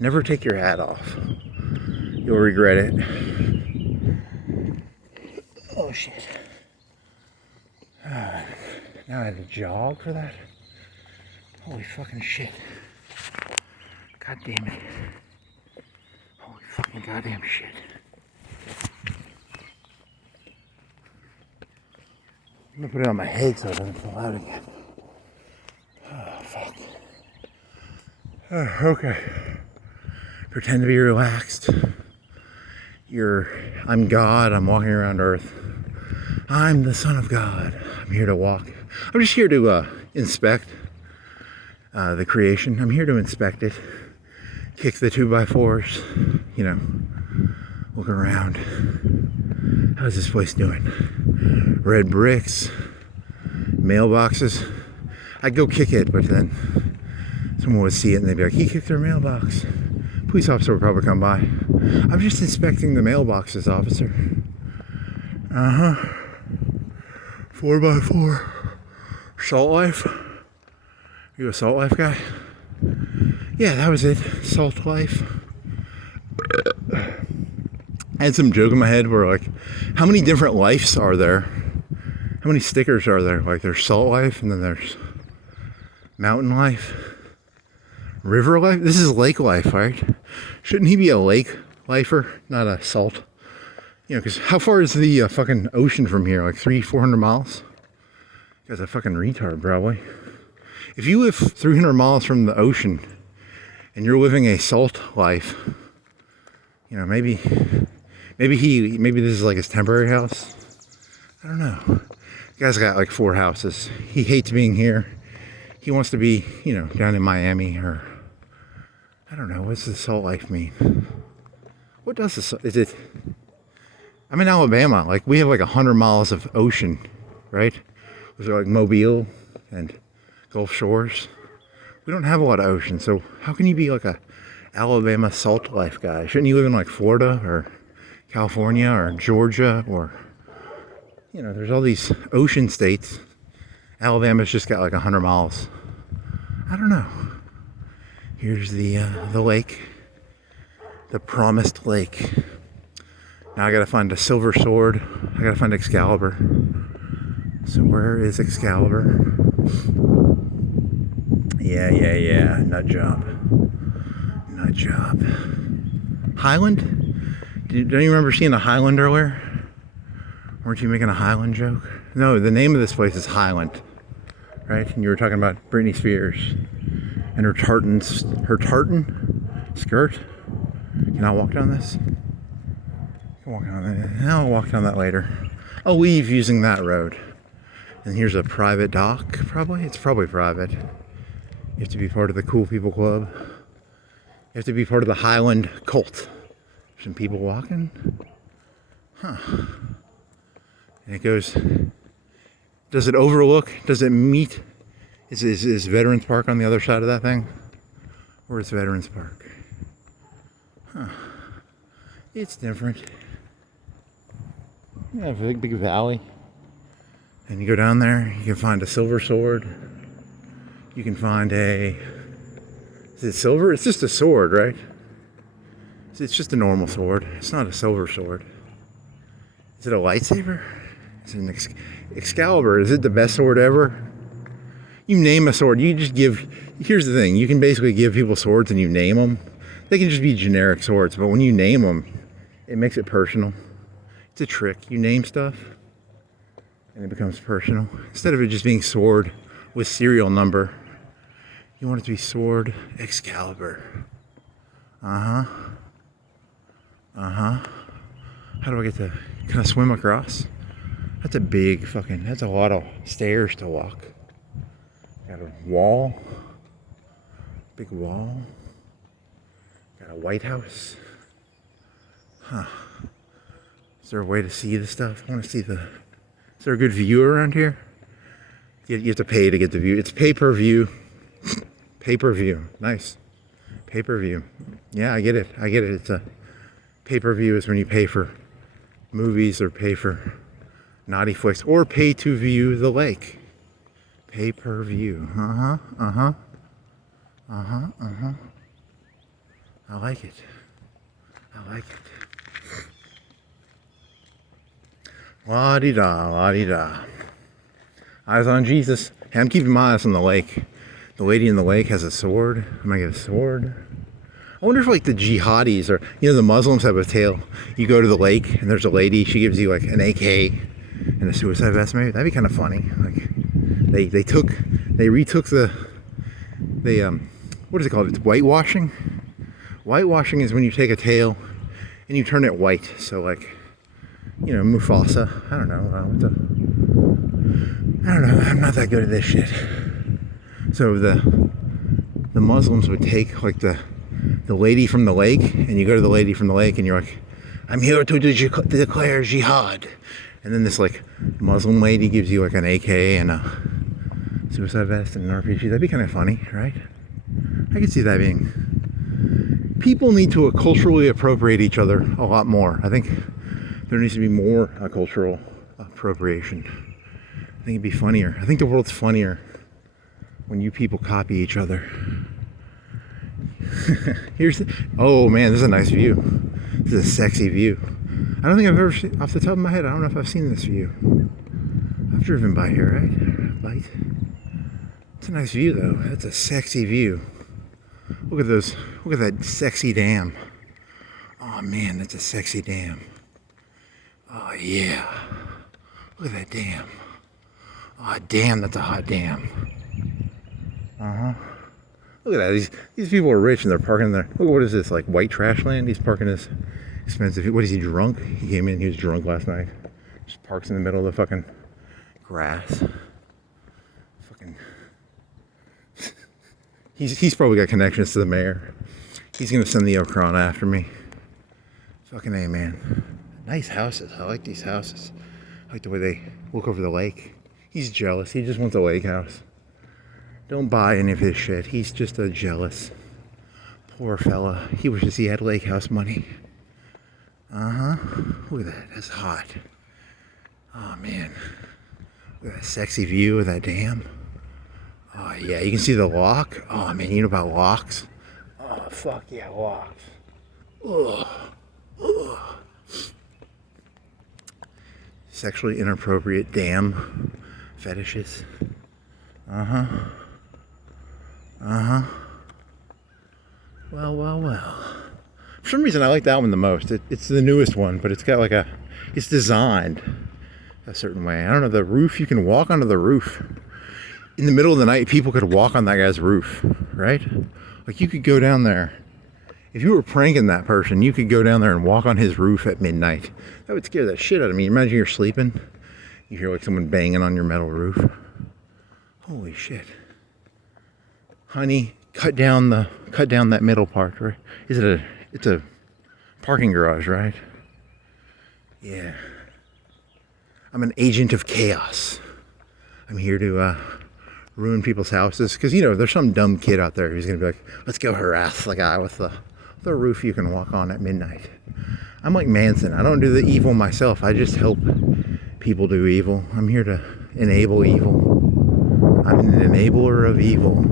Never take your hat off. You'll regret it. Oh, shit. Now I had to jog for that? Holy fucking shit. God damn it. Holy fucking goddamn shit. I'm gonna put it on my head so it doesn't fall out again. Oh, fuck. Okay. Pretend to be relaxed. I'm God, I'm walking around Earth. I'm the Son of God. I'm here to walk. I'm just here to inspect the creation. I'm here to inspect it. Kick the 2x4s, you know, look around. How's this place doing? Red bricks, mailboxes. I'd go kick it, but then someone would see it and they'd be like, he kicked their mailbox. Police officer would probably come by. I'm just inspecting the mailboxes, officer. 4x4. Salt life. You a salt life guy? Yeah, that was it. Salt life. I had some joke in my head where like, how many different lives are there? How many stickers are there? Like there's salt life and then there's mountain life, river life. This is lake life, right? Shouldn't he be a lake lifer, not a salt? You know, because how far is the fucking ocean from here? Like 300-400 miles? Guy's a fucking retard, probably. If you live 300 miles from the ocean and you're living a salt life, you know, maybe this is like his temporary house. I don't know. The guy's got like 4 houses. He hates being here. He wants to be, you know, down in Miami or, I don't know, what's the salt life mean? What does this, is it, I'm in Alabama, like we have like 100 miles of ocean, right? There's like Mobile and Gulf Shores. We don't have a lot of ocean, so how can you be like a Alabama salt life guy? Shouldn't you live in like Florida or California or Georgia or, you know, there's all these ocean states. Alabama's just got like 100 miles. I don't know. Here's the lake, the promised lake. Now I gotta find a silver sword. I gotta find Excalibur. So where is Excalibur? Yeah. Nut job. Highland? Don't you remember seeing a Highland earlier? Weren't you making a Highland joke? No, the name of this place is Highland, right? And you were talking about Britney Spears and her tartan skirt. Can I walk down this? I'll walk down that later. I'll leave using that road. And here's a private dock, probably. It's probably private. You have to be part of the Cool People Club. You have to be part of the Highland cult. Some people walking. Huh. And it goes, does it overlook? Does it meet? Is Veterans Park on the other side of that thing? Or is Veterans Park? Huh. It's different. You have a big valley. And you go down there, you can find a silver sword. You can find is it silver? It's just a sword, right? It's just a normal sword. It's not a silver sword. Is it a lightsaber? Is it an Excalibur? Is it the best sword ever? You name a sword, you just give, here's the thing, you can basically give people swords and you name them. They can just be generic swords, but when you name them, it makes it personal. It's a trick. You name stuff and it becomes personal. Instead of it just being sword with serial number, you want it to be sword Excalibur. How do I get to, can I swim across? That's a big fucking, that's a lot of stairs to walk. Got a wall, big wall. Got a White House. Huh. Is there a way to see the stuff? I want to see is there a good view around here? You have to pay to get the view. It's pay-per-view. Pay-per-view. Nice. Pay-per-view. Yeah, I get it. It's a pay-per-view is when you pay for movies or pay for naughty flicks or pay to view the lake. Pay-per-view. I like it. La-di-da, la-di-da. Eyes on Jesus. Hey, I'm keeping my eyes on the lake. The lady in the lake has a sword. I'm gonna get a sword. I wonder if like the jihadis or, the Muslims have a tale. You go to the lake and there's a lady, she gives you like an AK and a suicide vest maybe. That'd be kind of funny. Like they retook the what is it called? It's whitewashing. Whitewashing is when you take a tale and you turn it white. So like, Mufasa. I don't know. I'm not that good at this shit. So the Muslims would take like the lady from the lake, and you go to the lady from the lake and you're like, I'm here to declare jihad. And then this like Muslim lady gives you like an AK and a suicide vest and an RPG. That'd be kind of funny, right? I could see that being. People need to culturally appropriate each other a lot more. I think there needs to be more cultural appropriation. I think it'd be funnier. I think the world's funnier when you people copy each other. Oh man, this is a nice view. This is a sexy view. I don't think I've ever seen, off the top of my head, I don't know if I've seen this view. I've driven by here, right? It's a nice view though. That's a sexy view. Look at that sexy dam. Oh man, that's a sexy dam. Oh yeah. Look at that dam. Oh damn, that's a hot dam. Look at that. These people are rich and they're parking there. Look, what is this, like white trash land? He's parking his expensive. What is he, drunk? He came in, he was drunk last night. Just parks in the middle of the fucking grass. Fucking. He's probably got connections to the mayor. He's gonna send the Okron after me. Fucking A, man. Nice houses. I like these houses. I like the way they look over the lake. He's jealous. He just wants a lake house. Don't buy any of his shit. He's just a jealous poor fella. He wishes he had lake house money. Look at that. That's hot. Oh man. Look at that sexy view of that dam. Oh yeah, you can see the lock. Oh man, you know about locks? Oh fuck yeah, locks. Ugh. Sexually inappropriate dam fetishes. Well. For some reason I like that one the most. It's the newest one, but it's got like it's designed a certain way. I don't know, the roof, you can walk onto the roof. In the middle of the night, people could walk on that guy's roof, right? Like you could go down there. If you were pranking that person, you could go down there and walk on his roof at midnight. That would scare the shit out of me. Imagine you're sleeping. You hear like someone banging on your metal roof. Holy shit. Honey, cut down that middle part, right? It's a parking garage, right? Yeah. I'm an agent of chaos. I'm here to ruin people's houses. Because, there's some dumb kid out there who's going to be like, let's go harass the guy with the roof you can walk on at midnight. I'm like Manson. I don't do the evil myself. I just help people do evil. I'm here to enable evil. I'm an enabler of evil.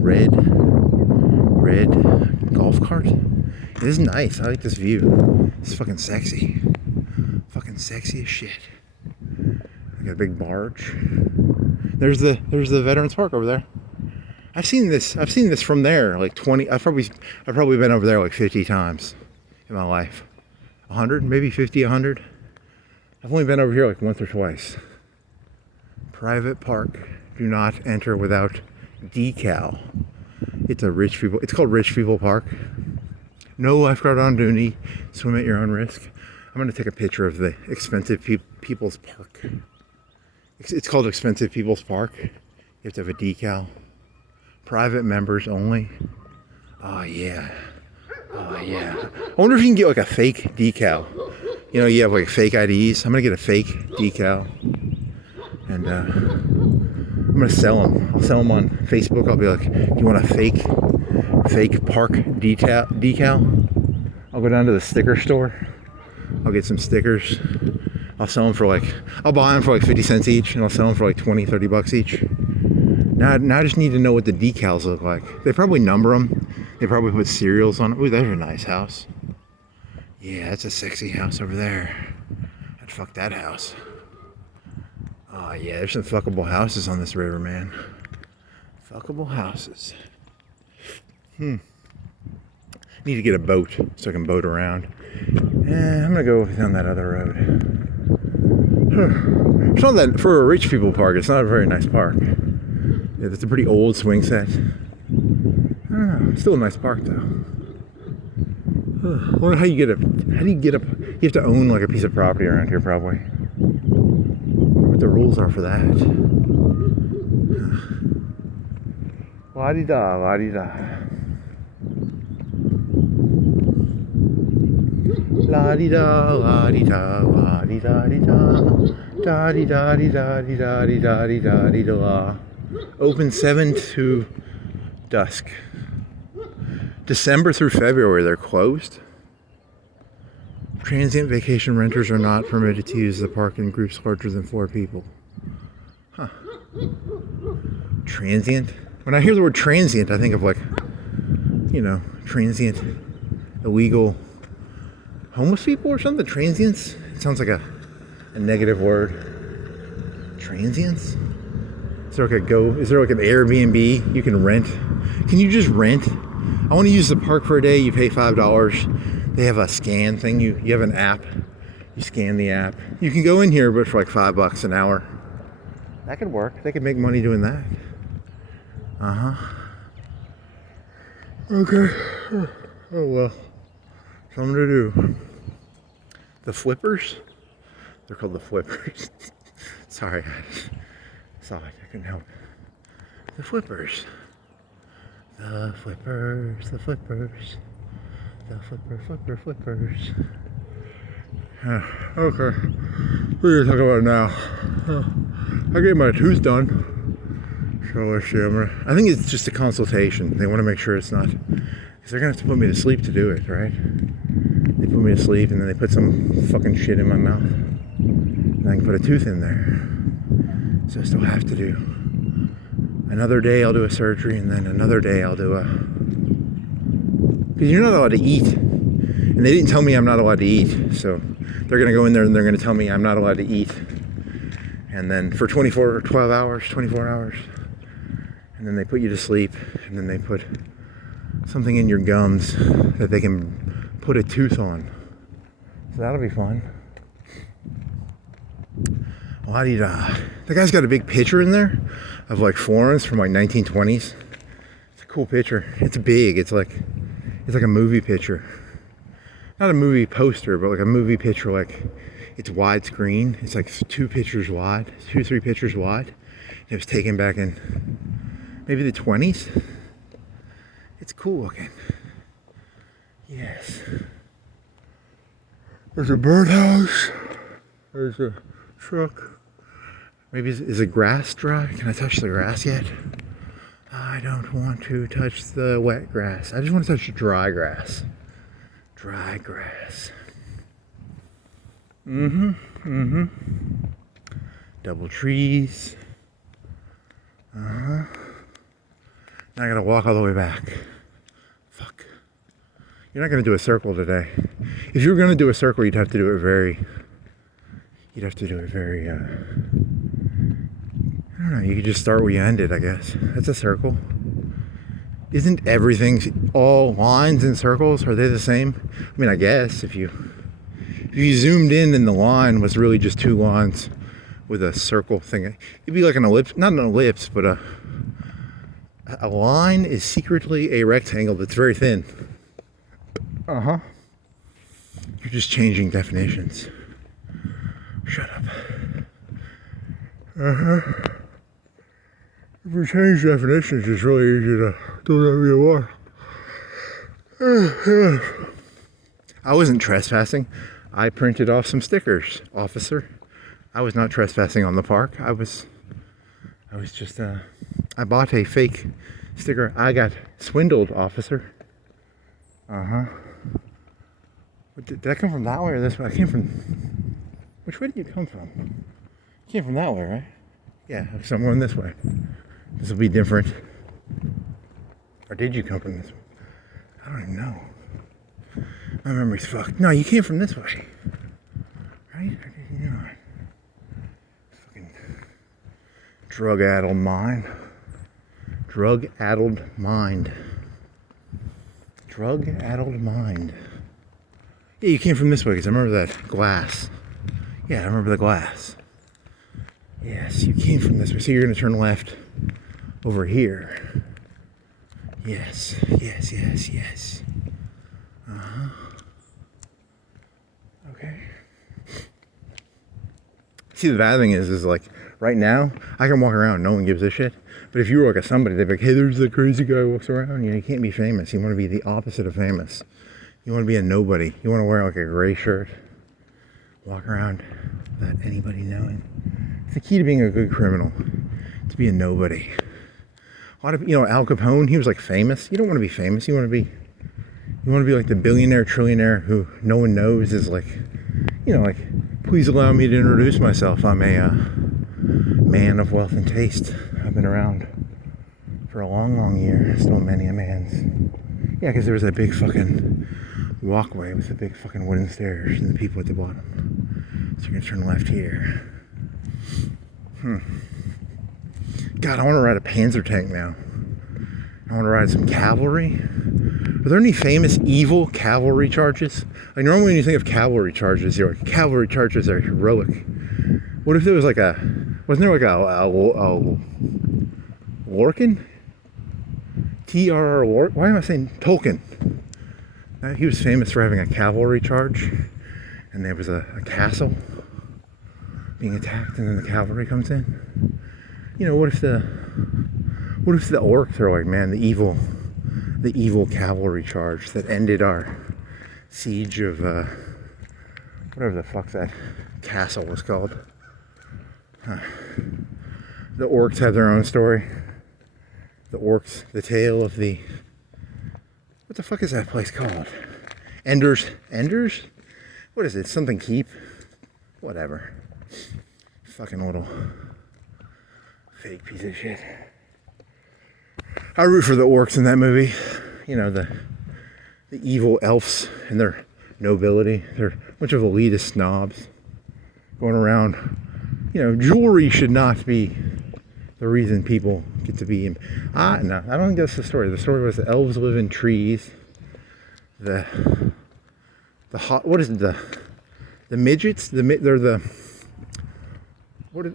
Red golf cart. It is nice. I like this view. It's fucking sexy. Fucking sexy as shit. I got a big barge. There's the Veterans Park over there. I've seen this from there like 20. I've probably been over there like 50 times in my life. 100, maybe 50, 100. I've only been over here like once or twice. Private park. Do not enter without decal. It's called Rich People Park. No lifeguard on duty. Swim at your own risk. I'm gonna take a picture of the expensive people's park. It's called Expensive People's Park. You have to have a decal. Private members only. Oh yeah. I wonder if you can get like a fake decal. You have like fake IDs. I'm gonna get a fake decal. And I'm gonna sell them. I'll sell them on Facebook. I'll be like, do you want a fake fake park decal. I'll go down to the sticker store. I'll get some stickers. I'll sell them for like, I'll buy them for like 50 cents each, and I'll sell them for like 20, 30 bucks each. Now I just need to know what the decals look like. They probably number them. They probably put serials on it. Ooh, there's a nice house. Yeah, that's a sexy house over there. I'd fuck that house. Oh yeah, there's some fuckable houses on this river, man. Fuckable houses. Need to get a boat so I can boat around. And I'm gonna go down that other road. It's not that, for a rich people park, it's not a very nice park. Yeah, it's a pretty old swing set. I don't know, it's still a nice park though. I wonder how do you get up, you have to own like a piece of property around here probably. I wonder what the rules are for that. La-di-da, la-di-da. La-di-da, la-di-da, la-di-da-di-da. Da-di-da-di-da-di-da-di-da-di-da-di-da. Open 7 to dusk. December through February they're closed. Transient vacation renters are not permitted to use the park in groups larger than 4 people. Huh. Transient? When I hear the word transient, I think of like, you know, transient, illegal, homeless people or something. Transients? It sounds like a negative word. Transients? Is there like an Airbnb you can rent? Can you just rent? I want to use the park for a day. You pay $5. They have a scan thing. You have an app. You scan the app. You can go in here, but for like $5 an hour. That could work. They could make money doing that. Okay. Oh well. Something to do. The flippers? They're called the flippers. Sorry, guys. Sorry, I couldn't help. The flippers. The flippers. The flippers. The flippers. Okay. What are you talking about now? I get my tooth done. So let's see. I think it's just a consultation. They want to make sure it's not, because they're gonna have to put me to sleep to do it, right? They put me to sleep and then they put some fucking shit in my mouth. And I can put a tooth in there. So I still have to do. Another day I'll do a surgery, and then another day I'll do a. Because you're not allowed to eat, and they didn't tell me I'm not allowed to eat. So they're gonna go in there and they're gonna tell me I'm not allowed to eat. And then for 24 hours, and then they put you to sleep, and then they put something in your gums that they can put a tooth on. So that'll be fun. La-di-da. That guy's got a big picture in there of like Florence from like 1920s. It's a cool picture. It's big. It's like a movie picture. Not a movie poster, but like a movie picture. Like it's widescreen. It's like 2 pictures wide, 2-3 pictures wide. It was taken back in maybe the 20s. It's cool looking. Yes. There's a birdhouse. There's a truck. Maybe is the grass dry? Can I touch the grass yet? I don't want to touch the wet grass. I just want to touch the dry grass. Dry grass. Double trees. Now I gotta walk all the way back. Fuck. You're not gonna do a circle today. If you were gonna do a circle, you'd have to do it very, I don't know, you could just start where you ended, I guess. That's a circle. Isn't everything, all lines and circles, are they the same? I mean, I guess if you zoomed in and the line was really just 2 lines with a circle thing, it'd be like an ellipse, not an ellipse, but a line is secretly a rectangle that's very thin. You're just changing definitions. Shut up. If you change definitions, it's really easy to do whatever you want. I wasn't trespassing. I printed off some stickers, officer. I was not trespassing on the park. I was just, I bought a fake Sticker, I got swindled, officer. Uh-huh. Did I come from that way or this way? I came from... Which way did you come from? You came from that way, right? Yeah, so I'm going this way. This will be different. Or did you come from this way? I don't even know. My memory's fucked. No, you came from this way. Right? Or did you not? Fucking drug-addled mind. Drug-addled mind. Drug-addled mind. Yeah, you came from this way because I remember that glass. Yeah, I remember the glass. Yes, you came from this way. So you're going to turn left over here. Yes, yes, yes, yes. Uh-huh. Okay. See, the bad thing is like, right now, I can walk around and no one gives a shit. But if you were like a somebody, they'd be like, hey, there's the crazy guy who walks around. You know, you can't be famous. You want to be the opposite of famous. You want to be a nobody. You want to wear like a gray shirt. Walk around without anybody knowing. It's the key to being a good criminal. To be a nobody. A lot of, you know, Al Capone, he was like famous. You don't want to be famous. You want to be like the billionaire, trillionaire who no one knows is like, you know, like, please allow me to introduce myself. I'm a man of wealth and taste. I've been around for a long, long year. Still many a man's. Yeah, because there was that big fucking walkway with the big fucking wooden stairs and the people at the bottom. So you're going to turn left here. God, I want to ride a Panzer tank now. I want to ride some cavalry. Are there any famous evil cavalry charges? Like normally when you think of cavalry charges, you're like, cavalry charges are heroic. What if there was like wasn't there like a Lorcan? T.R.R. Lorcan? Why am I saying Tolkien? He was famous for having a cavalry charge. And there was a castle being attacked and then the cavalry comes in. You know, what if the orcs are like, man, the evil cavalry charge that ended our siege of whatever the fuck that castle was called. The orcs have their own story. The orcs, the tale of the, what the fuck is that place called? Enders? What is it? Something Keep? Whatever. Fucking little fake piece of shit. I root for the orcs in that movie. You know, the evil elves and their nobility. They're a bunch of elitist snobs going around. You know, jewelry should not be the reason people get to be. No, I don't think that's the story. The story was the elves live in trees. The midgets. They're the.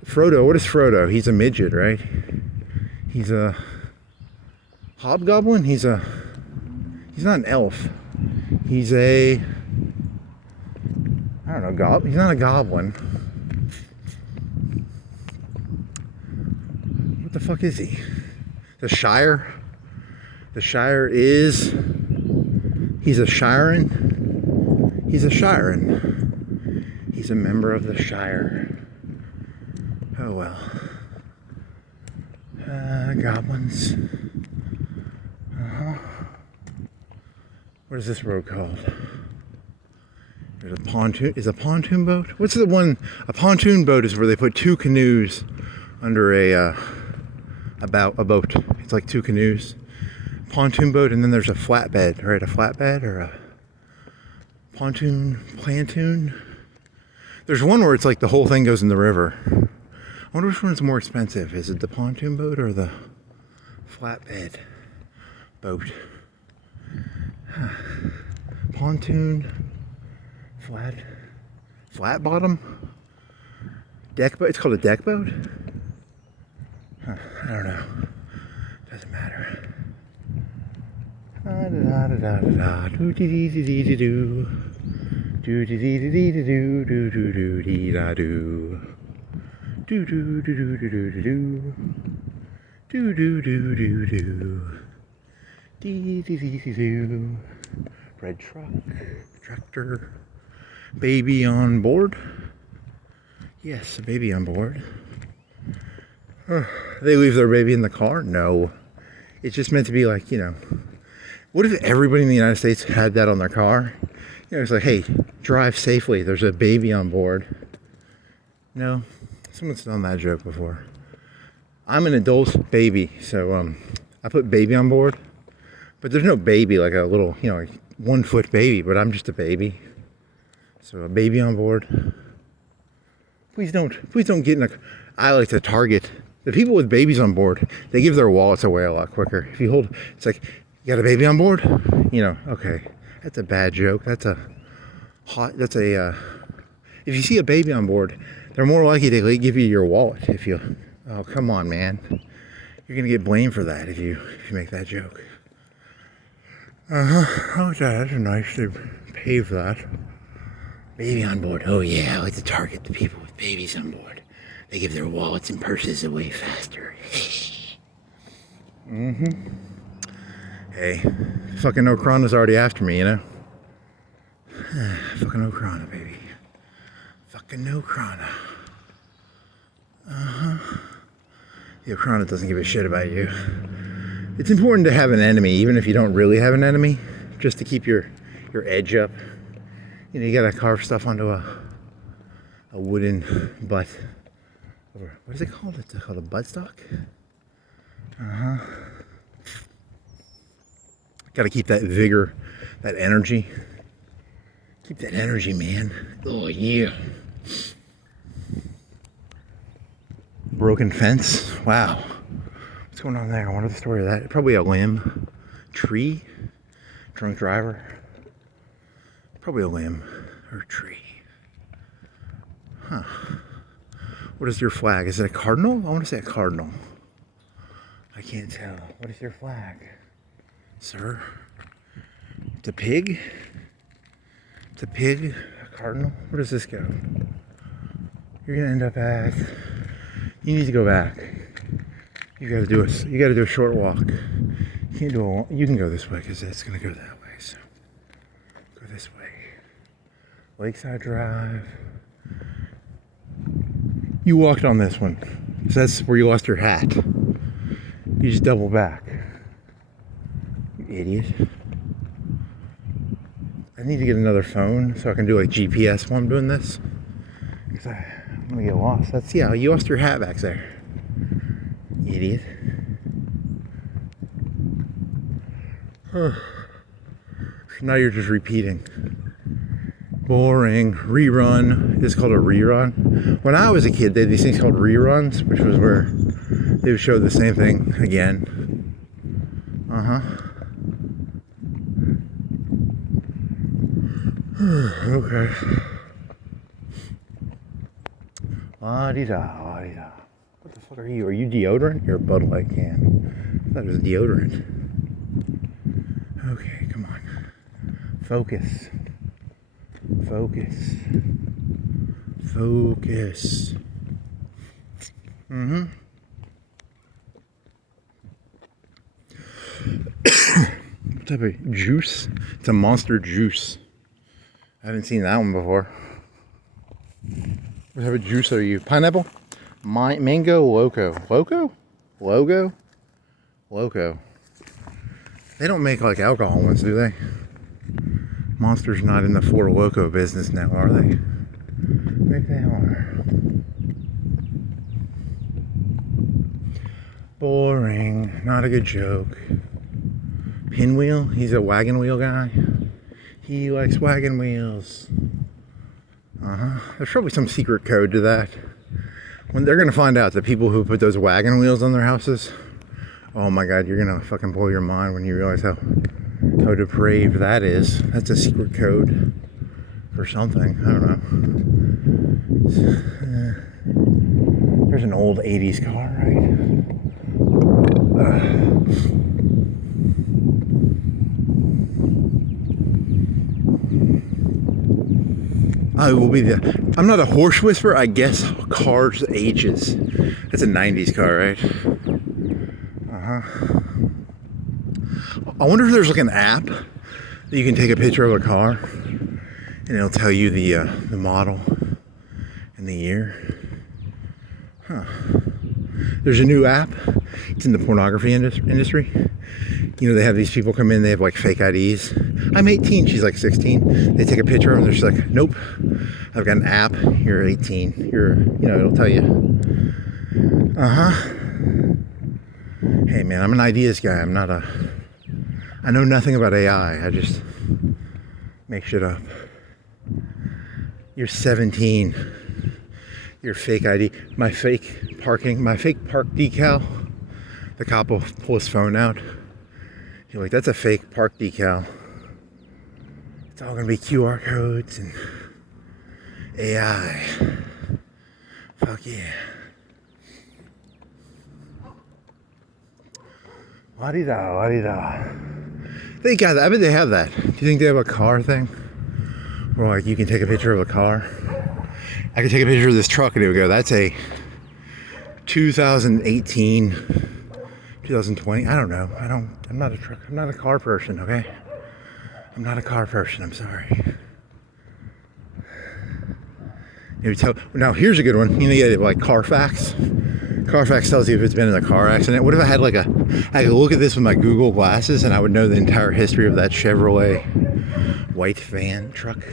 Frodo? What is Frodo? He's a midget, right? He's a hobgoblin. He's not an elf. He's a. I don't know. He's not a goblin. What the fuck is he? The Shire? The Shire is... He's a Shiren? He's a Shiren. He's a member of the Shire. Oh well. Goblins. Uh-huh. What is this road called? There's a pontoon. Is a pontoon boat? What's the one? A pontoon boat is where they put two canoes under a boat. It's like two canoes. Pontoon boat, and then there's a flatbed, right? A flatbed or a plantoon. There's one where it's like the whole thing goes in the river. I wonder which one's more expensive. Is it the pontoon boat or the flatbed boat? Huh. Pontoon, flat bottom, deck boat. It's called a deck boat. Huh. I don't know. Doesn't matter. Do dee dee dee dee dee do. Do dee dee dee dee dee do do do do dee da do. Do do do do do do do. Do do do do do. Dee dee dee dee do. Red truck, tractor, baby on board. Yes, a baby on board. They leave their baby in the car? No. It's just meant to be like, you know, what if everybody in the United States had that on their car? You know, it's like, hey, drive safely. There's a baby on board. No, someone's done that joke before. I'm an adult baby, so I put baby on board. But there's no baby, like a little, you know, like 1 foot baby, but I'm just a baby. So a baby on board. Please don't get in a, I like to target the people with babies on board. They give their wallets away a lot quicker. If you hold, it's like, you got a baby on board? You know, okay, that's a bad joke. If you see a baby on board, they're more likely to give you your wallet if you, oh, come on, man. You're gonna get blamed for that if you make that joke. Oh, that's nice to pay for that. Baby on board. Oh yeah, I like to target the people with babies on board. They give their wallets and purses away faster. Hey, fucking Ocrana's already after me, you know? Fucking Ocrana, baby. Fucking Ocrana. The Ocrana doesn't give a shit about you. It's important to have an enemy, even if you don't really have an enemy, just to keep your edge up. You know, you gotta carve stuff onto a wooden butt. What is it called? It's called a buttstock? Gotta keep that vigor, that energy. Keep that energy, man. Oh, yeah. Broken fence? Wow. What's going on there? I wonder the story of that. Probably a limb. Tree? Drunk driver? Probably a limb or a tree. Huh. What is your flag? Is it a cardinal? I want to say a cardinal. I can't tell. What is your flag, sir? It's a pig? It's a pig? A cardinal? Where does this go? You're gonna end up at... You need to go back. You gotta do a short walk. You can't do a long... You can go this way because it's gonna go that way. So go this way. Lakeside Drive. You walked on this one. So that's where you lost your hat. You just double back. You idiot. I need to get another phone so I can do like GPS while I'm doing this. Because I'm gonna get lost. That's, yeah, you lost your hat back there. Idiot. So now you're just repeating. Boring. Rerun. This is called a rerun. When I was a kid, they had these things called reruns, which was where they would show the same thing again. Okay. La-di-da, la-di-da. What the fuck are you? Are you deodorant? You're a Bud Light can. I thought it was deodorant. Okay, come on. Focus. Focus. Focus. What type of juice? It's a Monster Juice. I haven't seen that one before. What type of juice are you? Pineapple? Mango Loco. Loco? Logo? Loco. They don't make like alcohol ones, do they? Monster's not in the Four Loco business now, are they? Maybe they are. Boring. Not a good joke. Pinwheel? He's a wagon wheel guy. He likes wagon wheels. There's probably some secret code to that. When they're gonna find out, the people who put those wagon wheels on their houses, oh my god, you're gonna fucking blow your mind when you realize how depraved that is. That's a secret code for something. I don't know. There's an old 80s car, right? I will be I'm not a horse whisperer, I guess cars ages. That's a 90s car, right? I wonder if there's like an app that you can take a picture of a car and it'll tell you the model and the year. There's a new app. It's in the pornography industry. You know, they have these people come in, they have like fake IDs. I'm 18, she's like 16. They take a picture of them, they're just like, nope, I've got an app, you're 18. It'll tell you. Hey man, I'm an ideas guy, I know nothing about AI, I just make shit up. You're 17. Your fake ID. My fake park decal. The cop will pull his phone out. You're like, that's a fake park decal. It's all gonna be QR codes and AI. Fuck yeah. La-di-da, la-di-da. They got that. I bet they have that. Do you think they have a car thing? Where like you can take a picture of a car? I could take a picture of this truck and it would go, that's a 2018, 2020. I don't know. I'm not a car person, okay? I'm not a car person, I'm sorry. Now here's a good one. You know, you have like Carfax. Carfax tells you if it's been in a car accident. What if I had I could look at this with my Google glasses and I would know the entire history of that Chevrolet white van truck.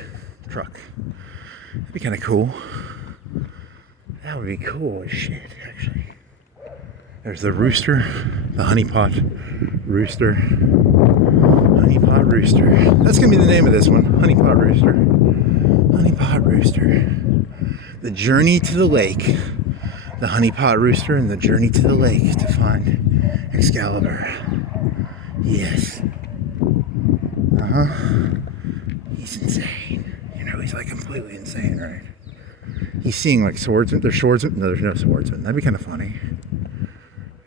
That'd be kind of cool. That would be cool as shit, actually. There's the rooster, the honey pot rooster. Honey pot rooster. That's gonna be the name of this one. Honey pot rooster. Honey pot rooster. The journey to the lake. The honey pot rooster and the journey to the lake to find Excalibur. Yes. He's insane. You know, he's like completely insane, right? He's seeing like swordsmen. There's swordsmen. No, there's no swordsmen. That'd be kind of funny.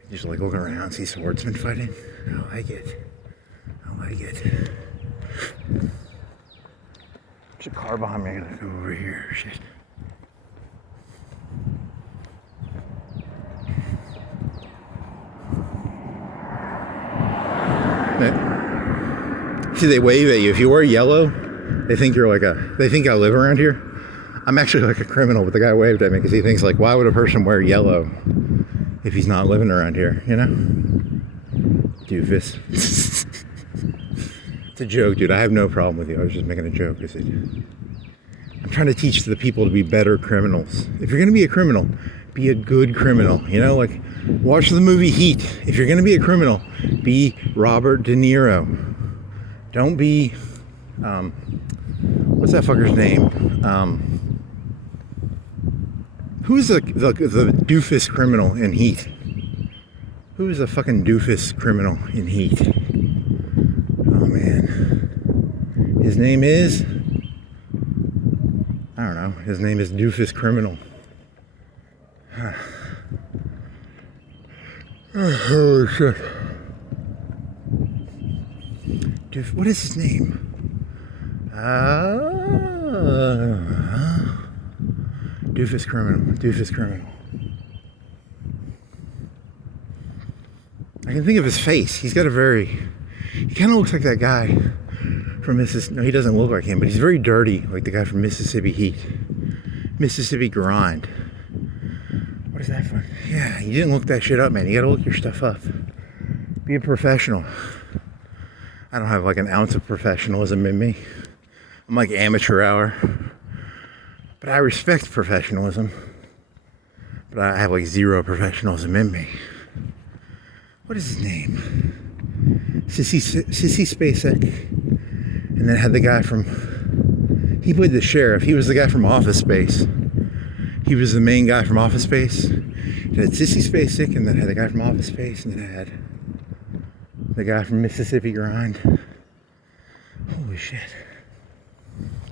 Just like looking around, see swordsmen fighting. I like it. There's a car behind me. I gotta go over here. Shit. See, they wave at you. If you wear yellow, they think they think I live around here. I'm actually like a criminal, but the guy waved at me because he thinks like, why would a person wear yellow if he's not living around here, you know? Doofus. It's a joke, dude. I have no problem with you. I was just making a joke. I'm trying to teach the people to be better criminals. If you're gonna be a criminal, be a good criminal, you know? Like, watch the movie Heat. If you're gonna be a criminal, be Robert De Niro. Don't be, what's that fucker's name? Who's the doofus criminal in Heat? Who's the fucking doofus criminal in Heat? Oh man. His name is, I don't know, his name is Doofus Criminal. Oh shit. What is his name? Doofus Criminal. I can think of his face. He kind of looks like that guy from Mississippi. No, he doesn't look like him, but he's very dirty, like the guy from Mississippi Heat. Mississippi Grind. What is that for? Yeah, you didn't look that shit up, man. You gotta look your stuff up. Be a professional. I don't have like an ounce of professionalism in me. I'm like amateur hour. But I respect professionalism. But I have like zero professionalism in me. What is his name? Sissy Spacek. And then had the guy he played the sheriff. He was the guy from Office Space. He was the main guy from Office Space. It had Sissy Spacek, and then had the guy from Office Space, and then it had the guy from Mississippi Grind. Holy shit.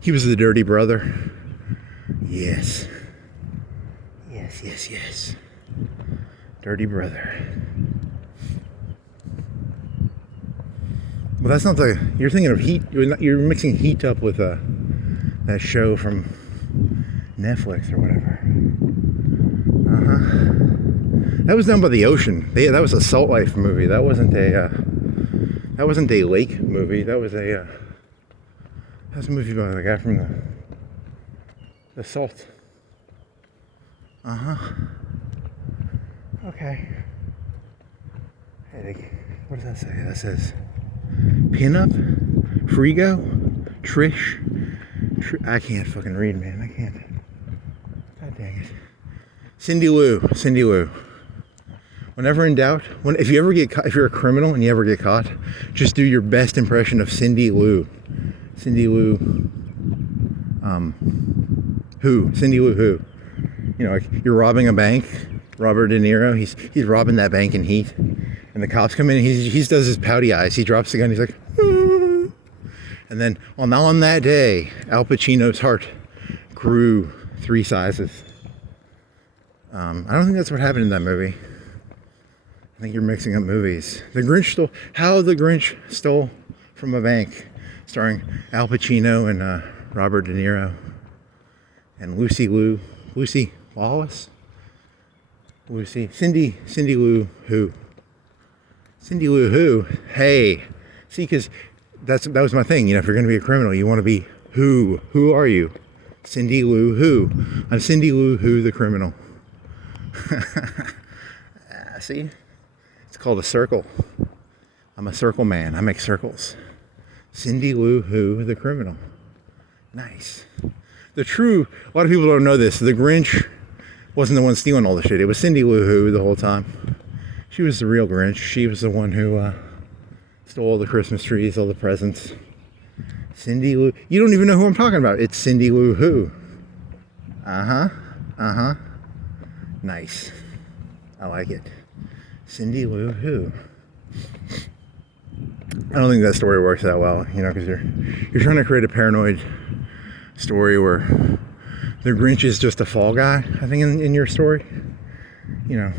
He was the dirty brother. Yes. Dirty brother. Well, that's not you're thinking of Heat. You're mixing Heat up with that show from Netflix or whatever. That was down by the ocean. That was a salt life movie. That wasn't a lake movie. That was a movie by the guy from the salt. Okay. Hey, What does that say? That says Pinup, Frigo, Trish. I can't fucking read, man. I can't. God dang it. Cindy Lou. Whenever in doubt, if you ever get caught, if you're a criminal and you ever get caught, just do your best impression of Cindy Lou. Cindy Lou. Who? Cindy Lou who? You know, like you're robbing a bank. Robert De Niro. He's robbing that bank in Heat, and the cops come in. And he does his pouty eyes. He drops the gun. He's like, "Ooh." And then on that day, Al Pacino's heart grew 3 sizes. I don't think that's what happened in that movie. I think you're mixing up movies. The Grinch stole from a bank, starring Al Pacino and Robert De Niro and Lucy Wallace. Cindy Lou who? Cindy Lou who? Hey, see, because that was my thing. You know, if you're going to be a criminal, you want to be who? Who are you? Cindy Lou who? I'm Cindy Lou who, the criminal. See, it's called a circle. I'm a circle man. I make circles. Cindy Lou who, the criminal. Nice. A lot of people don't know this. The Grinch wasn't the one stealing all the shit. It was Cindy Lou Who the whole time. She was the real Grinch. She was the one who stole all the Christmas trees, all the presents. Cindy Lou. You don't even know who I'm talking about. It's Cindy Lou Who. Nice. I like it. Cindy Lou Who. I don't think that story works that well, you know, because you're trying to create a paranoid story where the Grinch is just a fall guy. I think in your story, you know,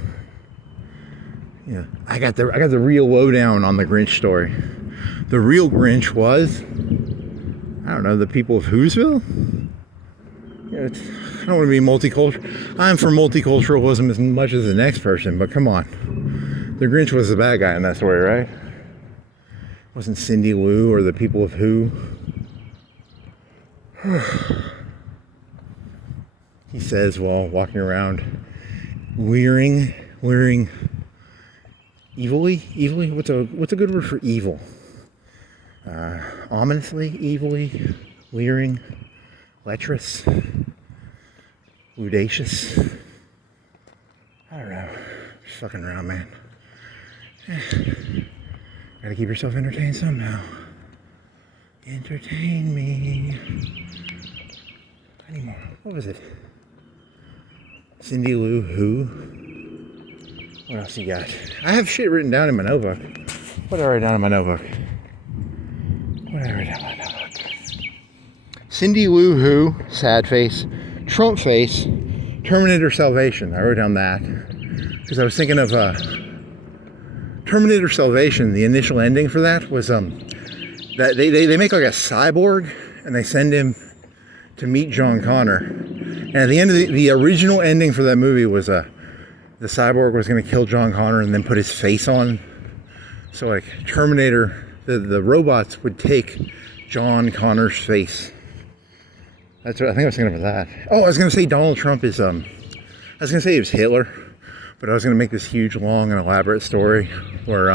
I got the real lowdown on the Grinch story. The real Grinch was, I don't know, the people of Whoville. You know, I don't want to be multicultural. I'm for multiculturalism as much as the next person, but come on, the Grinch was the bad guy in that story, right? It wasn't Cindy Lou or the people of Who. He says while walking around, leering, evilly. What's a good word for evil? Ominously, evilly, leering, lecherous, audacious. I don't know. Just fucking around, man. Gotta keep yourself entertained somehow. Entertain me. Anymore. What was it? Cindy Lou Who? What else you got? I have shit written down in my notebook. What did I write down in my notebook? Cindy Lou Who, sad face, Trump face, Terminator Salvation. I wrote down that because I was thinking of Terminator Salvation. The initial ending for that was that they make like a cyborg and they send him to meet John Connor. And at the end of the original ending for that movie was the cyborg was going to kill John Connor and then put his face on. So like Terminator, the robots would take John Connor's face. That's what I think I was thinking of that. Oh, I was going to say Donald Trump is I was going to say he was Hitler, but I was going to make this huge, long, and elaborate story where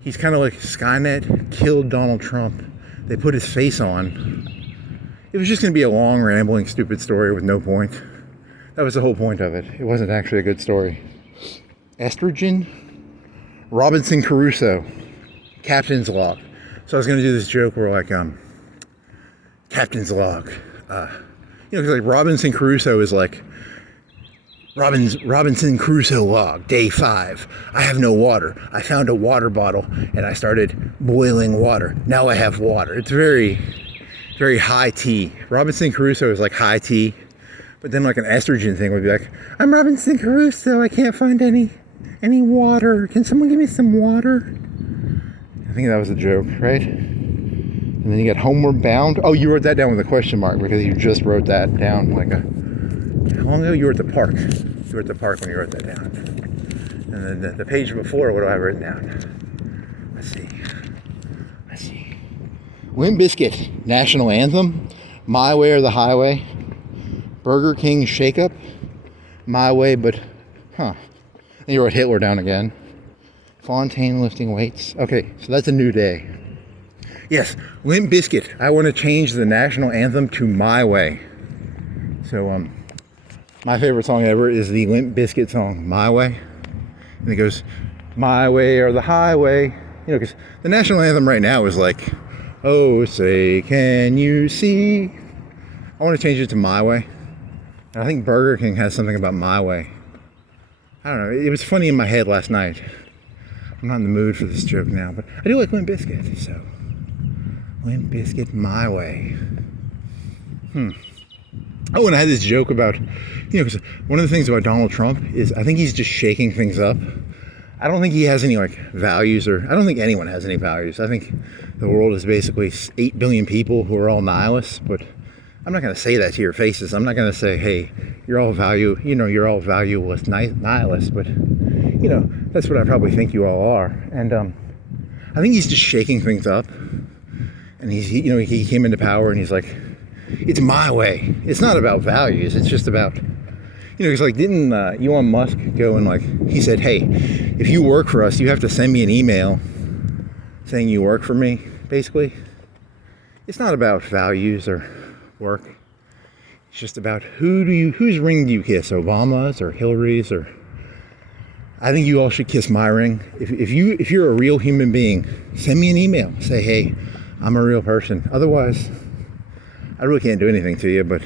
he's kind of like Skynet killed Donald Trump. They put his face on. It was just going to be a long, rambling, stupid story with no point. That was the whole point of it. It wasn't actually a good story. Estrogen, Robinson Crusoe, Captain's Log. So I was going to do this joke where like, Captain's Log. Because like Robinson Crusoe is like, Robinson Crusoe log, day 5. I have no water. I found a water bottle and I started boiling water. Now I have water. It's very, very high tea. Robinson Crusoe is like high tea. But then like an estrogen thing would be like, I'm Robinson Crusoe. I can't find any water. Can someone give me some water? I think that was a joke, right? And then you got Homeward Bound. Oh, you wrote that down with a question mark because you just wrote that down like how long ago? You were at the park. You were at the park when you wrote that down. And then the page before, what do I have written down? Let's see. Limp Bizkit, National Anthem, My Way or the Highway, Burger King Shake-Up, My Way, but, And you wrote Hitler down again. Fontaine lifting weights. Okay, so that's a new day. Yes, Limp Bizkit. I want to change the national anthem to My Way. So, my favorite song ever is the Limp Bizkit song, My Way. And it goes, my way or the highway. You know, because the national anthem right now is like, oh, say, can you see? I want to change it to My Way. And I think Burger King has something about My Way. I don't know. It was funny in my head last night. I'm not in the mood for this joke now, but I do like Limp Bizkit, so Limp Bizkit, My Way. Oh, and I had this joke about, because one of the things about Donald Trump is I think he's just shaking things up. I don't think he has any values, or I don't think anyone has any values. I think the world is basically 8 billion people who are all nihilists, but I'm not going to say that to your faces. I'm not going to say, hey, you're all valueless nihilists, but that's what I probably think you all are. And I think he's just shaking things up. And he came into power and he's like, it's my way. It's not about values. It's just about, because didn't Elon Musk go and he said, hey, if you work for us, you have to send me an email saying you work for me, basically. It's not about values or work. It's just about whose ring do you kiss, Obama's or Hillary's, or I think you all should kiss my ring. If you're a real human being, send me an email. Say, hey, I'm a real person. Otherwise, I really can't do anything to you, but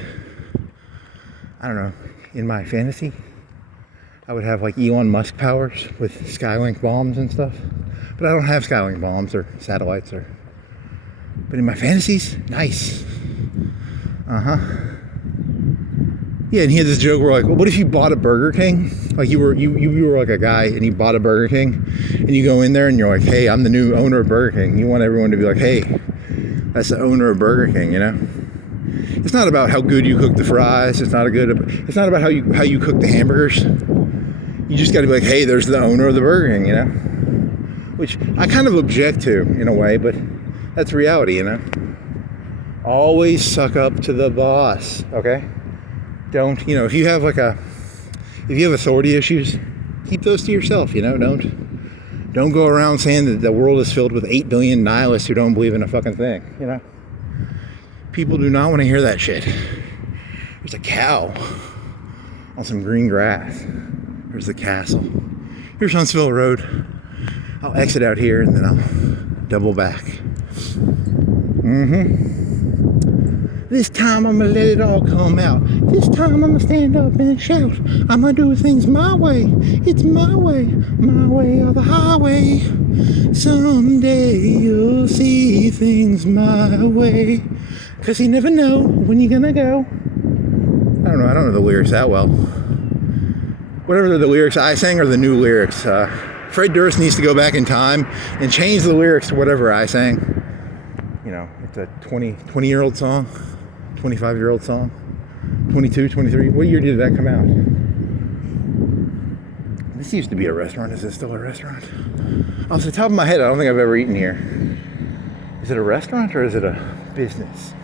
I don't know. In my fantasy, I would have Elon Musk powers with Skylink bombs and stuff. But I don't have Skylink bombs or satellites but in my fantasies, nice. Yeah, and he had this joke where well, what if you bought a Burger King? You were a guy and you bought a Burger King and you go in there and you're like, hey, I'm the new owner of Burger King. You want everyone to be like, hey, that's the owner of Burger King, It's not about how good you cook the fries. It's not about how you cook the hamburgers. You just got to be like, hey, there's the owner of the Burger King, Which I kind of object to in a way, but that's reality, Always suck up to the boss, okay? Don't, if you have if you have authority issues, keep those to yourself, Don't go around saying that the world is filled with 8 billion nihilists who don't believe in a fucking thing, People do not want to hear that shit. There's a cow on some green grass. There's the castle. Here's Huntsville Road. I'll exit out here and then I'll double back. This time I'm gonna let it all come out. This time I'm gonna stand up and shout. I'm gonna do things my way. It's my way or the highway. Someday you'll see things my way. 'Cause you never know when you're gonna go. I don't know the lyrics that well. Whatever the lyrics I sang are the new lyrics. Fred Durst needs to go back in time and change the lyrics to whatever I sang. It's a 20-year-old song, 25-year-old song, 22, 23. What year did that come out? This used to be a restaurant. Is it still a restaurant? Off the top of my head, I don't think I've ever eaten here. Is it a restaurant or is it a business?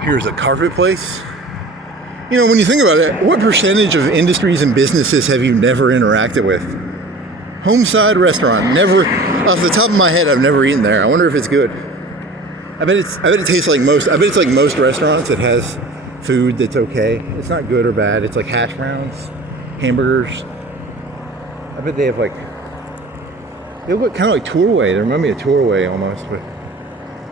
Here's a carpet place. When you think about it, what percentage of industries and businesses have you never interacted with? Homeside restaurant. Never, off the top of my head, I've never eaten there. I wonder if it's good. I bet it tastes like most. I bet it's like most restaurants. It has food that's okay. It's not good or bad. It's like hash browns, hamburgers. I bet they have they look kind of like Tourway. They remind me of Tourway almost, but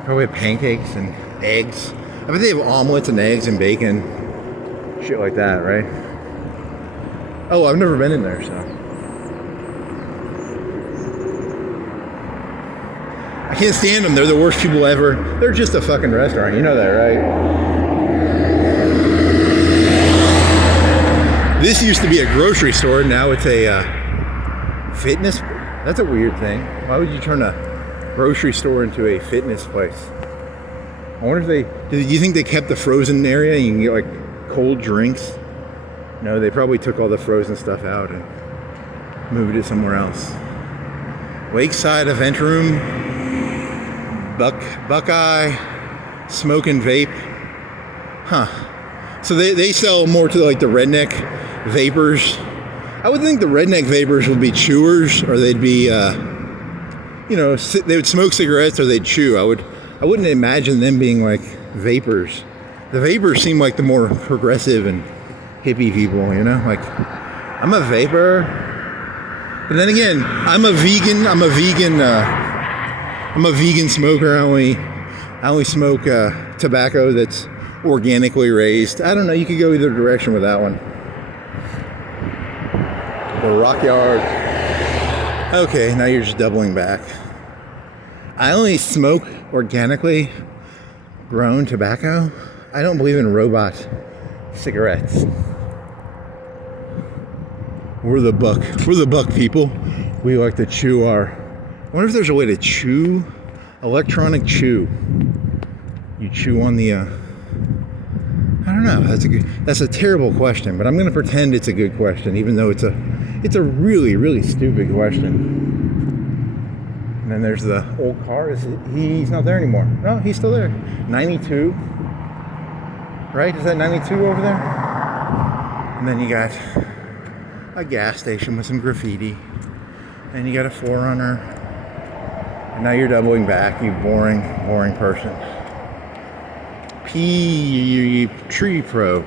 probably have pancakes and eggs. I bet they have omelets and eggs and bacon, shit like that, right? Oh, I've never been in there, so. I can't stand them. They're the worst people ever. They're just a fucking restaurant. You know that, right? This used to be a grocery store. Now it's a fitness. That's a weird thing. Why would you turn a grocery store into a fitness place? I wonder if do you think they kept the frozen area and you can get cold drinks? No, they probably took all the frozen stuff out and moved it somewhere else. Lakeside event room. Buckeye, smoke and vape. So they sell more to the redneck vapors. I I would think the redneck vapors would be chewers, or they'd be, they would smoke cigarettes or they'd chew. I wouldn't imagine them being like vapors. The vapors seem like the more progressive and hippie people, like, I'm a vapor. But then again, I'm a vegan smoker. I only smoke tobacco that's organically raised. I don't know, you could go either direction with that one. The rock yard. Okay, now you're just doubling back. I only smoke organically grown tobacco. I don't believe in robot cigarettes. We're the buck people. We like to chew I wonder if there's a way to chew, electronic chew. You chew on the, I don't know, that's a terrible question, but I'm going to pretend it's a good question, even though it's a really, really stupid question. And then there's the old car. He's not there anymore. No, he's still there. 92. Right? Is that 92 over there? And then you got a gas station with some graffiti. And you got a 4Runner. And now you're doubling back, you boring person. Tree Pro.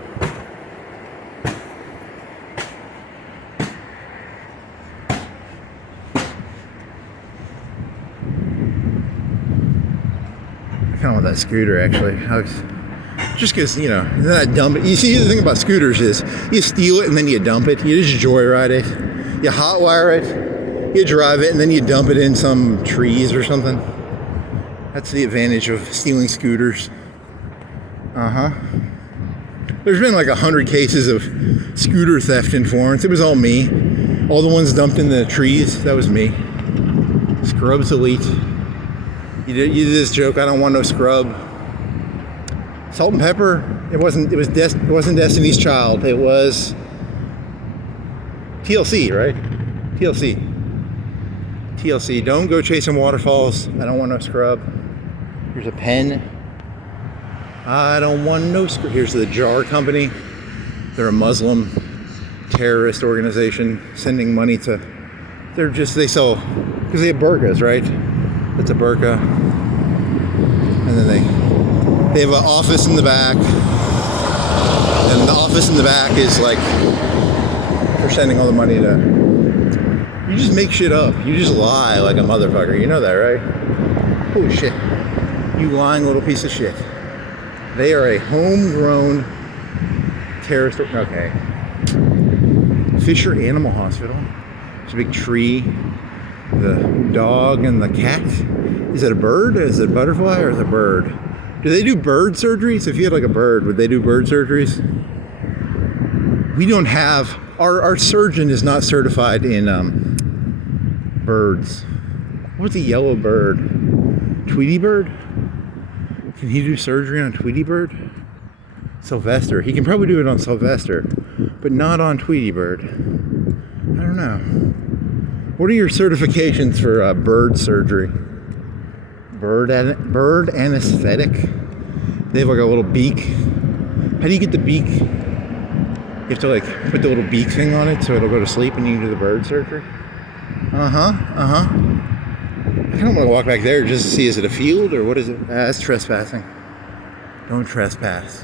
I kind of want that scooter, actually. Just because, then I dump it. You see, the thing about scooters is you steal it and then you dump it. You just joyride it. You hotwire it. You drive it and then you dump it in some trees or something. That's the advantage of stealing scooters. There's been like 100 cases of scooter theft in Florence. It was all me. All the ones dumped in the trees, that was me. Scrub's elite. You did this joke, I don't want no scrub. Salt and pepper, it wasn't Destiny's Child. It was TLC, right? TLC. Don't go chasing waterfalls. I don't want no scrub. Here's a pen. I don't want no scrub. Here's the Jar Company. They're a Muslim terrorist organization sending money to. They sell because they have burqas, right? It's a burqa, and then they have an office in the back, and the office in the back is like they're sending all the money to. You just make shit up. You just lie like a motherfucker. You know that, right? Holy shit! You lying little piece of shit. They are a homegrown terrorist. Okay. Fisher Animal Hospital. There's a big tree. The dog and the cat. Is it a bird? Is it a butterfly or is it a bird? Do they do bird surgeries? If you had like a bird, would they do bird surgeries? We don't have, our surgeon is not certified in birds. What's a yellow bird? Tweety bird? Can he do surgery on Tweety bird? Sylvester. He can probably do it on Sylvester, but not on Tweety bird. I don't know. What are your certifications for bird surgery? Bird anesthetic? They have like a little beak. How do you get the beak? You have to like put the little beak thing on it so it'll go to sleep and you can do the bird surgery? I kind of want to walk back there just to see, is it a field or what is it? That's trespassing. Don't trespass.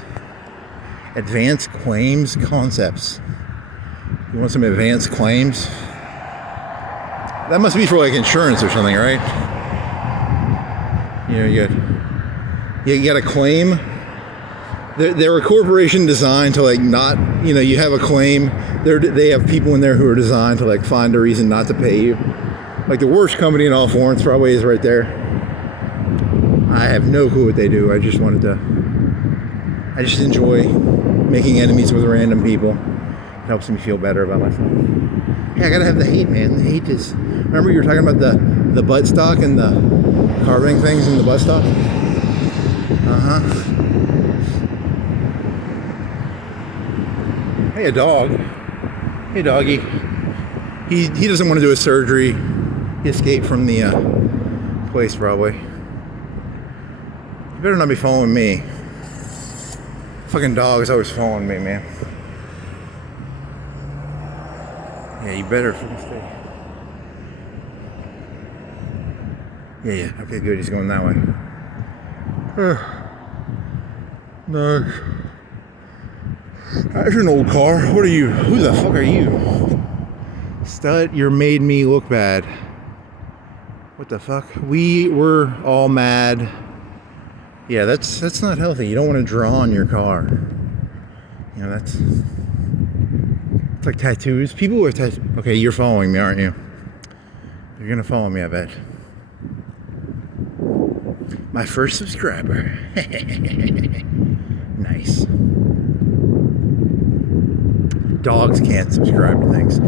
Advanced claims concepts. You want some advanced claims? That must be for like insurance or something, right? You got a claim. They're a corporation designed to like not, you have a claim. They have people in there who are designed to like find a reason not to pay you. Like the worst company in all Florence probably is right there. I have no clue what they do. I just enjoy making enemies with random people. It helps me feel better about myself. Yeah, I gotta have the hate, man. The hate is. Remember you were talking about the buttstock and the carving things in the buttstock? Hey, a dog. Hey, doggy. He doesn't want to do a surgery. He escaped from the place, probably. You better not be following me. Fucking dog is always following me, man. Yeah, you better fucking stay. Yeah. Okay, good. He's going that way. Nice. That's an old car. What are you? Who the fuck are you? Stud, you made me look bad. What the fuck? We were all mad. Yeah, that's not healthy. You don't want to draw on your car. You know, it's like tattoos. People with tattoos. Okay, you're following me, aren't you? You're gonna follow me, I bet. My first subscriber. Nice. Dogs can't subscribe to things.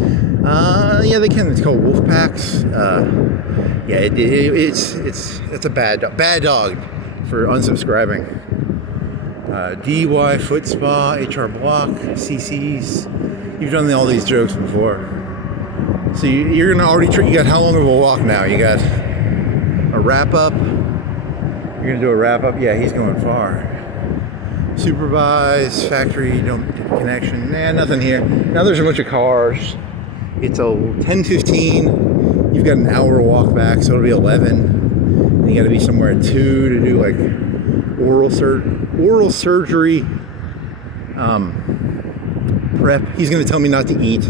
Yeah, they can. It's called wolf packs. Yeah, it's a bad dog for unsubscribing. DUI, foot spa, HR block, CCs. You've done all these jokes before. So you're gonna already. You got how long of a walk now? You got a wrap up. You're gonna do a wrap up. Yeah, he's going far. Supervise, factory, don't connection. Nah, nothing here. Now there's a bunch of cars. It's a 10:15. You've got an hour walk back, so it'll be 11. And you got to be somewhere at 2 to do like oral surgery prep. He's going to tell me not to eat.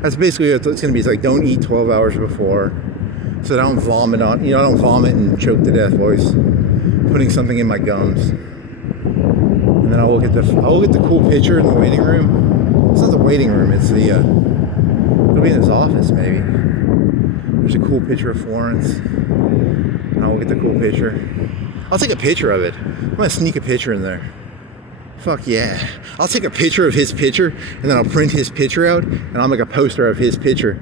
That's basically what it's going to be. It's like don't eat 12 hours before, so that I don't vomit on. I don't vomit and choke to death while he's putting something in my gums. And then I'll look at the cool picture in the waiting room. It's not the waiting room. It's the it'll be in his office maybe. There's a cool picture of Florence. And I'll look at the cool picture. I'll take a picture of it. I'm gonna sneak a picture in there. Fuck yeah. I'll take a picture of his picture and then I'll print his picture out and I'll make a poster of his picture.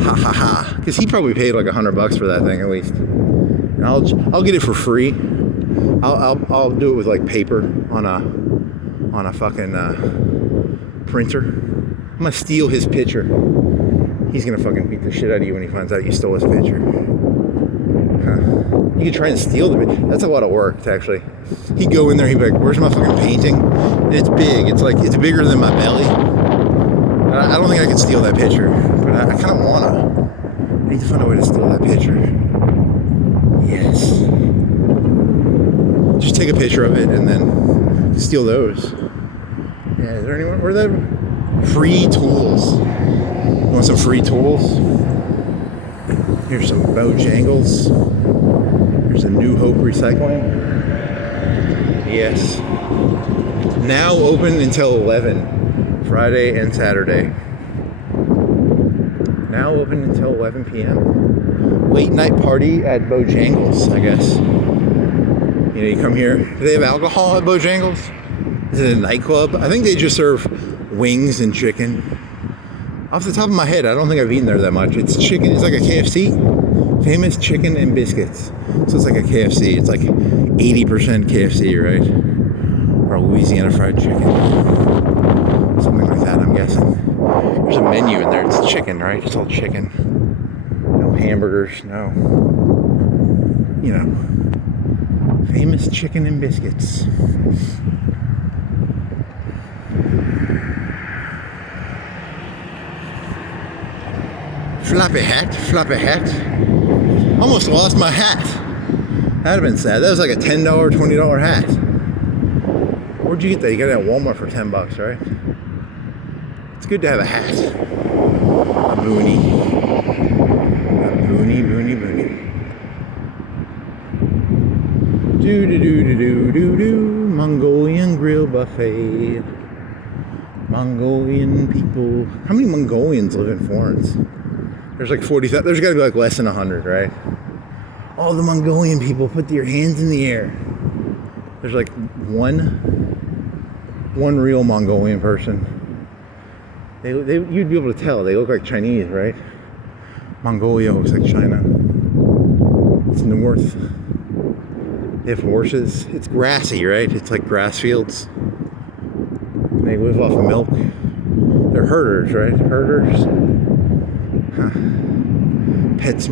Ha ha ha. Because he probably paid like $100 for that thing at least. And I'll get it for free. I'll do it with like paper on a fucking printer. I'm gonna steal his picture. He's gonna fucking beat the shit out of you when he finds out you stole his picture. Huh. You can try and steal the picture. That's a lot of work to actually. He'd go in there, he'd be like, where's my fucking painting? And it's big. It's bigger than my belly. I don't think I can steal that picture, but I kind of wanna. I need to find a way to steal that picture. Yes. Just take a picture of it and then steal those. Yeah, is there anyone? Where are the free tools? You want some free tools? Here's some Bojangles. Here's a New Hope Recycling. Yes. Now open until 11, Friday and Saturday. Now open until 11 p.m. Late night party at Bojangles, I guess. You know, you come here. Do they have alcohol at Bojangles? Is it a nightclub? I think they just serve wings and chicken. Off the top of my head, I don't think I've eaten there that much. It's chicken. It's like a KFC. Famous chicken and biscuits. So it's like a KFC. It's like 80% KFC, right? Or Louisiana fried chicken. Something like that, I'm guessing. There's a menu in there. It's chicken, right? It's all chicken. No hamburgers, no. You know. Famous chicken and biscuits. Floppy hat. Almost lost my hat. That'd have been sad. That was like a $10, $20 hat. Where'd you get that? You got it at Walmart for $10, right? It's good to have a hat. A boonie. Boonie. Do. Mongolian grill buffet. Mongolian people. How many Mongolians live in Florence? There's like 40,000. There's got to be like less than 100, right? All the Mongolian people, put your hands in the air. There's like one real Mongolian person. You'd be able to tell. They look like Chinese, right? Mongolia looks like China. It's north. They have horses. It's grassy, right? It's like grass fields. They live off of milk. They're herders, right? Herders. Huh. Pet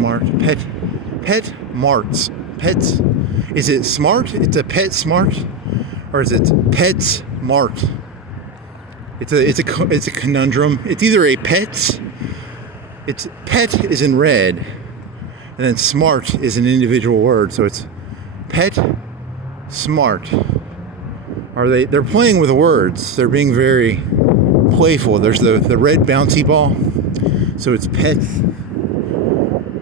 Marts. Pets. Is it smart? It's a Pet Smart, or is it Pets Mart? It's a conundrum. It's either a Pets it's pet is in red, and then smart is an individual word. So it's pet smart. They're playing with words. They're being very playful. There's the red bouncy ball. So it's pet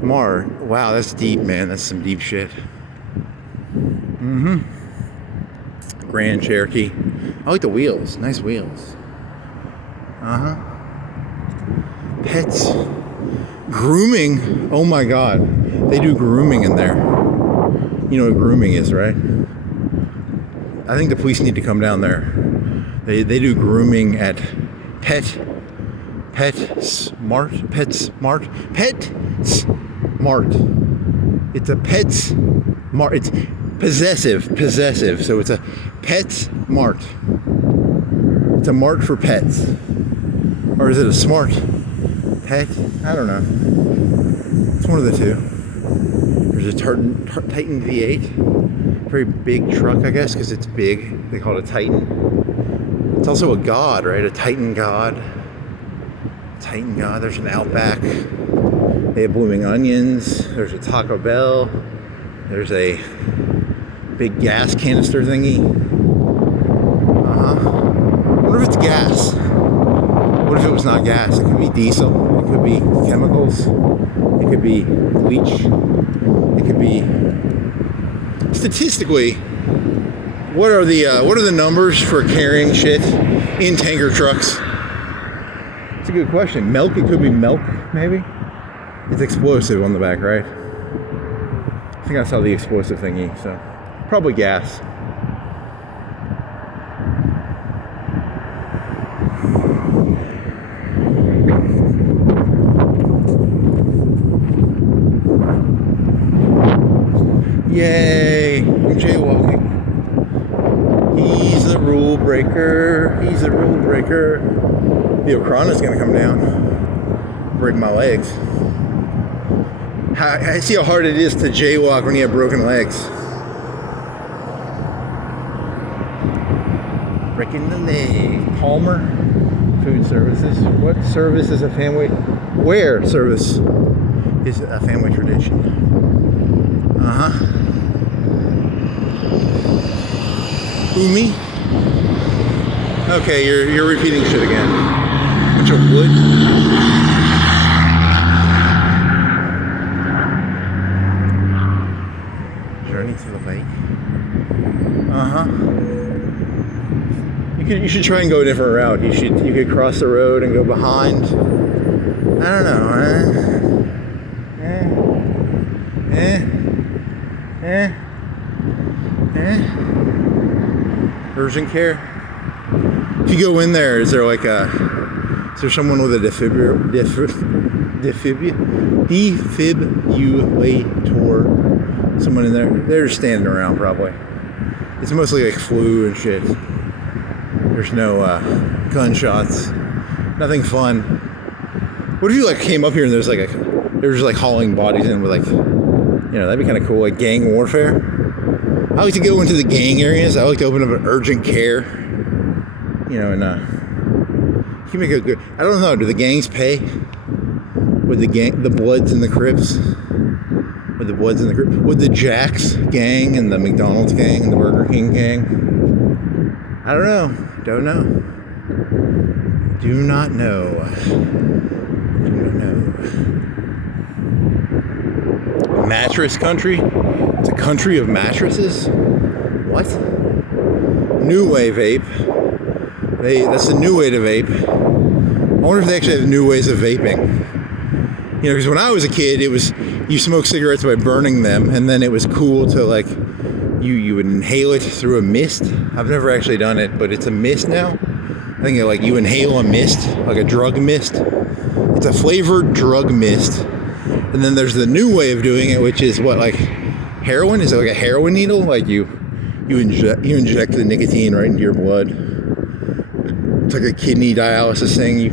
Mart. Wow, that's deep, man. That's some deep shit. Grand Cherokee. I like the wheels. Nice wheels. Pets. Grooming. Oh my God. They do grooming in there. You know what grooming is, right? I think the police need to come down there. They do grooming at Pet Smart. It's a Pets Mart. It's possessive. So it's a Pets Mart. It's a mart for pets. Or is it a smart pet? I don't know. It's one of the two. There's a Titan V8. Very big truck, I guess, because it's big. They call it a Titan. It's also a god, right? A Titan god. There's an Outback. They have blooming onions. There's a Taco Bell. There's a big gas canister thingy. I wonder if it's gas. What if it was not gas? It could be diesel. It could be chemicals. It could be bleach. It could be... Statistically, what are the numbers for carrying shit in tanker trucks? It's a good question. Milk, it could be milk, maybe? It's explosive on the back, right? I think I saw the explosive thingy, so probably gas. Yay, I'm jaywalking. He's a rule breaker. The Okrana's gonna come down, break my legs. I see how hard it is to jaywalk when you have broken legs. Breaking the leg. Palmer Food Services. What service is a family? Where service is a family tradition? Umi? Okay, you're repeating shit again. Bunch of wood. Journey to the lake. You should try and go a different route. You could cross the road and go behind. I don't know. Urgent care. If you go in there, is there someone with a defibrillator? Someone in there? They're just standing around probably. It's mostly like flu and shit. There's no gunshots. Nothing fun. What if you came up here and there's they're just hauling bodies in with that'd be kind of cool, like gang warfare. I like to go into the gang areas. I like to open up an urgent care, and you can make a good. I don't know. Do the gangs pay? With the Bloods and the Crips? With the Jacks gang and the McDonald's gang and the Burger King gang? I don't know. Don't know. Do not know. Mattress country? It's a country of mattresses? What? New way vape. That's the new way to vape. I wonder if they actually have new ways of vaping. Because when I was a kid, it was you smoke cigarettes by burning them, and then it was cool to you would inhale it through a mist. I've never actually done it, but it's a mist now. I think you inhale a mist, like a drug mist. It's a flavored drug mist. And then there's the new way of doing it, which is heroin? Is it like a heroin needle? You inject the nicotine right into your blood. It's like a kidney dialysis thing. You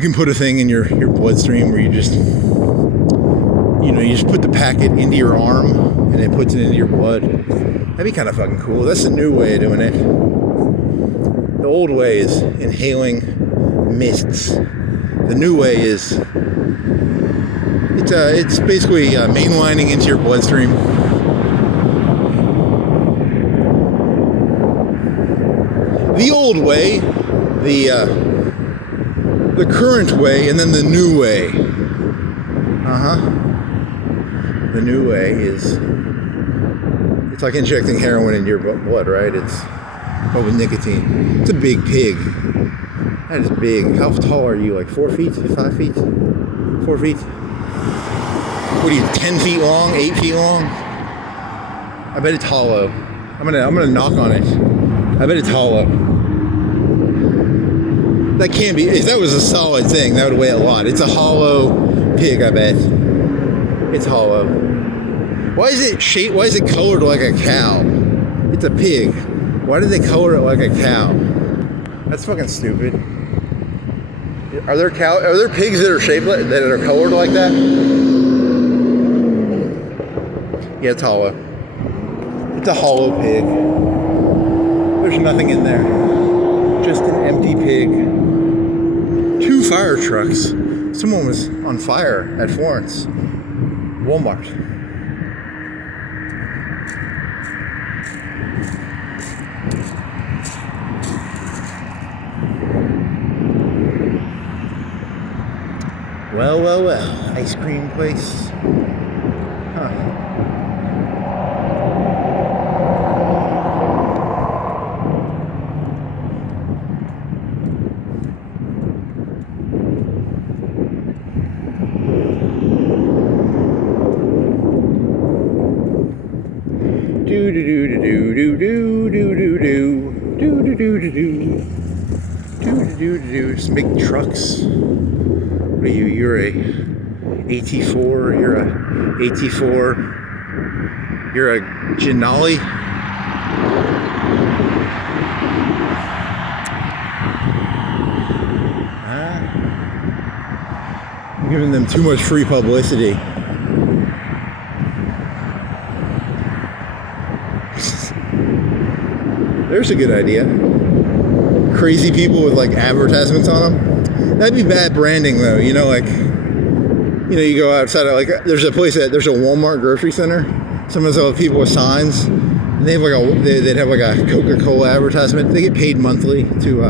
can put a thing in your bloodstream where you just put the packet into your arm and it puts it into your blood. That'd be kind of fucking cool. That's the new way of doing it. The old way is inhaling mists. The new way is it's basically mainlining into your bloodstream. The old way, the current way, and then the new way. The new way is, it's like injecting heroin in your blood, right? It's with nicotine. It's a big pig. That is big. How tall are you? Like 4 feet? 5 feet? 4 feet? What are you, 10 feet long? 8 feet long? I bet it's hollow. I'm gonna knock on it. I bet it's hollow. That can't be. If that was a solid thing, that would weigh a lot. It's a hollow pig, I bet. It's hollow. Why is it shaped? Why is it colored like a cow? It's a pig. Why did they color it like a cow? That's fucking stupid. Are there pigs that are shaped like, that are colored like that? Yeah, it's hollow. It's a hollow pig. There's nothing in there. Just an empty pig. 2 fire trucks. Someone was on fire at Florence. Walmart. Well, ice cream place. Huh. Just big trucks. What are you? You're a AT4. You're a AT4. You're a Janali. I'm giving them too much free publicity. There's a good idea. Crazy people with like advertisements on them. That'd be bad branding though, you know, like, you know, you go outside of, like, there's a Walmart grocery center. Sometimes they'll have people with signs. And they have like they'd have like a Coca-Cola advertisement. They get paid monthly to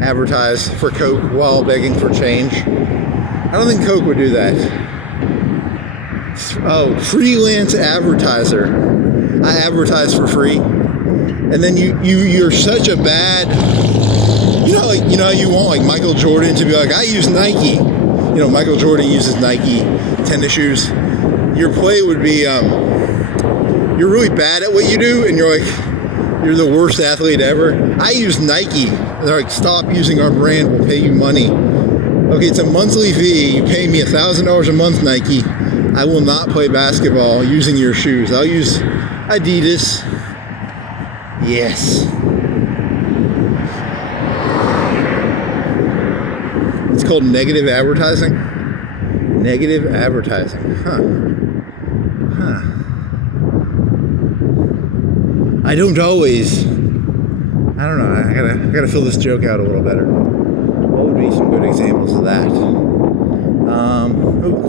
advertise for Coke while begging for change. I don't think Coke would do that. Oh, freelance advertiser. I advertise for free. And then you're such a bad, you know how you want like Michael Jordan to be like, I use Nike. You know, Michael Jordan uses Nike tennis shoes. Your play would be, you're really bad at what you do, and you're the worst athlete ever. I use Nike. They're like, stop using our brand. We'll pay you money. Okay, it's a monthly fee. You pay me $1,000 a month, Nike. I will not play basketball using your shoes. I'll use Adidas. Yes. It's called negative advertising. Negative advertising. Huh. I don't know. I gotta fill this joke out a little better. What would be some good examples of that?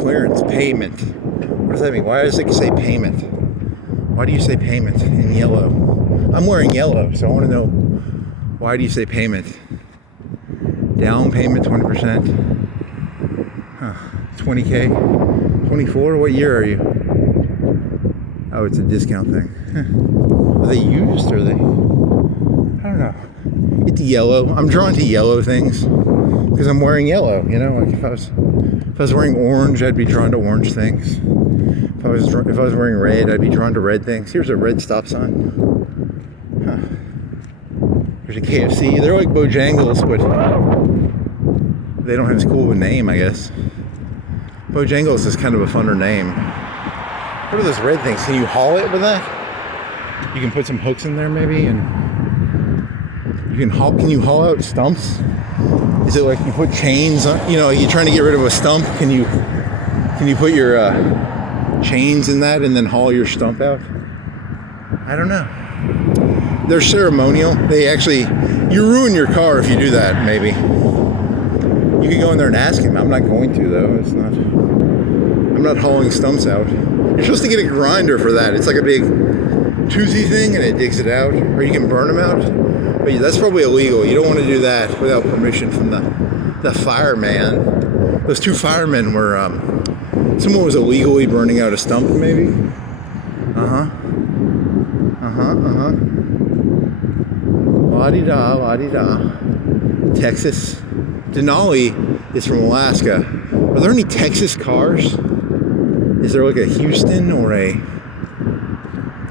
Clearance, payment. What does that mean? Why does it say payment? Why do you say payment in yellow? I'm wearing yellow, so I want to know, why do you say payment? Down payment 20%. 20K. 24? What year are you? Oh, it's a discount thing. Are they used or are they? I don't know. It's yellow. I'm drawn to yellow things because I'm wearing yellow. You know, like if I was wearing orange, I'd be drawn to orange things. If I was wearing red, I'd be drawn to red things. Here's a red stop sign. There's a KFC. They're like Bojangles, but they don't have as cool of a name, I guess. Bojangles is kind of a funner name. What are those red things? Can you haul it with that? You can put some hooks in there maybe, and can you haul out stumps? Is it like you put chains on, you know, you're trying to get rid of a stump? Can you put your chains in that and then haul your stump out? I don't know. They're ceremonial. You ruin your car if you do that, maybe. You could go in there and ask him. I'm not going to, though. It's not. I'm not hauling stumps out. You're supposed to get a grinder for that. It's like a big toozy thing, and it digs it out, or you can burn them out. But that's probably illegal. You don't want to do that without permission from the fireman. Those two firemen were. Someone was illegally burning out a stump, maybe. La-di-da, la-di-da. Texas. Denali is from Alaska. Are there any Texas cars? Is there like a Houston or a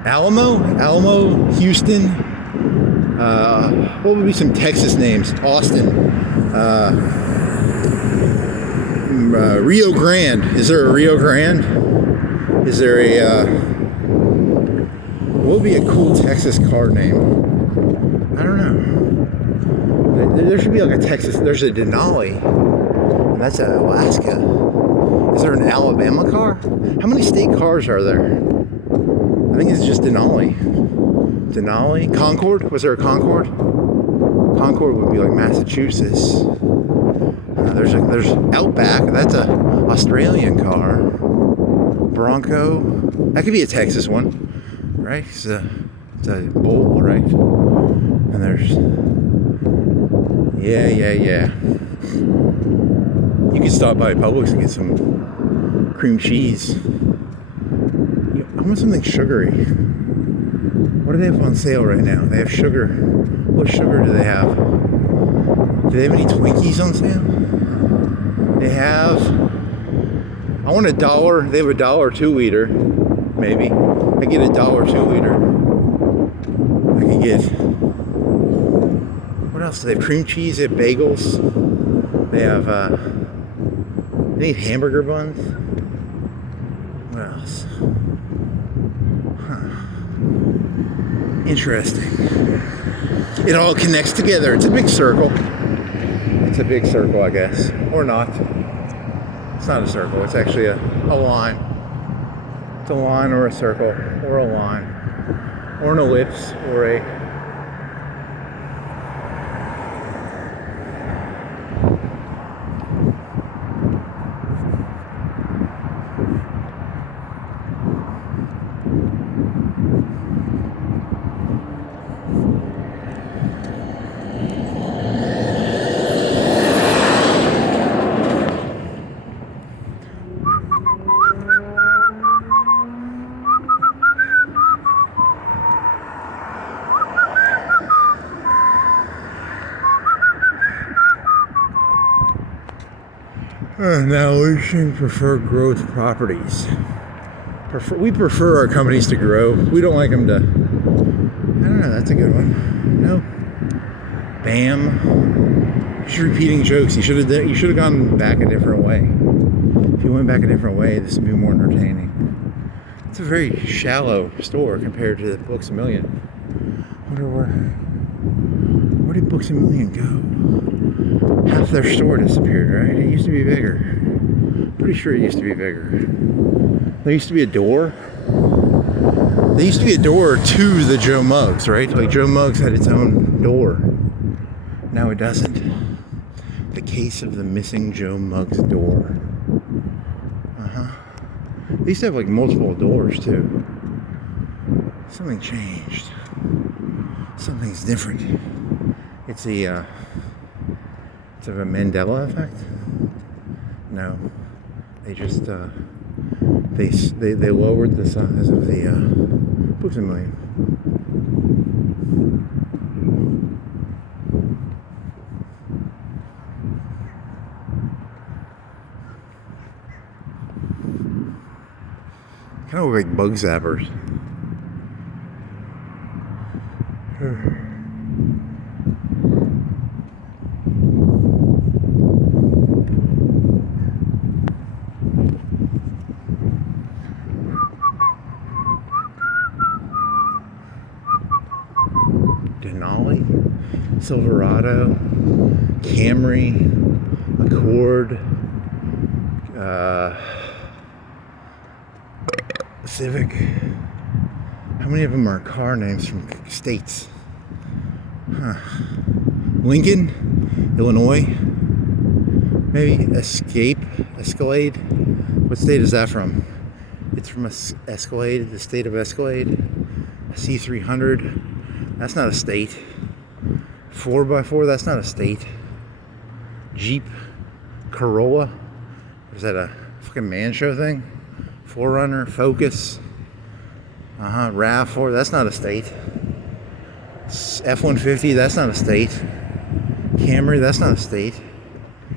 Alamo? Alamo, Houston. What would be some Texas names? Austin. Rio Grande. Is there a Rio Grande? Is there a... what would be a cool Texas car name? I don't know. There should be like a Texas... There's a Denali. And that's Alaska. Is there an Alabama car? How many state cars are there? I think it's just Denali. Denali? Concord? Was there a Concord? Concord would be like Massachusetts. There's Outback. That's a Australian car. Bronco. That could be a Texas one, right? It's a bull, right? And there's yeah. You can stop by Publix and get some cream cheese. I want something sugary. What do they have on sale right now? They have sugar. What sugar do they have? Do they have any Twinkies on sale? They have... I want $1. They have $1 2-liter, maybe. I get $1 2-liter. I can get... What else? They have cream cheese. They have bagels. They have... They need hamburger buns. What else? Interesting. It all connects together. It's a big circle. It's a big circle, I guess. Or not. It's not a circle. It's actually a line. It's a line or a circle. Or a line. Or an ellipse. Or a... Now we should prefer growth properties. We prefer our companies to grow. We don't like them to... I don't know, that's a good one. No. Bam. Just repeating jokes. You should have gone back a different way. If you went back a different way, this would be more entertaining. It's a very shallow store compared to the Books A Million. I wonder where did Books A Million go? Half their store disappeared, right? It used to be bigger. Pretty sure it used to be bigger. There used to be a door. There used to be a door to the Joe Muggs, right? Like Joe Muggs had its own door. Now it doesn't. The case of the missing Joe Muggs door. They used to have like multiple doors too. Something changed. Something's different. It's a Mandela effect? No. They just they lowered the size of the Books A Million. Kind of look like bug zappers. Denali, Silverado, Camry, Accord, Civic. How many of them are car names from states? Lincoln, Illinois. Maybe Escalade. What state is that from? It's from Escalade, the state of Escalade. A C300. That's not a state. 4x4, that's not a state. Jeep Corolla. Is that a fucking man show thing? Forerunner, Focus. RAV4, that's not a state. F-150, that's not a state. Camry, that's not a state.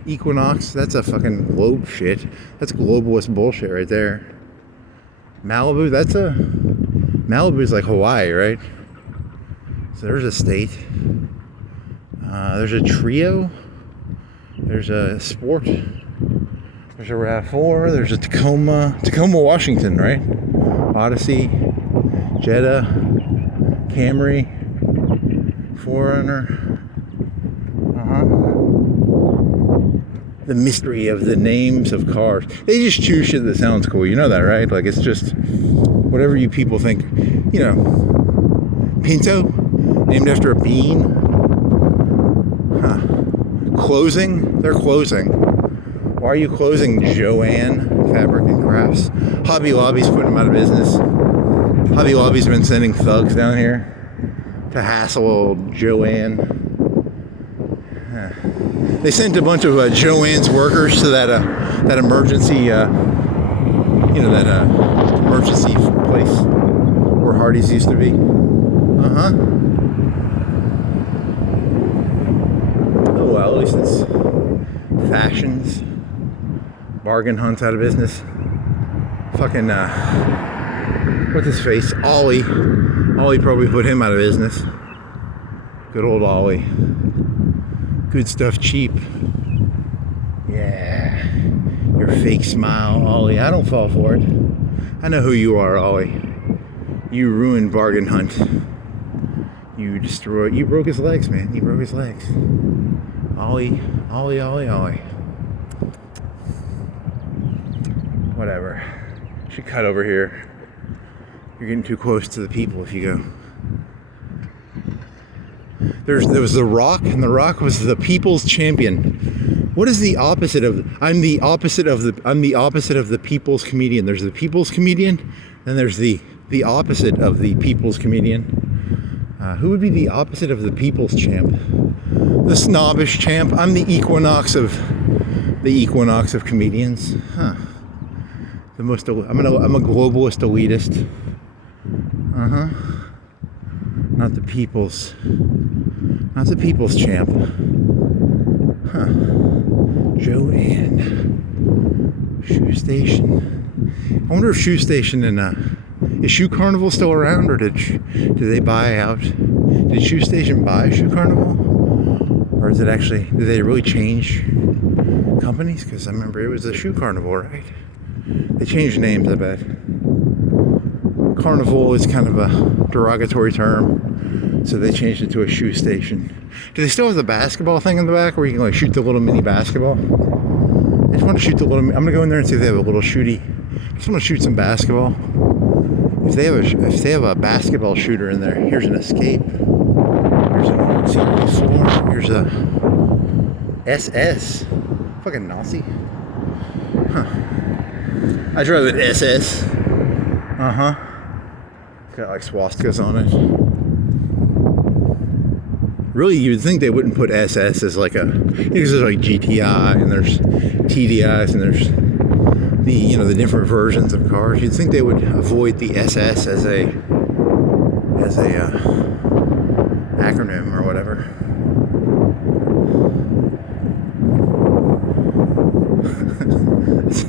Equinox, that's a fucking globe shit. That's globalist bullshit right there. Malibu, Malibu's like Hawaii, right? So there's a state. There's a Trio. There's a Sport. There's a RAV4. There's a Tacoma, Washington, right? Odyssey, Jetta, Camry, Forerunner. The mystery of the names of cars. They just choose shit that sounds cool. You know that, right? Like, it's just whatever you people think. You know, Pinto, named after a bean. Closing? They're closing. Why are you closing, Joanne Fabric and Crafts? Hobby Lobby's putting them out of business. Hobby Lobby's been sending thugs down here to hassle old Joanne. They sent a bunch of Joanne's workers to that emergency, that emergency place where Hardee's used to be. Oh well, at least it's Fashions. Bargain Hunt's out of business. Fucking, what's his face? Ollie. Ollie probably put him out of business. Good old Ollie. Good stuff cheap. Yeah. Your fake smile, Ollie. I don't fall for it. I know who you are, Ollie. You ruined Bargain Hunt. You destroyed. You broke his legs, man. You broke his legs. Ollie. Whatever. Should cut over here. You're getting too close to the people if you go. There was The Rock, and The Rock was the people's champion. What is the opposite of? I'm the opposite of the people's comedian. There's the people's comedian, and there's the opposite of the people's comedian. Who would be the opposite of the people's champ? The snobbish champ. I'm the equinox of comedians. Huh. I'm a globalist elitist. Not the people's champ. Huh. Joanne. Shoe Station. I wonder if Shoe Station is Shoe Carnival still around, or did they buy out? Did Shoe Station buy Shoe Carnival? Or is it actually, did they really change companies? Because I remember it was the Shoe Carnival, right? They changed names, I bet. Carnival is kind of a derogatory term, so they changed it to a shoe station. Do they still have the basketball thing in the back where you can like shoot the little mini basketball? I just want to shoot the little. I'm gonna go in there and see if they have a little shooty. I just want to shoot some basketball. If they have a basketball shooter in there, here's an Escape. Here's an CP4. Here's a SS. Fucking Nazi. Huh. I drive an SS. Got like swastikas on it. Really, you'd think they wouldn't put SS as like because there's like GTI and there's TDIs and there's the different versions of cars. You'd think they would avoid the SS as a acronym or whatever.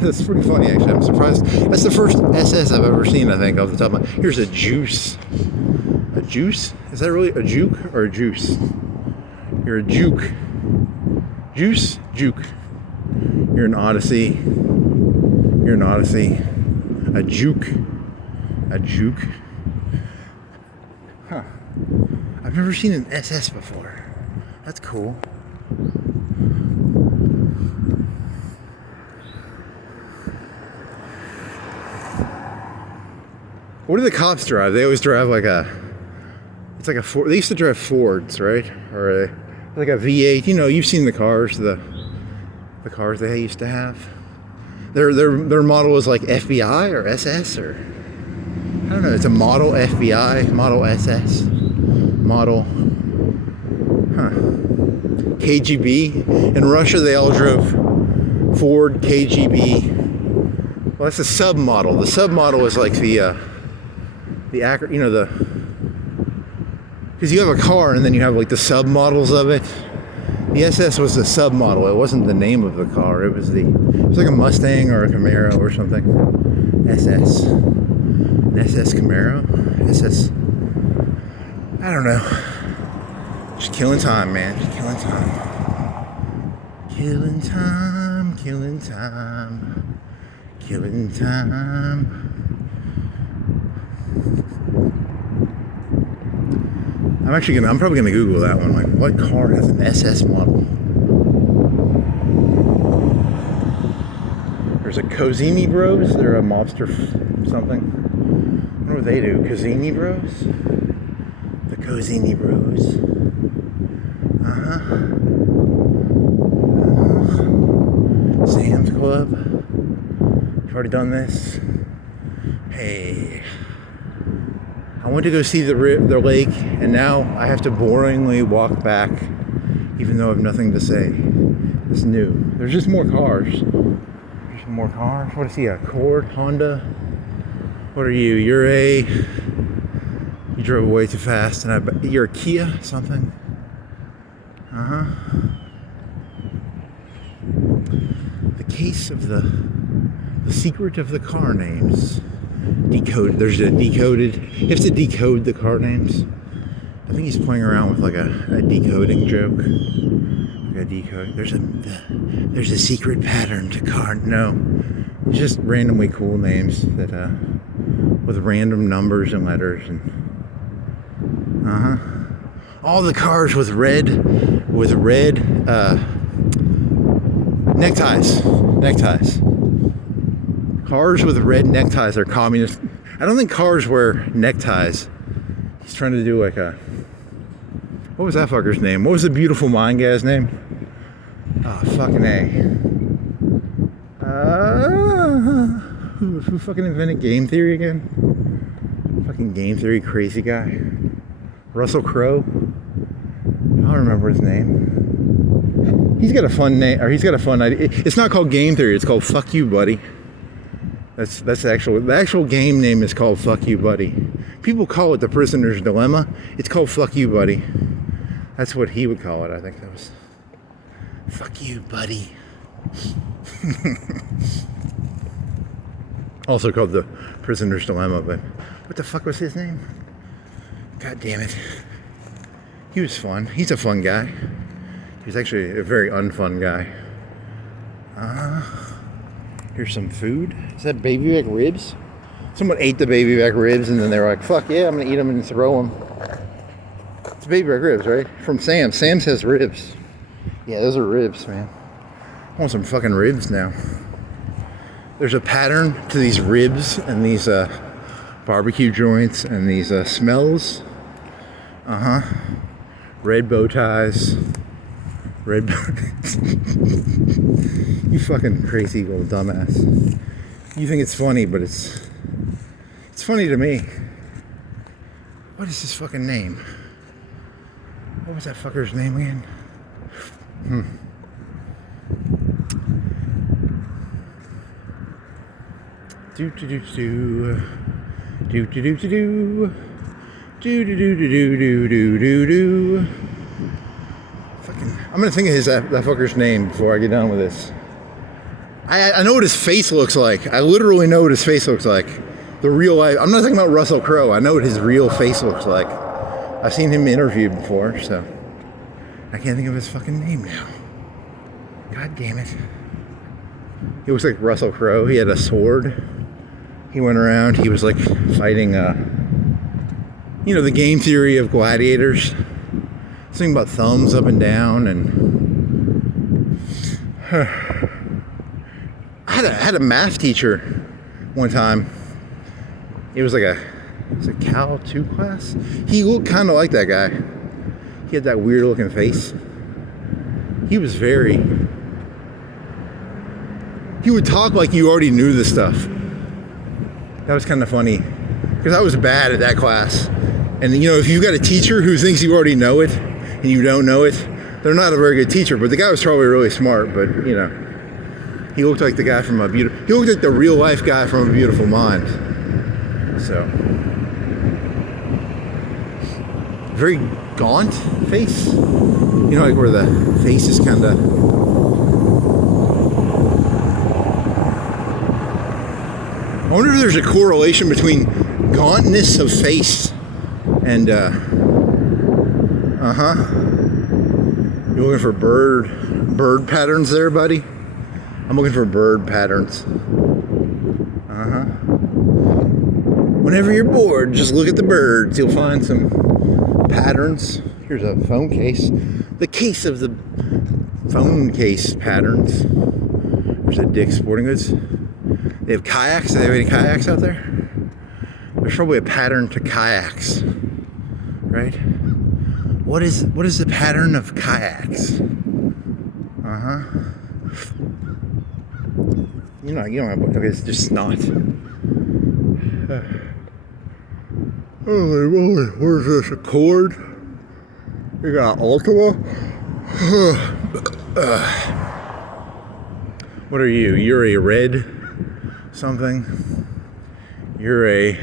That's pretty funny, actually. I'm surprised. That's the first SS I've ever seen, I think, off the top of my... Here's a Juice. A Juice? Is that really a juke or a juice? You're a juke. Juice? Juke. You're an Odyssey. You're an Odyssey. A juke. A juke. Huh. I've never seen an SS before. That's cool. What do the cops drive? They always drive like it's like a Ford. They used to drive Fords, right? Or like a V8. You've seen the cars, the The cars they used to have. Their model was like FBI or SS or I don't know. It's a model FBI, model SS, model KGB. In Russia, they all drove Ford KGB. Well, that's a submodel. The submodel is like the because you have a car and then you have like the submodels of it. The SS was the submodel. It wasn't the name of the car. It was like a Mustang or a Camaro or something. SS. An SS Camaro? SS. I don't know. Just killing time, man. Just killing time. Killing time. Killing time. Killing time. I'm probably gonna Google that one. Like, what car has an SS model? There's a Cozini Bros. They're a mobster something. I wonder what they do. Cozini Bros. The Cozini Bros. Sam's Club. You've already done this. Hey. I went to go see the lake, and now I have to boringly walk back, even though I have nothing to say. It's new. There's just more cars. There's some more cars. What is he? A Accord? Honda? What are you? You drove way too fast, and you're a Kia? Something? The case of the secret of the car names. Decoded. There's a decoded. You have to decode the car names. I think he's playing around with like a decoding joke. Like a decode. There's a secret pattern to car. No, it's just randomly cool names that with random numbers and letters and all the cars with red neckties. Cars with red neckties are communist. I don't think cars wear neckties. He's trying to do like what was that fucker's name? What was the beautiful mind guy's name? Fucking A. Who fucking invented game theory again? Fucking game theory crazy guy. Russell Crowe? I don't remember his name. He's got a fun name, or he's got a fun idea. It's not called game theory, it's called fuck you, buddy. That's the actual game name is called Fuck You Buddy. People call it the prisoner's dilemma. It's called Fuck You Buddy. That's what he would call it. I think that was Fuck You Buddy. Also called the prisoner's dilemma, but what the fuck was his name? God damn it. He was fun. He's a fun guy. He's actually a very unfun guy. Here's some food. Is that baby back ribs? Someone ate the baby back ribs and then they were like, fuck yeah, I'm gonna eat them and throw them. It's baby back ribs, right? From Sam's. Sam's has ribs. Yeah, those are ribs, man. I want some fucking ribs now. There's a pattern to these ribs and these barbecue joints and these smells. Red bow ties. Red bow ties. You fucking crazy little dumbass. You think it's funny, but it's funny to me. What is his fucking name? What was that fucker's name again? Do do do do do do do do do do do do do do do do. Fucking, I'm gonna think of that fucker's name before I get done with this. I know what his face looks like. I literally know what his face looks like. The real life. I'm not talking about Russell Crowe. I know what his real face looks like. I've seen him interviewed before, so I can't think of his fucking name now. God damn it. He looks like Russell Crowe. He had a sword. He went around. He was like fighting, the game theory of gladiators. Something about thumbs up and down and. I had a math teacher one time. It was a Cal 2 class. He looked kind of like that guy. He had that weird looking face. He was very he would talk like you already knew the stuff. That was kind of funny, because I was bad at that class. And you know, if you've got a teacher who thinks you already know it and you don't know it, they're not a very good teacher. But the guy was probably really smart. But you know, he looked like the guy from he looked like the real life guy from A Beautiful Mind. So, very gaunt face. You know, like where the face is kind of. I wonder if there's a correlation between gauntness of face and You looking for bird patterns there, buddy? I'm looking for bird patterns. Whenever you're bored, just look at the birds. You'll find some patterns. Here's a phone case. The case of the phone case patterns. There's a Dick's Sporting Goods. They have kayaks. Do they have any kayaks out there? There's probably a pattern to kayaks, right? What is the pattern of kayaks? You don't have. Okay, it's just snot. Holy moly, where's this? A cord? You got Ultima? What are you? You're a red something? You're a...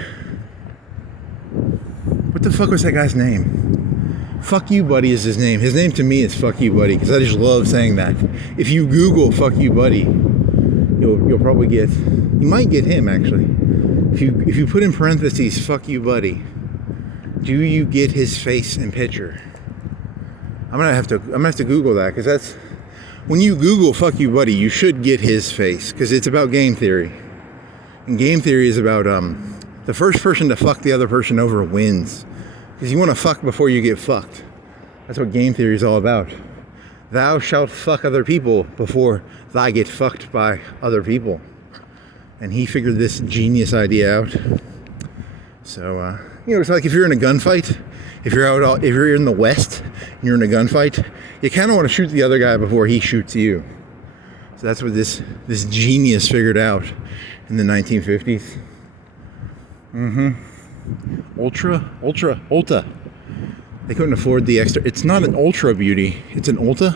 What the fuck was that guy's name? Fuck You Buddy is his name. His name to me is Fuck You Buddy, because I just love saying that. If you Google Fuck You Buddy, you'll probably get... You might get him, actually. If you put in parentheses, Fuck You Buddy, do you get his face and picture? I'm gonna have to Google that, because that's... When you Google Fuck You Buddy, you should get his face, because it's about game theory. And game theory is about the first person to fuck the other person over wins. Because you want to fuck before you get fucked. That's what game theory is all about. Thou shalt fuck other people before thou get fucked by other people. And he figured this genius idea out. So, it's like if you're in a gunfight, if you're in the West and you're in a gunfight, you kind of want to shoot the other guy before he shoots you. So that's what this genius figured out in the 1950s. Ulta. They couldn't afford the extra. It's not an Ultra Beauty. It's an Ulta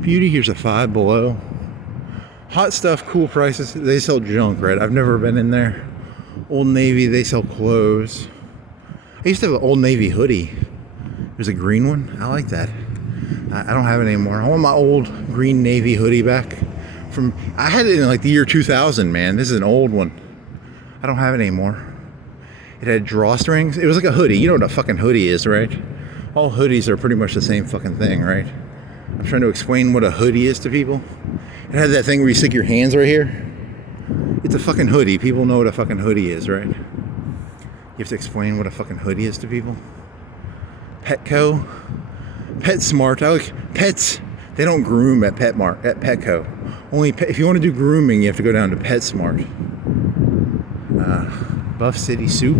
Beauty. Here's a Five Below. Hot stuff, cool prices. They sell junk, right? I've never been in there. Old Navy, they sell clothes. I used to have an Old Navy hoodie. There's a green one. I like that. I don't have it anymore. I want my old green Navy hoodie back. I had it in like the year 2000, man. This is an old one. I don't have it anymore. It had drawstrings. It was like a hoodie. You know what a fucking hoodie is, right? All hoodies are pretty much the same fucking thing, right? I'm trying to explain what a hoodie is to people. It had that thing where you stick your hands right here. It's a fucking hoodie. People know what a fucking hoodie is, right? You have to explain what a fucking hoodie is to people. Petco. PetSmart. I like pets. They don't groom at Petco. Only if you want to do grooming, you have to go down to PetSmart. Buff City Soap.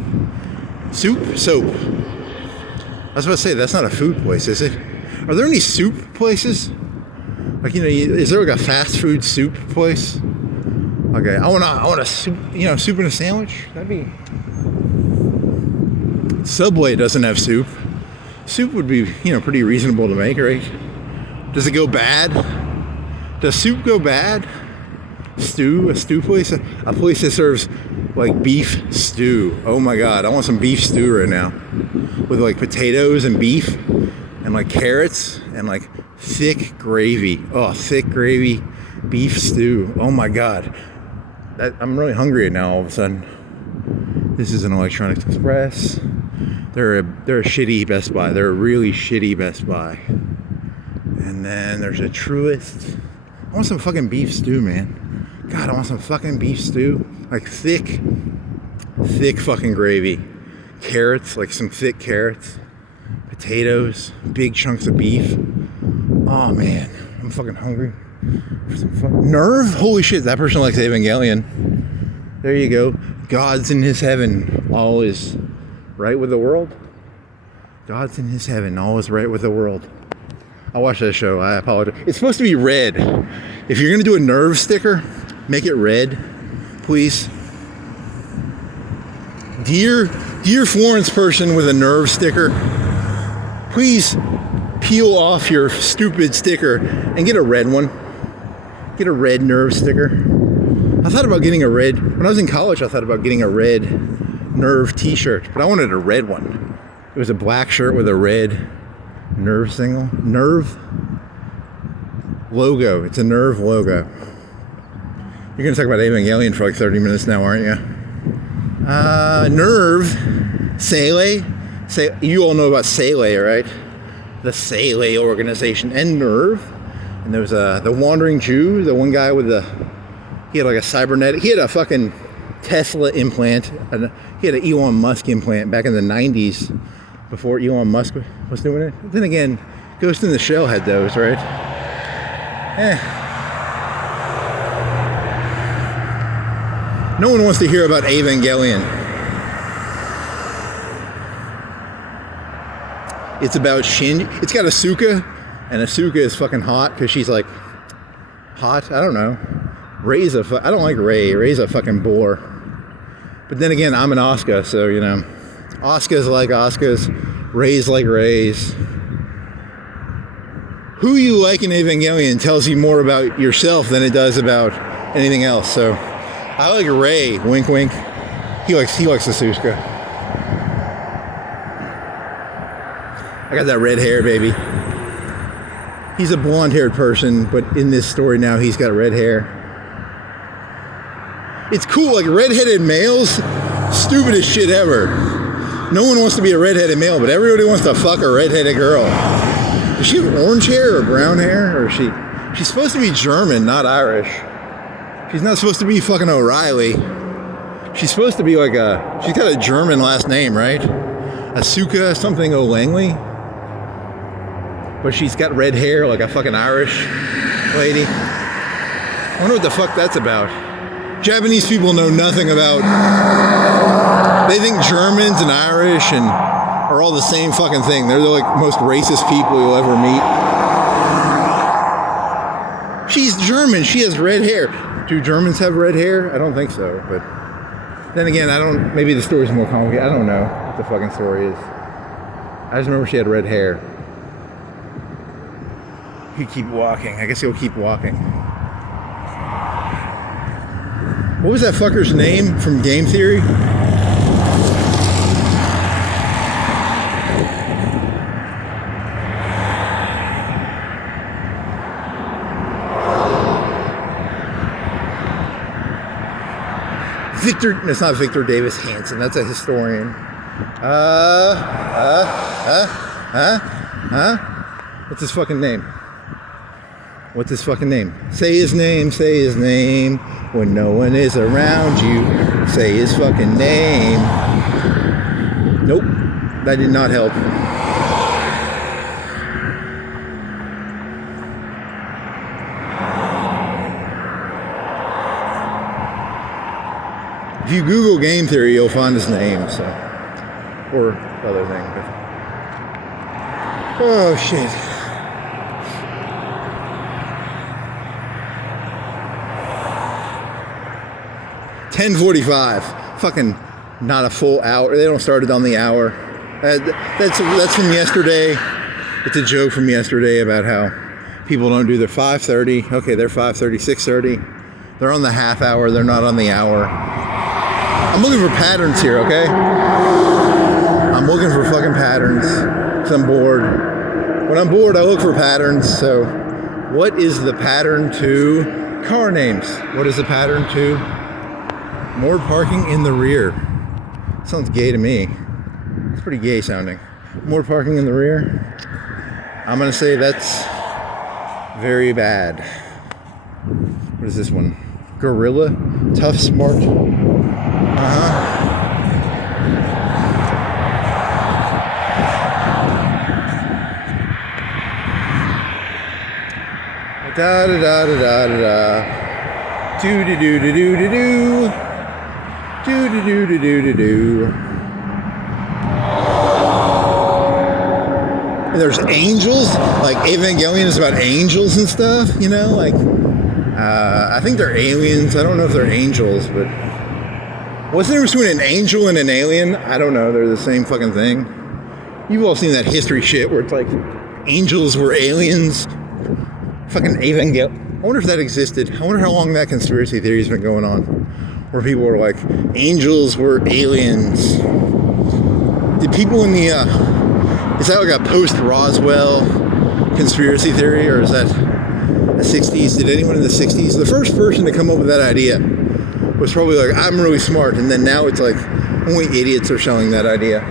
I was about to say, that's not a food place, is it? Are there any soup places? Like, is there like a fast food soup place? Okay, I want a soup, soup in a sandwich. That'd be... Subway doesn't have soup. Soup would be, pretty reasonable to make, right? Does it go bad? Does soup go bad? A stew place? A place that serves like beef stew. Oh my god, I want some beef stew right now. With like potatoes and beef and like carrots and like thick gravy. Oh, thick gravy beef stew. Oh my god. I'm really hungry now all of a sudden. This is an Electronics Express. They're a shitty Best Buy. They're a really shitty Best Buy. And then there's a Truist. I want some fucking beef stew, man. God, I want some fucking beef stew. Like thick fucking gravy. Carrots, like some thick carrots. Potatoes, big chunks of beef. Oh man, I'm fucking hungry. For some Nerve? Holy shit, that person likes Evangelion. There you go. God's in his heaven. All is right with the world. God's in his heaven. All is right with the world. I watched that show. I apologize. It's supposed to be red. If you're going to do a Nerve sticker, Make it red, please. Dear Florence person with a nerve sticker, please peel off your stupid sticker and get a red one. Get a red nerve sticker. I thought about getting a red, when I was in college, I thought about getting a red nerve t-shirt, but I wanted a red one. It was a black shirt with a red nerve logo. It's a nerve logo. You're going to talk about Evangelion for like 30 minutes now, aren't you? Nerve, Sele. You all know about Sele, right? The Sele organization. And Nerve. And there was the Wandering Jew, the one guy with he had like a cybernetic, he had a fucking Tesla implant. And he had an Elon Musk implant back in the 90s before Elon Musk was doing it. Then again, Ghost in the Shell had those, right? No one wants to hear about Evangelion. It's about Shin. It's got Asuka, and Asuka is fucking hot because she's like hot. I don't know. I don't like Rey. Rey's a fucking bore. But then again, I'm an Asuka, so you know, Asuka's like Asukas, Rey's like Reys. Who you like in Evangelion tells you more about yourself than it does about anything else. So I like Rey, wink wink. He likes Asuka. I got that red hair, baby. He's a blonde-haired person, but in this story now, he's got red hair. It's cool, like redheaded males, stupidest shit ever. No one wants to be a redheaded male, but everybody wants to fuck a redheaded girl. Does she have orange hair or brown hair? Or she's supposed to be German, not Irish. She's not supposed to be fucking O'Reilly. She's supposed to be like she's got a German last name, right? Asuka something O'Langley. But she's got red hair like a fucking Irish lady. I wonder what the fuck that's about. Japanese people know nothing about... They think Germans and Irish are all the same fucking thing. They're the like most racist people you'll ever meet. She's German. She has red hair. Do Germans have red hair? I don't think so. But then again, maybe the story's more complicated. I don't know what the fucking story is. I just remember she had red hair. He'd keep walking. I guess he'll keep walking. What was that fucker's name from Game Theory? It's not Victor Davis Hanson. That's a historian. What's his fucking name? What's his fucking name? Say his name, say his name. When no one is around you, say his fucking name. Nope, that did not help. If you Google game theory, you'll find his name, so. Or other thing. But... Oh, shit. $10:45. Fucking not a full hour. They don't start it on the hour. That's from yesterday. It's a joke from yesterday about how people don't do their 5:30. Okay, they're 5:30, 6:30. They're on the half hour. They're not on the hour. I'm looking for patterns here, okay? I'm looking for fucking patterns because I'm bored. When I'm bored, I look for patterns. So what is the pattern to car names? What is the pattern to more parking in the rear? Sounds gay to me. It's pretty gay sounding. More parking in the rear? I'm going to say that's very bad. What is this one? Gorilla? Tough, smart? Da da da da da da. Do do do do do do do. Do do do do do do do. And there's angels. Like Evangelion is about angels and stuff. You know, like I think they're aliens. I don't know if they're angels, but what's the difference between an angel and an alien? I don't know. They're the same fucking thing. You've all seen that history shit where it's like angels were aliens. Fucking Evangel. I wonder if that existed. I wonder how long that conspiracy theory's been going on. Where people are like, angels were aliens. Did people in the, is that like a post-Roswell conspiracy theory, or is that the 60s? Did anyone in the 60s? The first person to come up with that idea was probably like, I'm really smart, and then now it's like, only idiots are showing that idea.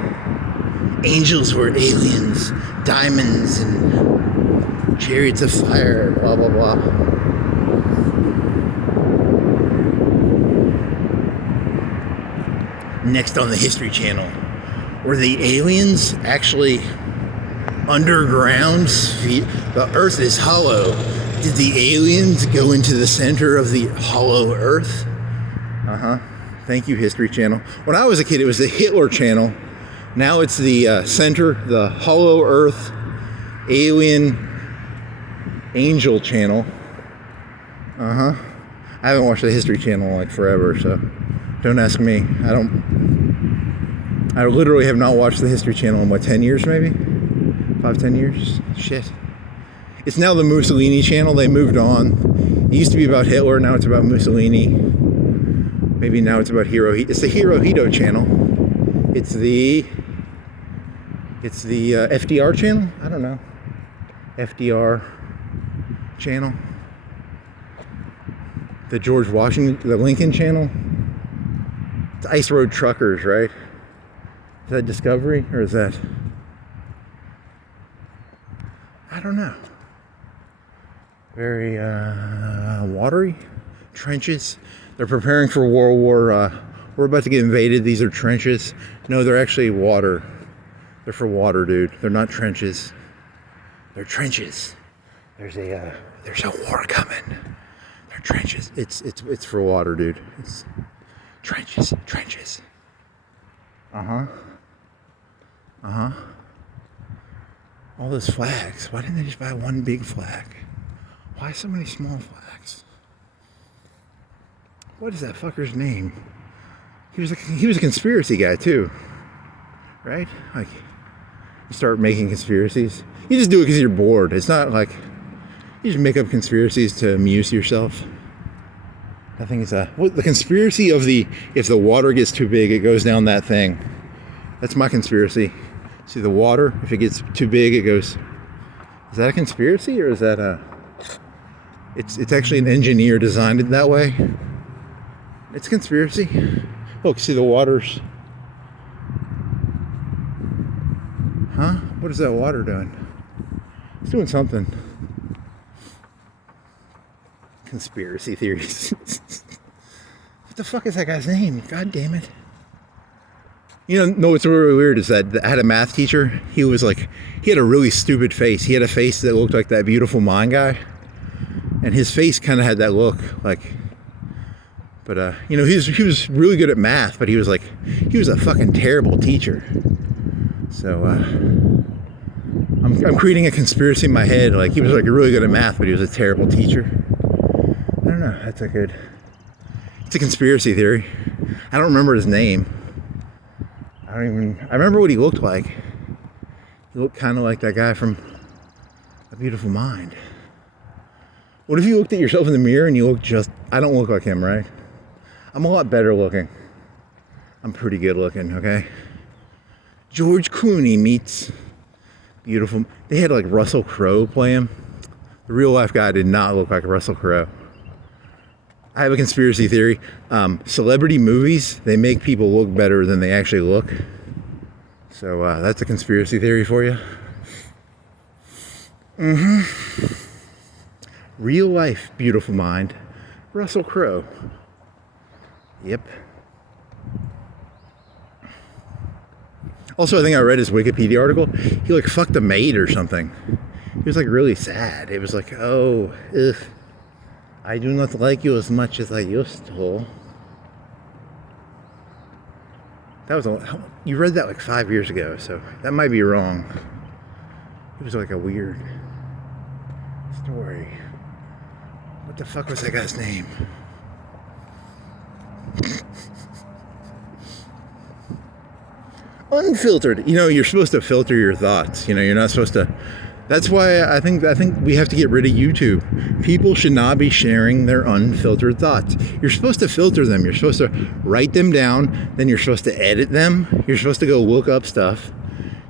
Angels were aliens, diamonds, and chariots of fire, blah, blah, blah. Next on the History Channel, were the aliens actually underground? The Earth is hollow. Did the aliens go into the center of the hollow Earth? Thank you, History Channel. When I was a kid, it was the Hitler Channel. Now it's the center, the hollow Earth alien angel channel. I haven't watched the History Channel like forever, so don't ask me. I literally have not watched the History Channel in, 10 years maybe? 5-10 years? Shit. It's now the Mussolini Channel. They moved on. It used to be about Hitler, now it's about Mussolini. Maybe now it's about Hirohito. It's the Hirohito Channel. It's the FDR Channel? I don't know. FDR Channel. The George Washington, the Lincoln Channel. It's Ice Road Truckers, right? Is that Discovery, or is that... I don't know. Very watery. Trenches. They're preparing for World War. We're about to get invaded. These are trenches. No, they're actually water. They're for water, dude. They're not trenches. They're trenches. There's a war coming. They're trenches. It's for water, dude. It's trenches. All those flags. Why didn't they just buy one big flag? Why so many small flags? What is that fucker's name? He was a conspiracy guy too, right? Like, you start making conspiracies. You just do it because you're bored. It's not like you just make up conspiracies to amuse yourself. I think it's the conspiracy of if the water gets too big, it goes down that thing. That's my conspiracy. See, the water, if it gets too big, it goes. Is that a conspiracy, or is that it's actually an engineer designed it that way? It's a conspiracy. Look, see the water's. Huh? What is that water doing? It's doing something. Conspiracy theories. What the fuck is that guy's name? God damn it. You know what's really weird is that I had a math teacher. He had a really stupid face. He had a face that looked like that Beautiful Mind guy. And his face kind of had that look, like, but he was really good at math, but he was a fucking terrible teacher. So I'm creating a conspiracy in my head, like he was like really good at math, but he was a terrible teacher. I don't know, it's a conspiracy theory. I don't remember his name. I remember what he looked like. He looked kind of like that guy from A Beautiful Mind. What if you looked at yourself in the mirror and you look I don't look like him, right? I'm a lot better looking. I'm pretty good looking, okay? George Clooney meets beautiful. They had like Russell Crowe play him. The real life guy did not look like Russell Crowe. I have a conspiracy theory. Celebrity movies, they make people look better than they actually look. So that's a conspiracy theory for you. Real life Beautiful Mind, Russell Crowe. Yep. Also, I think I read his Wikipedia article. He like fucked a maid or something. He was like really sad. It was like, oh, ugh. I do not like you as much as I used to. You read that like 5 years ago, so that might be wrong. It was like a weird story. What the fuck was that guy's name? Unfiltered. You know, you're supposed to filter your thoughts. You know, you're not supposed to. That's why I think we have to get rid of YouTube. People should not be sharing their unfiltered thoughts. You're supposed to filter them. You're supposed to write them down. Then you're supposed to edit them. You're supposed to go look up stuff.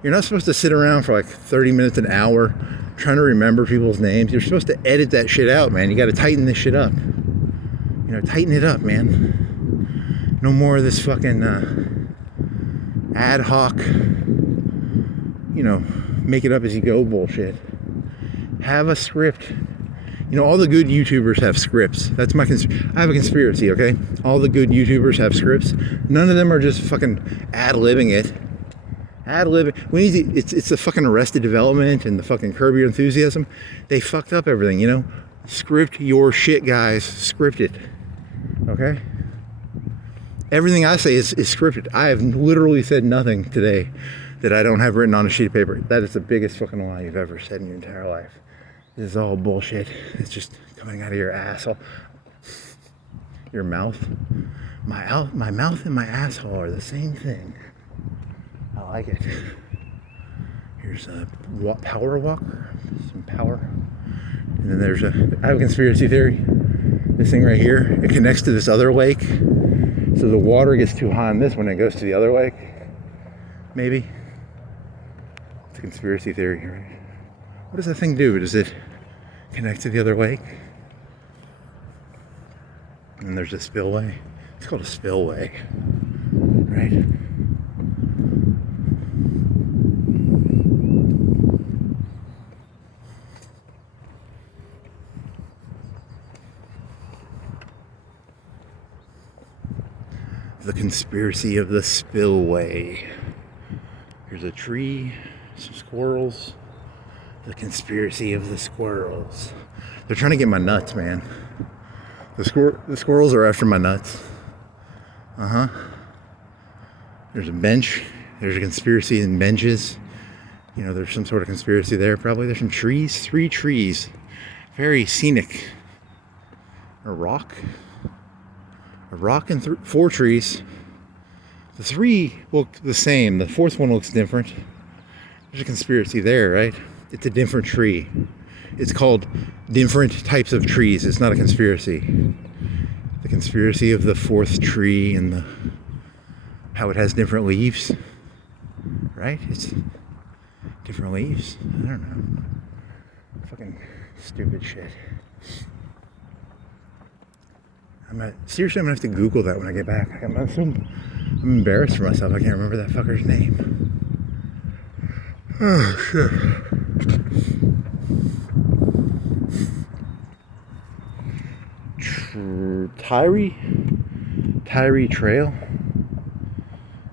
You're not supposed to sit around for like 30 minutes, an hour, trying to remember people's names. You're supposed to edit that shit out, man. You got to tighten this shit up. You know, tighten it up, man. No more of this fucking ad hoc, you know, make it up as you go bullshit. Have a script. You know, all the good YouTubers have scripts. That's my I have a conspiracy, okay? All the good YouTubers have scripts. None of them are just fucking ad-libbing it. Ad-libbing. We need to, it's the fucking Arrested Development and the fucking Curb Your Enthusiasm. They fucked up everything, you know? Script your shit, guys. Script it. Okay? Everything I say is scripted. I have literally said nothing today that I don't have written on a sheet of paper. That is the biggest fucking lie you've ever said in your entire life. This is all bullshit. It's just coming out of your asshole. Your mouth. My mouth and my asshole are the same thing. I like it. Here's a power walker. Some power. And then there's I have a conspiracy theory. This thing right here, it connects to this other lake. So the water gets too high on this when it goes to the other lake. Maybe. It's a conspiracy theory, right? What does that thing do? Does it connect to the other lake? And there's a spillway. It's called a spillway, right? The conspiracy of the spillway. Here's a tree, some squirrels. The conspiracy of the squirrels. They're trying to get my nuts, man. The squirrels are after my nuts. There's a bench. There's a conspiracy in benches. You know, there's some sort of conspiracy there. Probably there's some trees. 3 trees. Very scenic. A rock and 4 trees. The 3 look the same. The 4th one looks different. There's a conspiracy there, right? It's a different tree. It's called different types of trees. It's not a conspiracy. The conspiracy of the 4th tree and how it has different leaves, right? It's different leaves. I don't know. Fucking stupid shit. Seriously, I'm gonna have to Google that when I get back. I'm embarrassed for myself. I can't remember that fucker's name. Oh shit. Tyree Trail.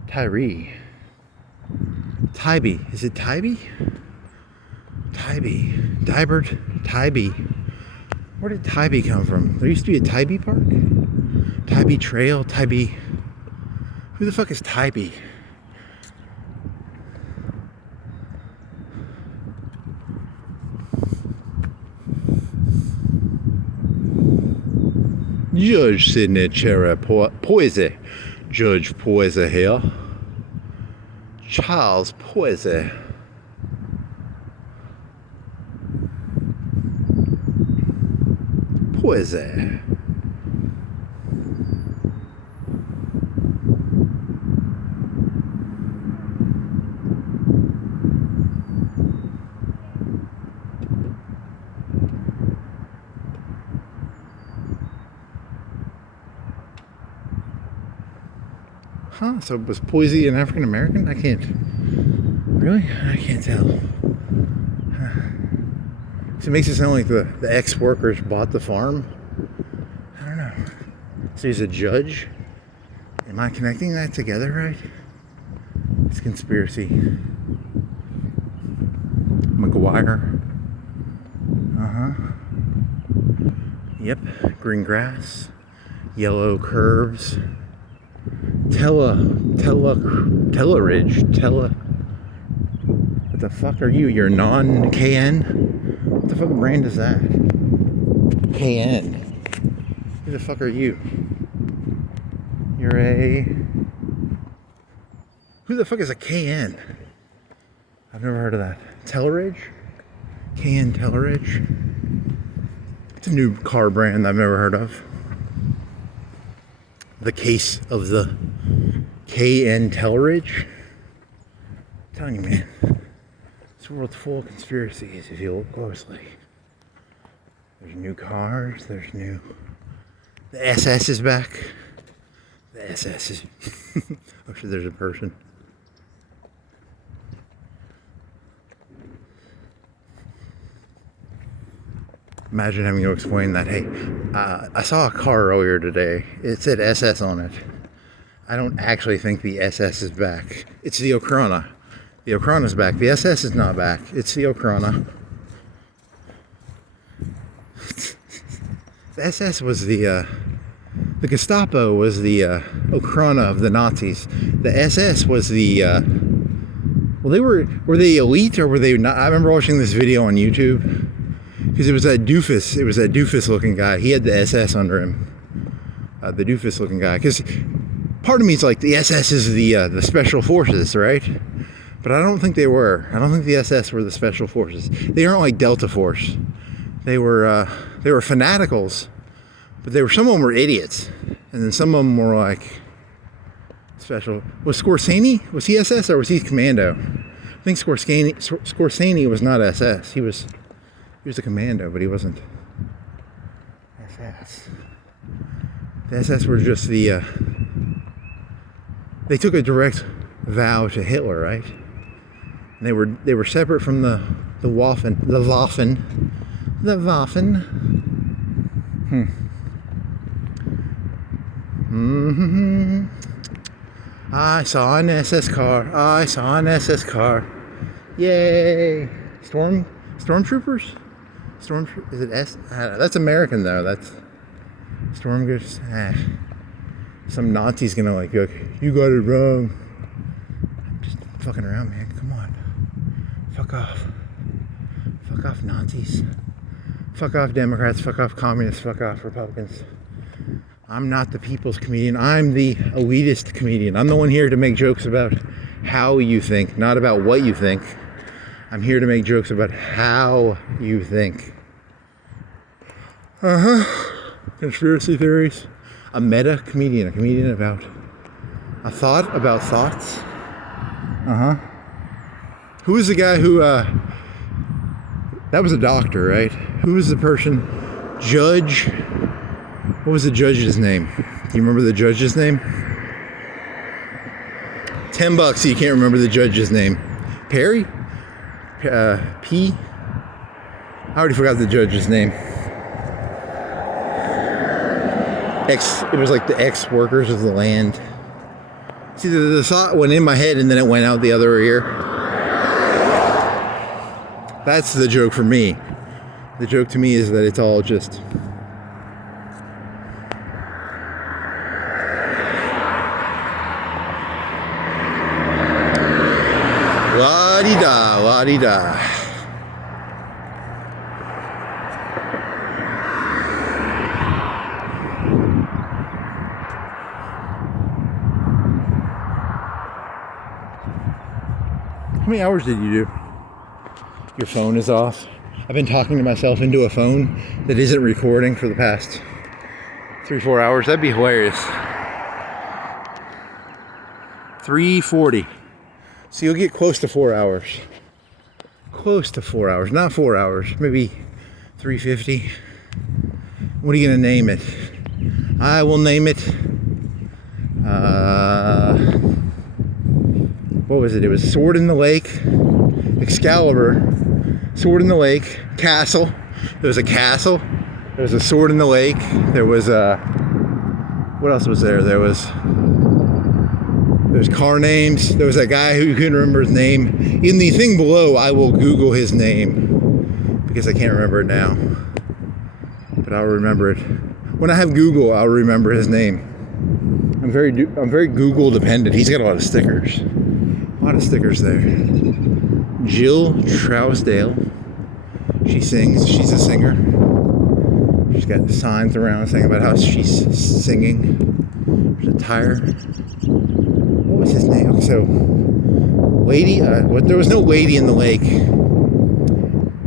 Tybee. Is it Tybee? Tybee. Where did Tybee come from? There used to be a Tybee Park? Tybee Trail, Tybee. Who the fuck is Tybee? Judge Sidney Cherry Poise. Judge Poise here. Charles Poise. Poise. Huh? So was Poise an African American? I can't. Really? I can't tell. Huh. So it makes it sound like the ex-workers bought the farm. I don't know. So he's a judge. Am I connecting that together right? It's conspiracy. McGuire. Yep. Green grass. Yellow curves. Ridge. What the fuck are you? You're non-KN? What the fuck brand is that? KN. Who the fuck are you? You're a... Who the fuck is a KN? I've never heard of that. Telleridge? KN Telleridge? It's a new car brand I've never heard of. The case of the KN Telleridge? I'm telling you, man. This world's full of conspiracies if you look closely. There's new cars, there's new... The SS is back. The SS is... I'm sure there's a person. Imagine having to explain that, hey, I saw a car earlier today. It said SS on it. I don't actually think the SS is back. It's the Ocrana. The Ocrana's back. The SS is not back. It's the Ocrana. The SS was the Gestapo was the Ocrana of the Nazis. The SS was the, well, were they elite or were they not? I remember watching this video on YouTube because it was that doofus looking guy. He had the SS under him. The doofus looking guy. Because part of me is like, the SS is the special forces, right? But I don't think they were. I don't think the SS were the special forces. They aren't like Delta Force. They were fanaticals, but some of them were idiots, and then some of them were like special. Was Scorsese? Was he SS or was he Commando? I think Scorsese was not SS. He was a Commando, but he wasn't SS. The SS were just the. They took a direct vow to Hitler, right? And they were separate from the Waffen. I saw an SS car. Yay! Stormtroopers? Is it S? I don't know. That's American though. That's Storm goes. Some Nazi's gonna like go, you got it wrong. I'm just fucking around, man. Come on. Fuck off. Fuck off Nazis. Fuck off Democrats. Fuck off communists. Fuck off Republicans. I'm not the people's comedian. I'm the elitist comedian. I'm the one here to make jokes about how you think, not about what you think. I'm here to make jokes about how you think. Conspiracy theories. A meta comedian. A comedian about a thought about thoughts. Who was the guy who, that was a doctor, right? Who was the person? Judge. What was the judge's name? Do you remember the judge's name? $10 so you can't remember the judge's name. Perry? P? I already forgot the judge's name. It was like the ex-workers of the land. See, the thought went in my head and then it went out the other ear. That's the joke for me. The joke to me is that it's all just... La-di-da, la-di-da. How many hours did you do? Your phone is off. I've been talking to myself into a phone that isn't recording for the past 3-4 hours. That'd be hilarious. 3:40. So you'll get close to 4 hours. Close to 4 hours. Not 4 hours. Maybe 3:50. What are you going to name it? I will name it... what was it? It was Sword in the Lake, Excalibur, Sword in the Lake, Castle. There was a castle. There was a sword in the lake. There was a... What else was there? There's car names. There was that guy who couldn't remember his name. In the thing below, I will Google his name because I can't remember it now. But I'll remember it. When I have Google, I'll remember his name. I'm very Google dependent. He's got a lot of stickers. A lot of stickers there. Jill Trousdale. She sings. She's a singer. She's got signs around saying about how she's singing. There's a tire. What was his name? Okay, so, lady, there was no lady in the lake.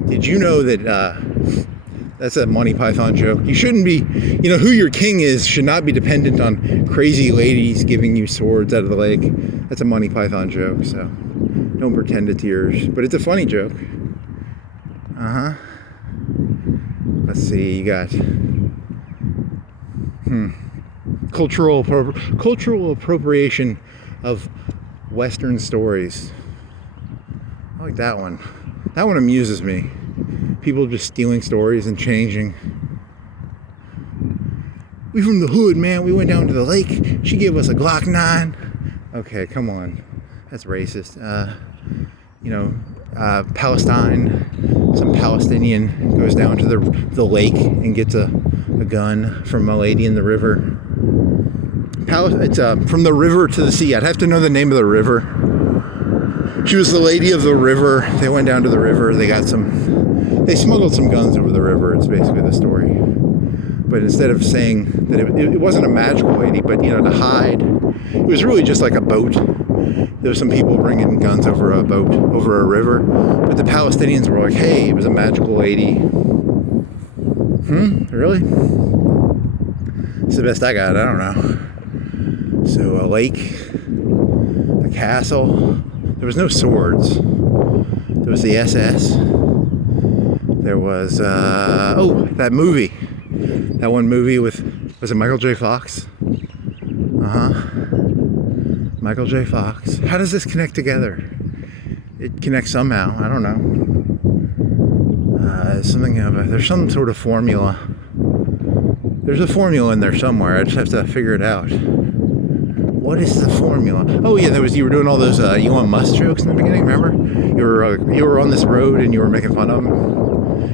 Did you know that, that's a Monty Python joke? You shouldn't be, who your king is should not be dependent on crazy ladies giving you swords out of the lake. That's a Monty Python joke, so don't pretend it's yours. But it's a funny joke. Let's see, you got cultural appropriation of Western stories. I like that one. That one amuses me. People just stealing stories and changing. We from the hood, man. We went down to the lake. She gave us a Glock 9. Okay, come on. That's racist. Palestine. Some Palestinian goes down to the lake and gets a gun from a lady in the river. It's from the river to the sea. I'd have to know the name of the river. She was the lady of the river. They went down to the river. They smuggled some guns over the river. It's basically the story. But instead of saying that it wasn't a magical lady, but to hide, it was really just like a boat. There were some people bringing guns over a boat, over a river. But the Palestinians were like, hey, it was a magical lady. Really? It's the best I got. I don't know. So a lake, a castle. There was no swords. There was the SS. There was, that movie. That one movie was it Michael J. Fox? Michael J. Fox. How does this connect together? It connects somehow. I don't know. There's some sort of formula. There's a formula in there somewhere. I just have to figure it out. What is the formula? Oh yeah, you were doing all those Elon Musk jokes in the beginning. Remember? You were on this road and you were making fun of him,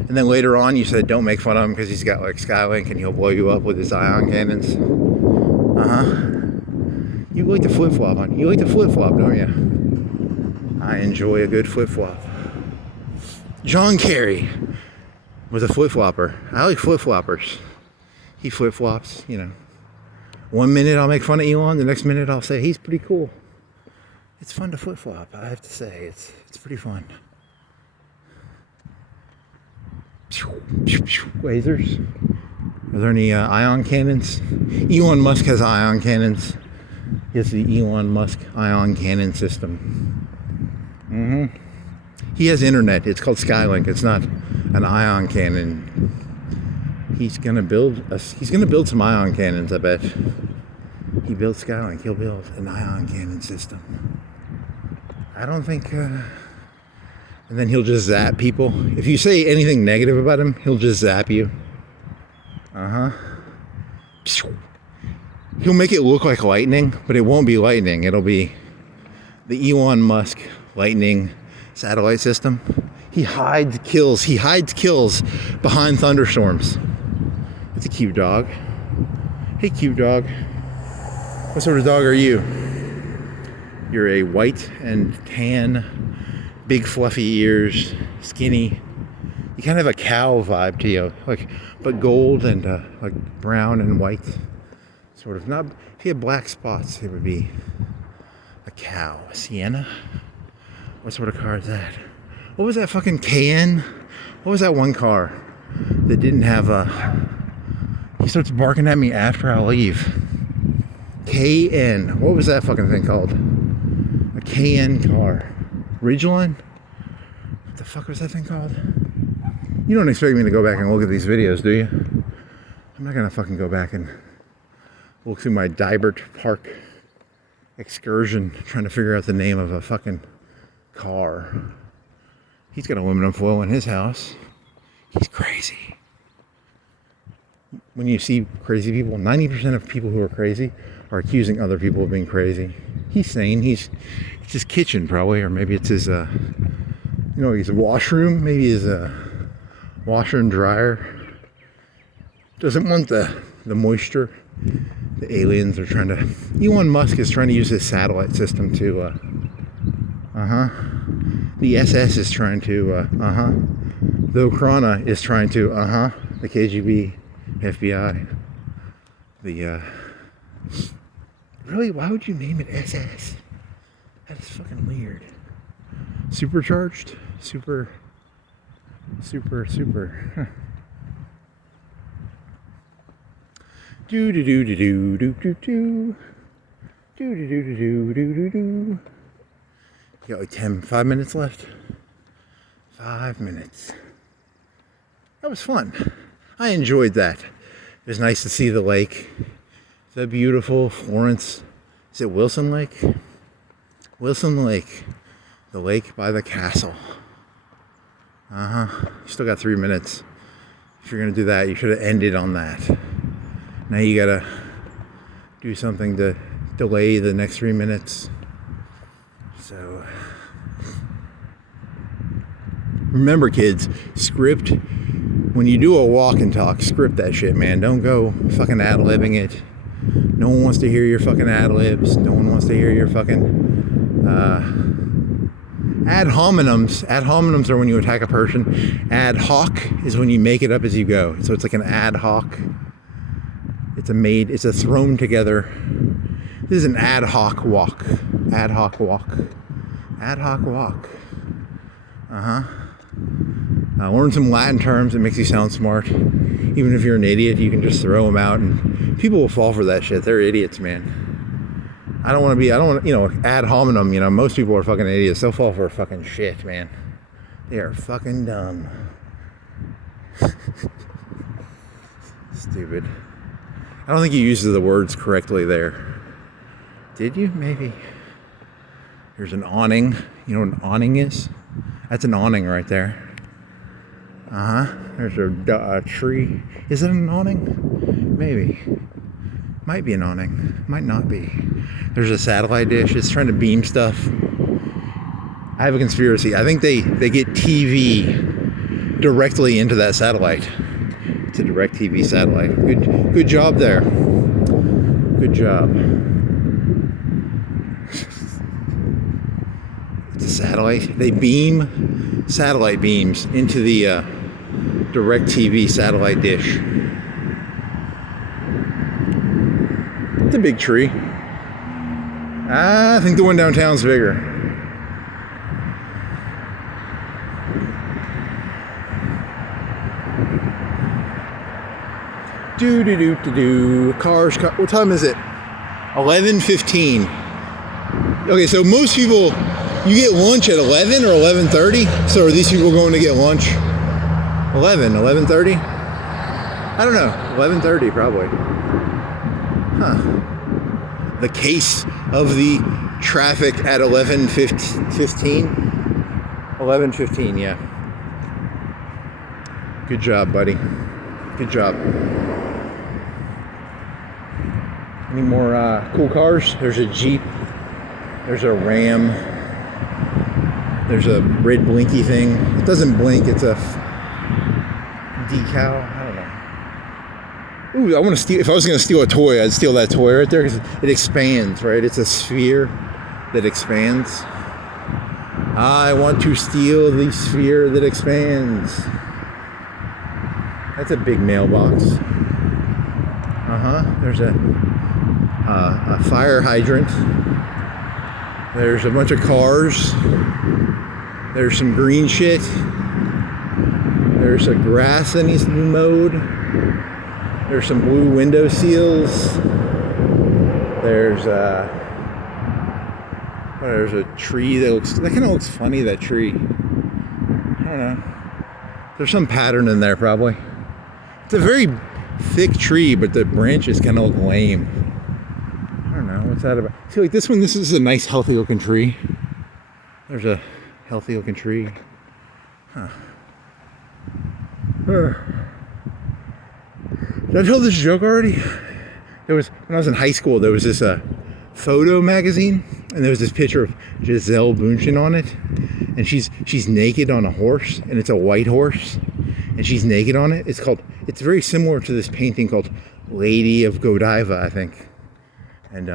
and then later on you said don't make fun of him because he's got like Skylink and he'll blow you up with his ion cannons. You like to flip flop on. You like to flip flop, don't you? I enjoy a good flip flop. John Kerry was a flip flopper. I like flip floppers. He flip flops, 1 minute I'll make fun of Elon, the next minute I'll say he's pretty cool. It's fun to flip flop, I have to say. It's pretty fun. Lasers. Are there any ion cannons? Elon Musk has ion cannons. He has the Elon Musk ion cannon system. He has internet. It's called Skylink. It's not an ion cannon. He's gonna build some ion cannons, I bet. He built Skylink. He'll build an ion cannon system. I don't think. And then he'll just zap people. If you say anything negative about him, he'll just zap you. He'll make it look like lightning, but it won't be lightning. It'll be the Elon Musk lightning satellite system. He hides kills behind thunderstorms. It's a cute dog. Hey, cute dog. What sort of dog are you? You're a white and tan, big fluffy ears, skinny. You kind of have a cow vibe to you, but gold and like brown and white. Sort of. Not if you had black spots, it would be a cow. A Sienna? What sort of car is that? What was that fucking KN? What was that one car that didn't have a... He starts barking at me after I leave. KN. What was that fucking thing called? A KN car. Ridgeline? What the fuck was that thing called? You don't expect me to go back and look at these videos, do you? I'm not gonna fucking go back and look through my Dibert Park excursion trying to figure out the name of a fucking car. He's got aluminum foil in his house. He's crazy. When you see crazy people, 90% of people who are crazy are accusing other people of being crazy. He's sane. It's his kitchen probably, or maybe it's his, his washroom. Maybe his washer and dryer. Doesn't want the moisture. The aliens are trying to... Elon Musk is trying to use his satellite system to... The SS is trying to... The Ukraina is trying to... The KGB FBI. Really, why would you name it SS? That is fucking weird. Supercharged? Super. Huh. Do do do do do do do do. Do do do do do do do. You got like 5 minutes left. 5 minutes. That was fun. I enjoyed that. It was nice to see the lake. The beautiful Florence. Is it Wilson Lake? Wilson Lake. The lake by the castle. You still got 3 minutes. If you're gonna do that, you should have ended on that. Now you gotta do something to delay the next 3 minutes. So remember, kids, script. When you do a walk and talk, script that shit, man. Don't go fucking ad-libbing it. No one wants to hear your fucking ad-libs. No one wants to hear your fucking ad hominems. Ad hominems are when you attack a person. Ad hoc is when you make it up as you go. So it's like an ad hoc. It's a thrown together. This is an ad hoc walk. Ad hoc walk. Ad hoc walk. Learn some Latin terms. It makes you sound smart. Even if you're an idiot, you can just throw them out, and people will fall for that shit. They're idiots, man. I don't want, ad hominem, most people are fucking idiots. They'll fall for fucking shit, man. They are fucking dumb. Stupid. I don't think you used the words correctly there. Did you? Maybe. Here's an awning. You know what an awning is? That's an awning right there. There's a tree. Is it an awning? Maybe. Might be an awning. Might not be. There's a satellite dish. It's trying to beam stuff. I have a conspiracy. I think they get TV directly into that satellite. It's a direct TV satellite. Good job there. Good job. It's a satellite. They beam satellite beams into the direct TV satellite dish. It's a big tree. I think the one downtown's bigger. Cars. What time is it? 11:15. Okay, so most people, you get lunch at 11 or 11:30. So are these people going to get lunch? 11:30? I don't know. 11:30 probably. The case of the traffic at 11:15. 11:15, yeah. Good job, buddy. Good job. Any more cool cars? There's a Jeep. There's a Ram. There's a red blinky thing. It doesn't blink. It's a decal. I don't know. Ooh, I want to steal. If I was going to steal a toy, I'd steal that toy right there because it expands, right? It's a sphere that expands. I want to steal the sphere that expands. That's a big mailbox. There's a fire hydrant. There's a bunch of cars. There's some green shit. There's some grass that needs to be mowed. There's some blue window seals. There's a tree that kind of looks funny, that tree. I don't know. There's some pattern in there probably. It's a very thick tree, but the branches kind of look lame. I don't know, what's that about? See, like this one, this is a nice healthy looking tree. There's a healthy looking tree. Did I tell this joke already? When I was in high school, there was this photo magazine, and there was this picture of Gisele Bündchen on it, and she's naked on a horse, and it's a white horse, and she's naked on it. It's very similar to this painting called Lady of Godiva, I think. And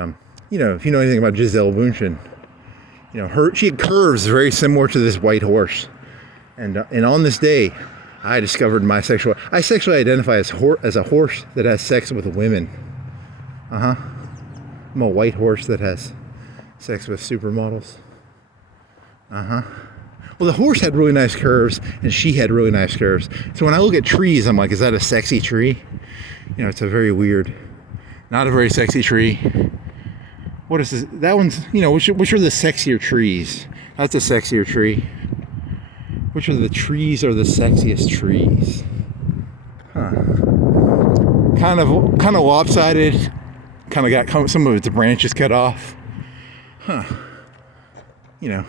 if you know anything about Gisele Bündchen, she had curves very similar to this white horse. And on this day, I discovered my sexual. I sexually identify as a horse that has sex with women. I'm a white horse that has sex with supermodels. Well, the horse had really nice curves, and she had really nice curves. So when I look at trees, I'm like, is that a sexy tree? You know, it's a very weird, not a very sexy tree. What is this? That one's, you know, which are the sexier trees? That's a sexier tree. Which of the trees are the sexiest trees? Kind of lopsided. Kind of got some of its branches cut off. You know,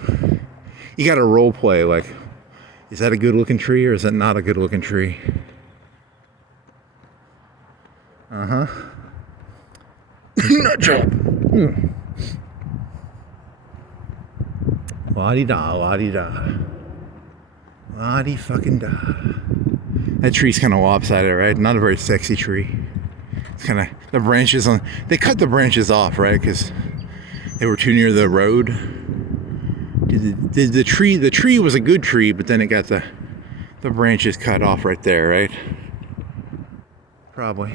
you got to role play. Like, is that a good looking tree or is that not a good looking tree? Nut job. La-di-da, la-di-da. La-di-fucking-da. That tree's kind of lopsided, right? Not a very sexy tree. It's kind of, the branches on, they cut the branches off, right? Because they were too near the road. The tree was a good tree, but then it got the branches cut off right there, right? Probably.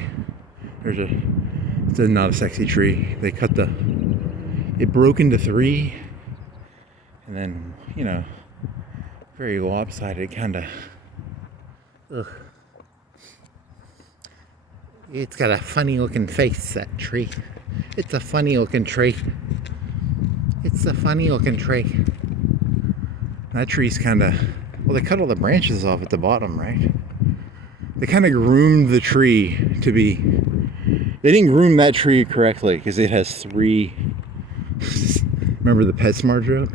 It's not a sexy tree. They cut it broke into 3, and then, you know, very lopsided, kind of. Ugh. It's got a funny looking face, that tree. It's a funny looking tree. It's a funny looking tree. That tree's kind of, well, they cut all the branches off at the bottom, right? They kind of groomed the tree to be, they didn't groom that tree correctly because it has 3. Remember the PetSmart joke?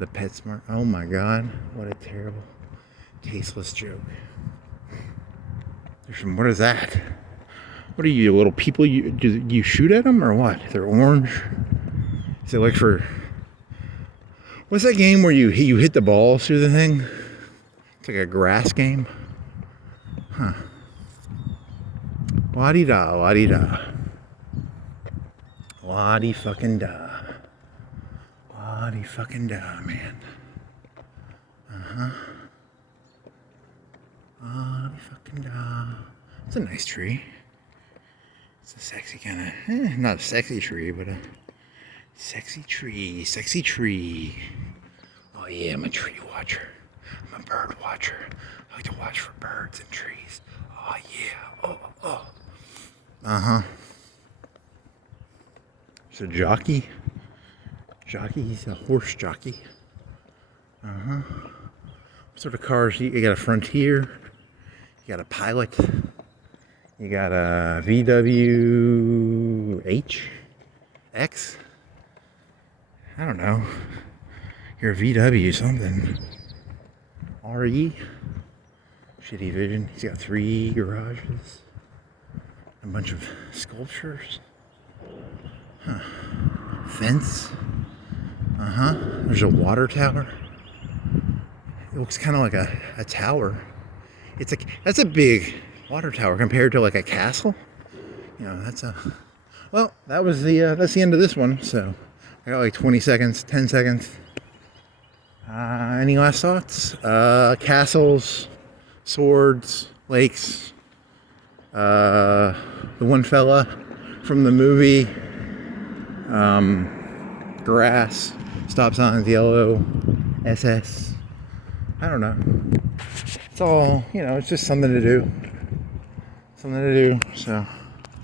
The PetSmart, oh my God, what a terrible, tasteless joke. What is that? What are you, little people? Do you shoot at them or what? They're orange. Is it like for, what's that game where you hit the balls through the thing? It's like a grass game. La-di-da, la-di-da. La-di-fucking-da. La-di-fucking-da, man. La-di-fucking-da. It's a nice tree. It's a sexy kind of, not a sexy tree, but a sexy tree, sexy tree. Oh yeah, I'm a tree watcher. I'm a bird watcher. I like to watch for birds and trees. Oh yeah, oh. It's a jockey. He's a horse jockey. What sort of cars? You got a Frontier. You got a Pilot. You got a VW X. I don't know. You're a VW something. RE. Shitty vision. He's got 3 garages. A bunch of sculptures. Fence. There's a water tower. It looks kind of like a tower. That's a big water tower compared to like a castle. You know, well, that's the end of this one. So I got like 20 seconds, 10 seconds. Any last thoughts? Castles, swords, lakes. The one fella from the movie. Grass, stop signs, yellow, SS. I don't know. It's all, you know, it's just something to do. So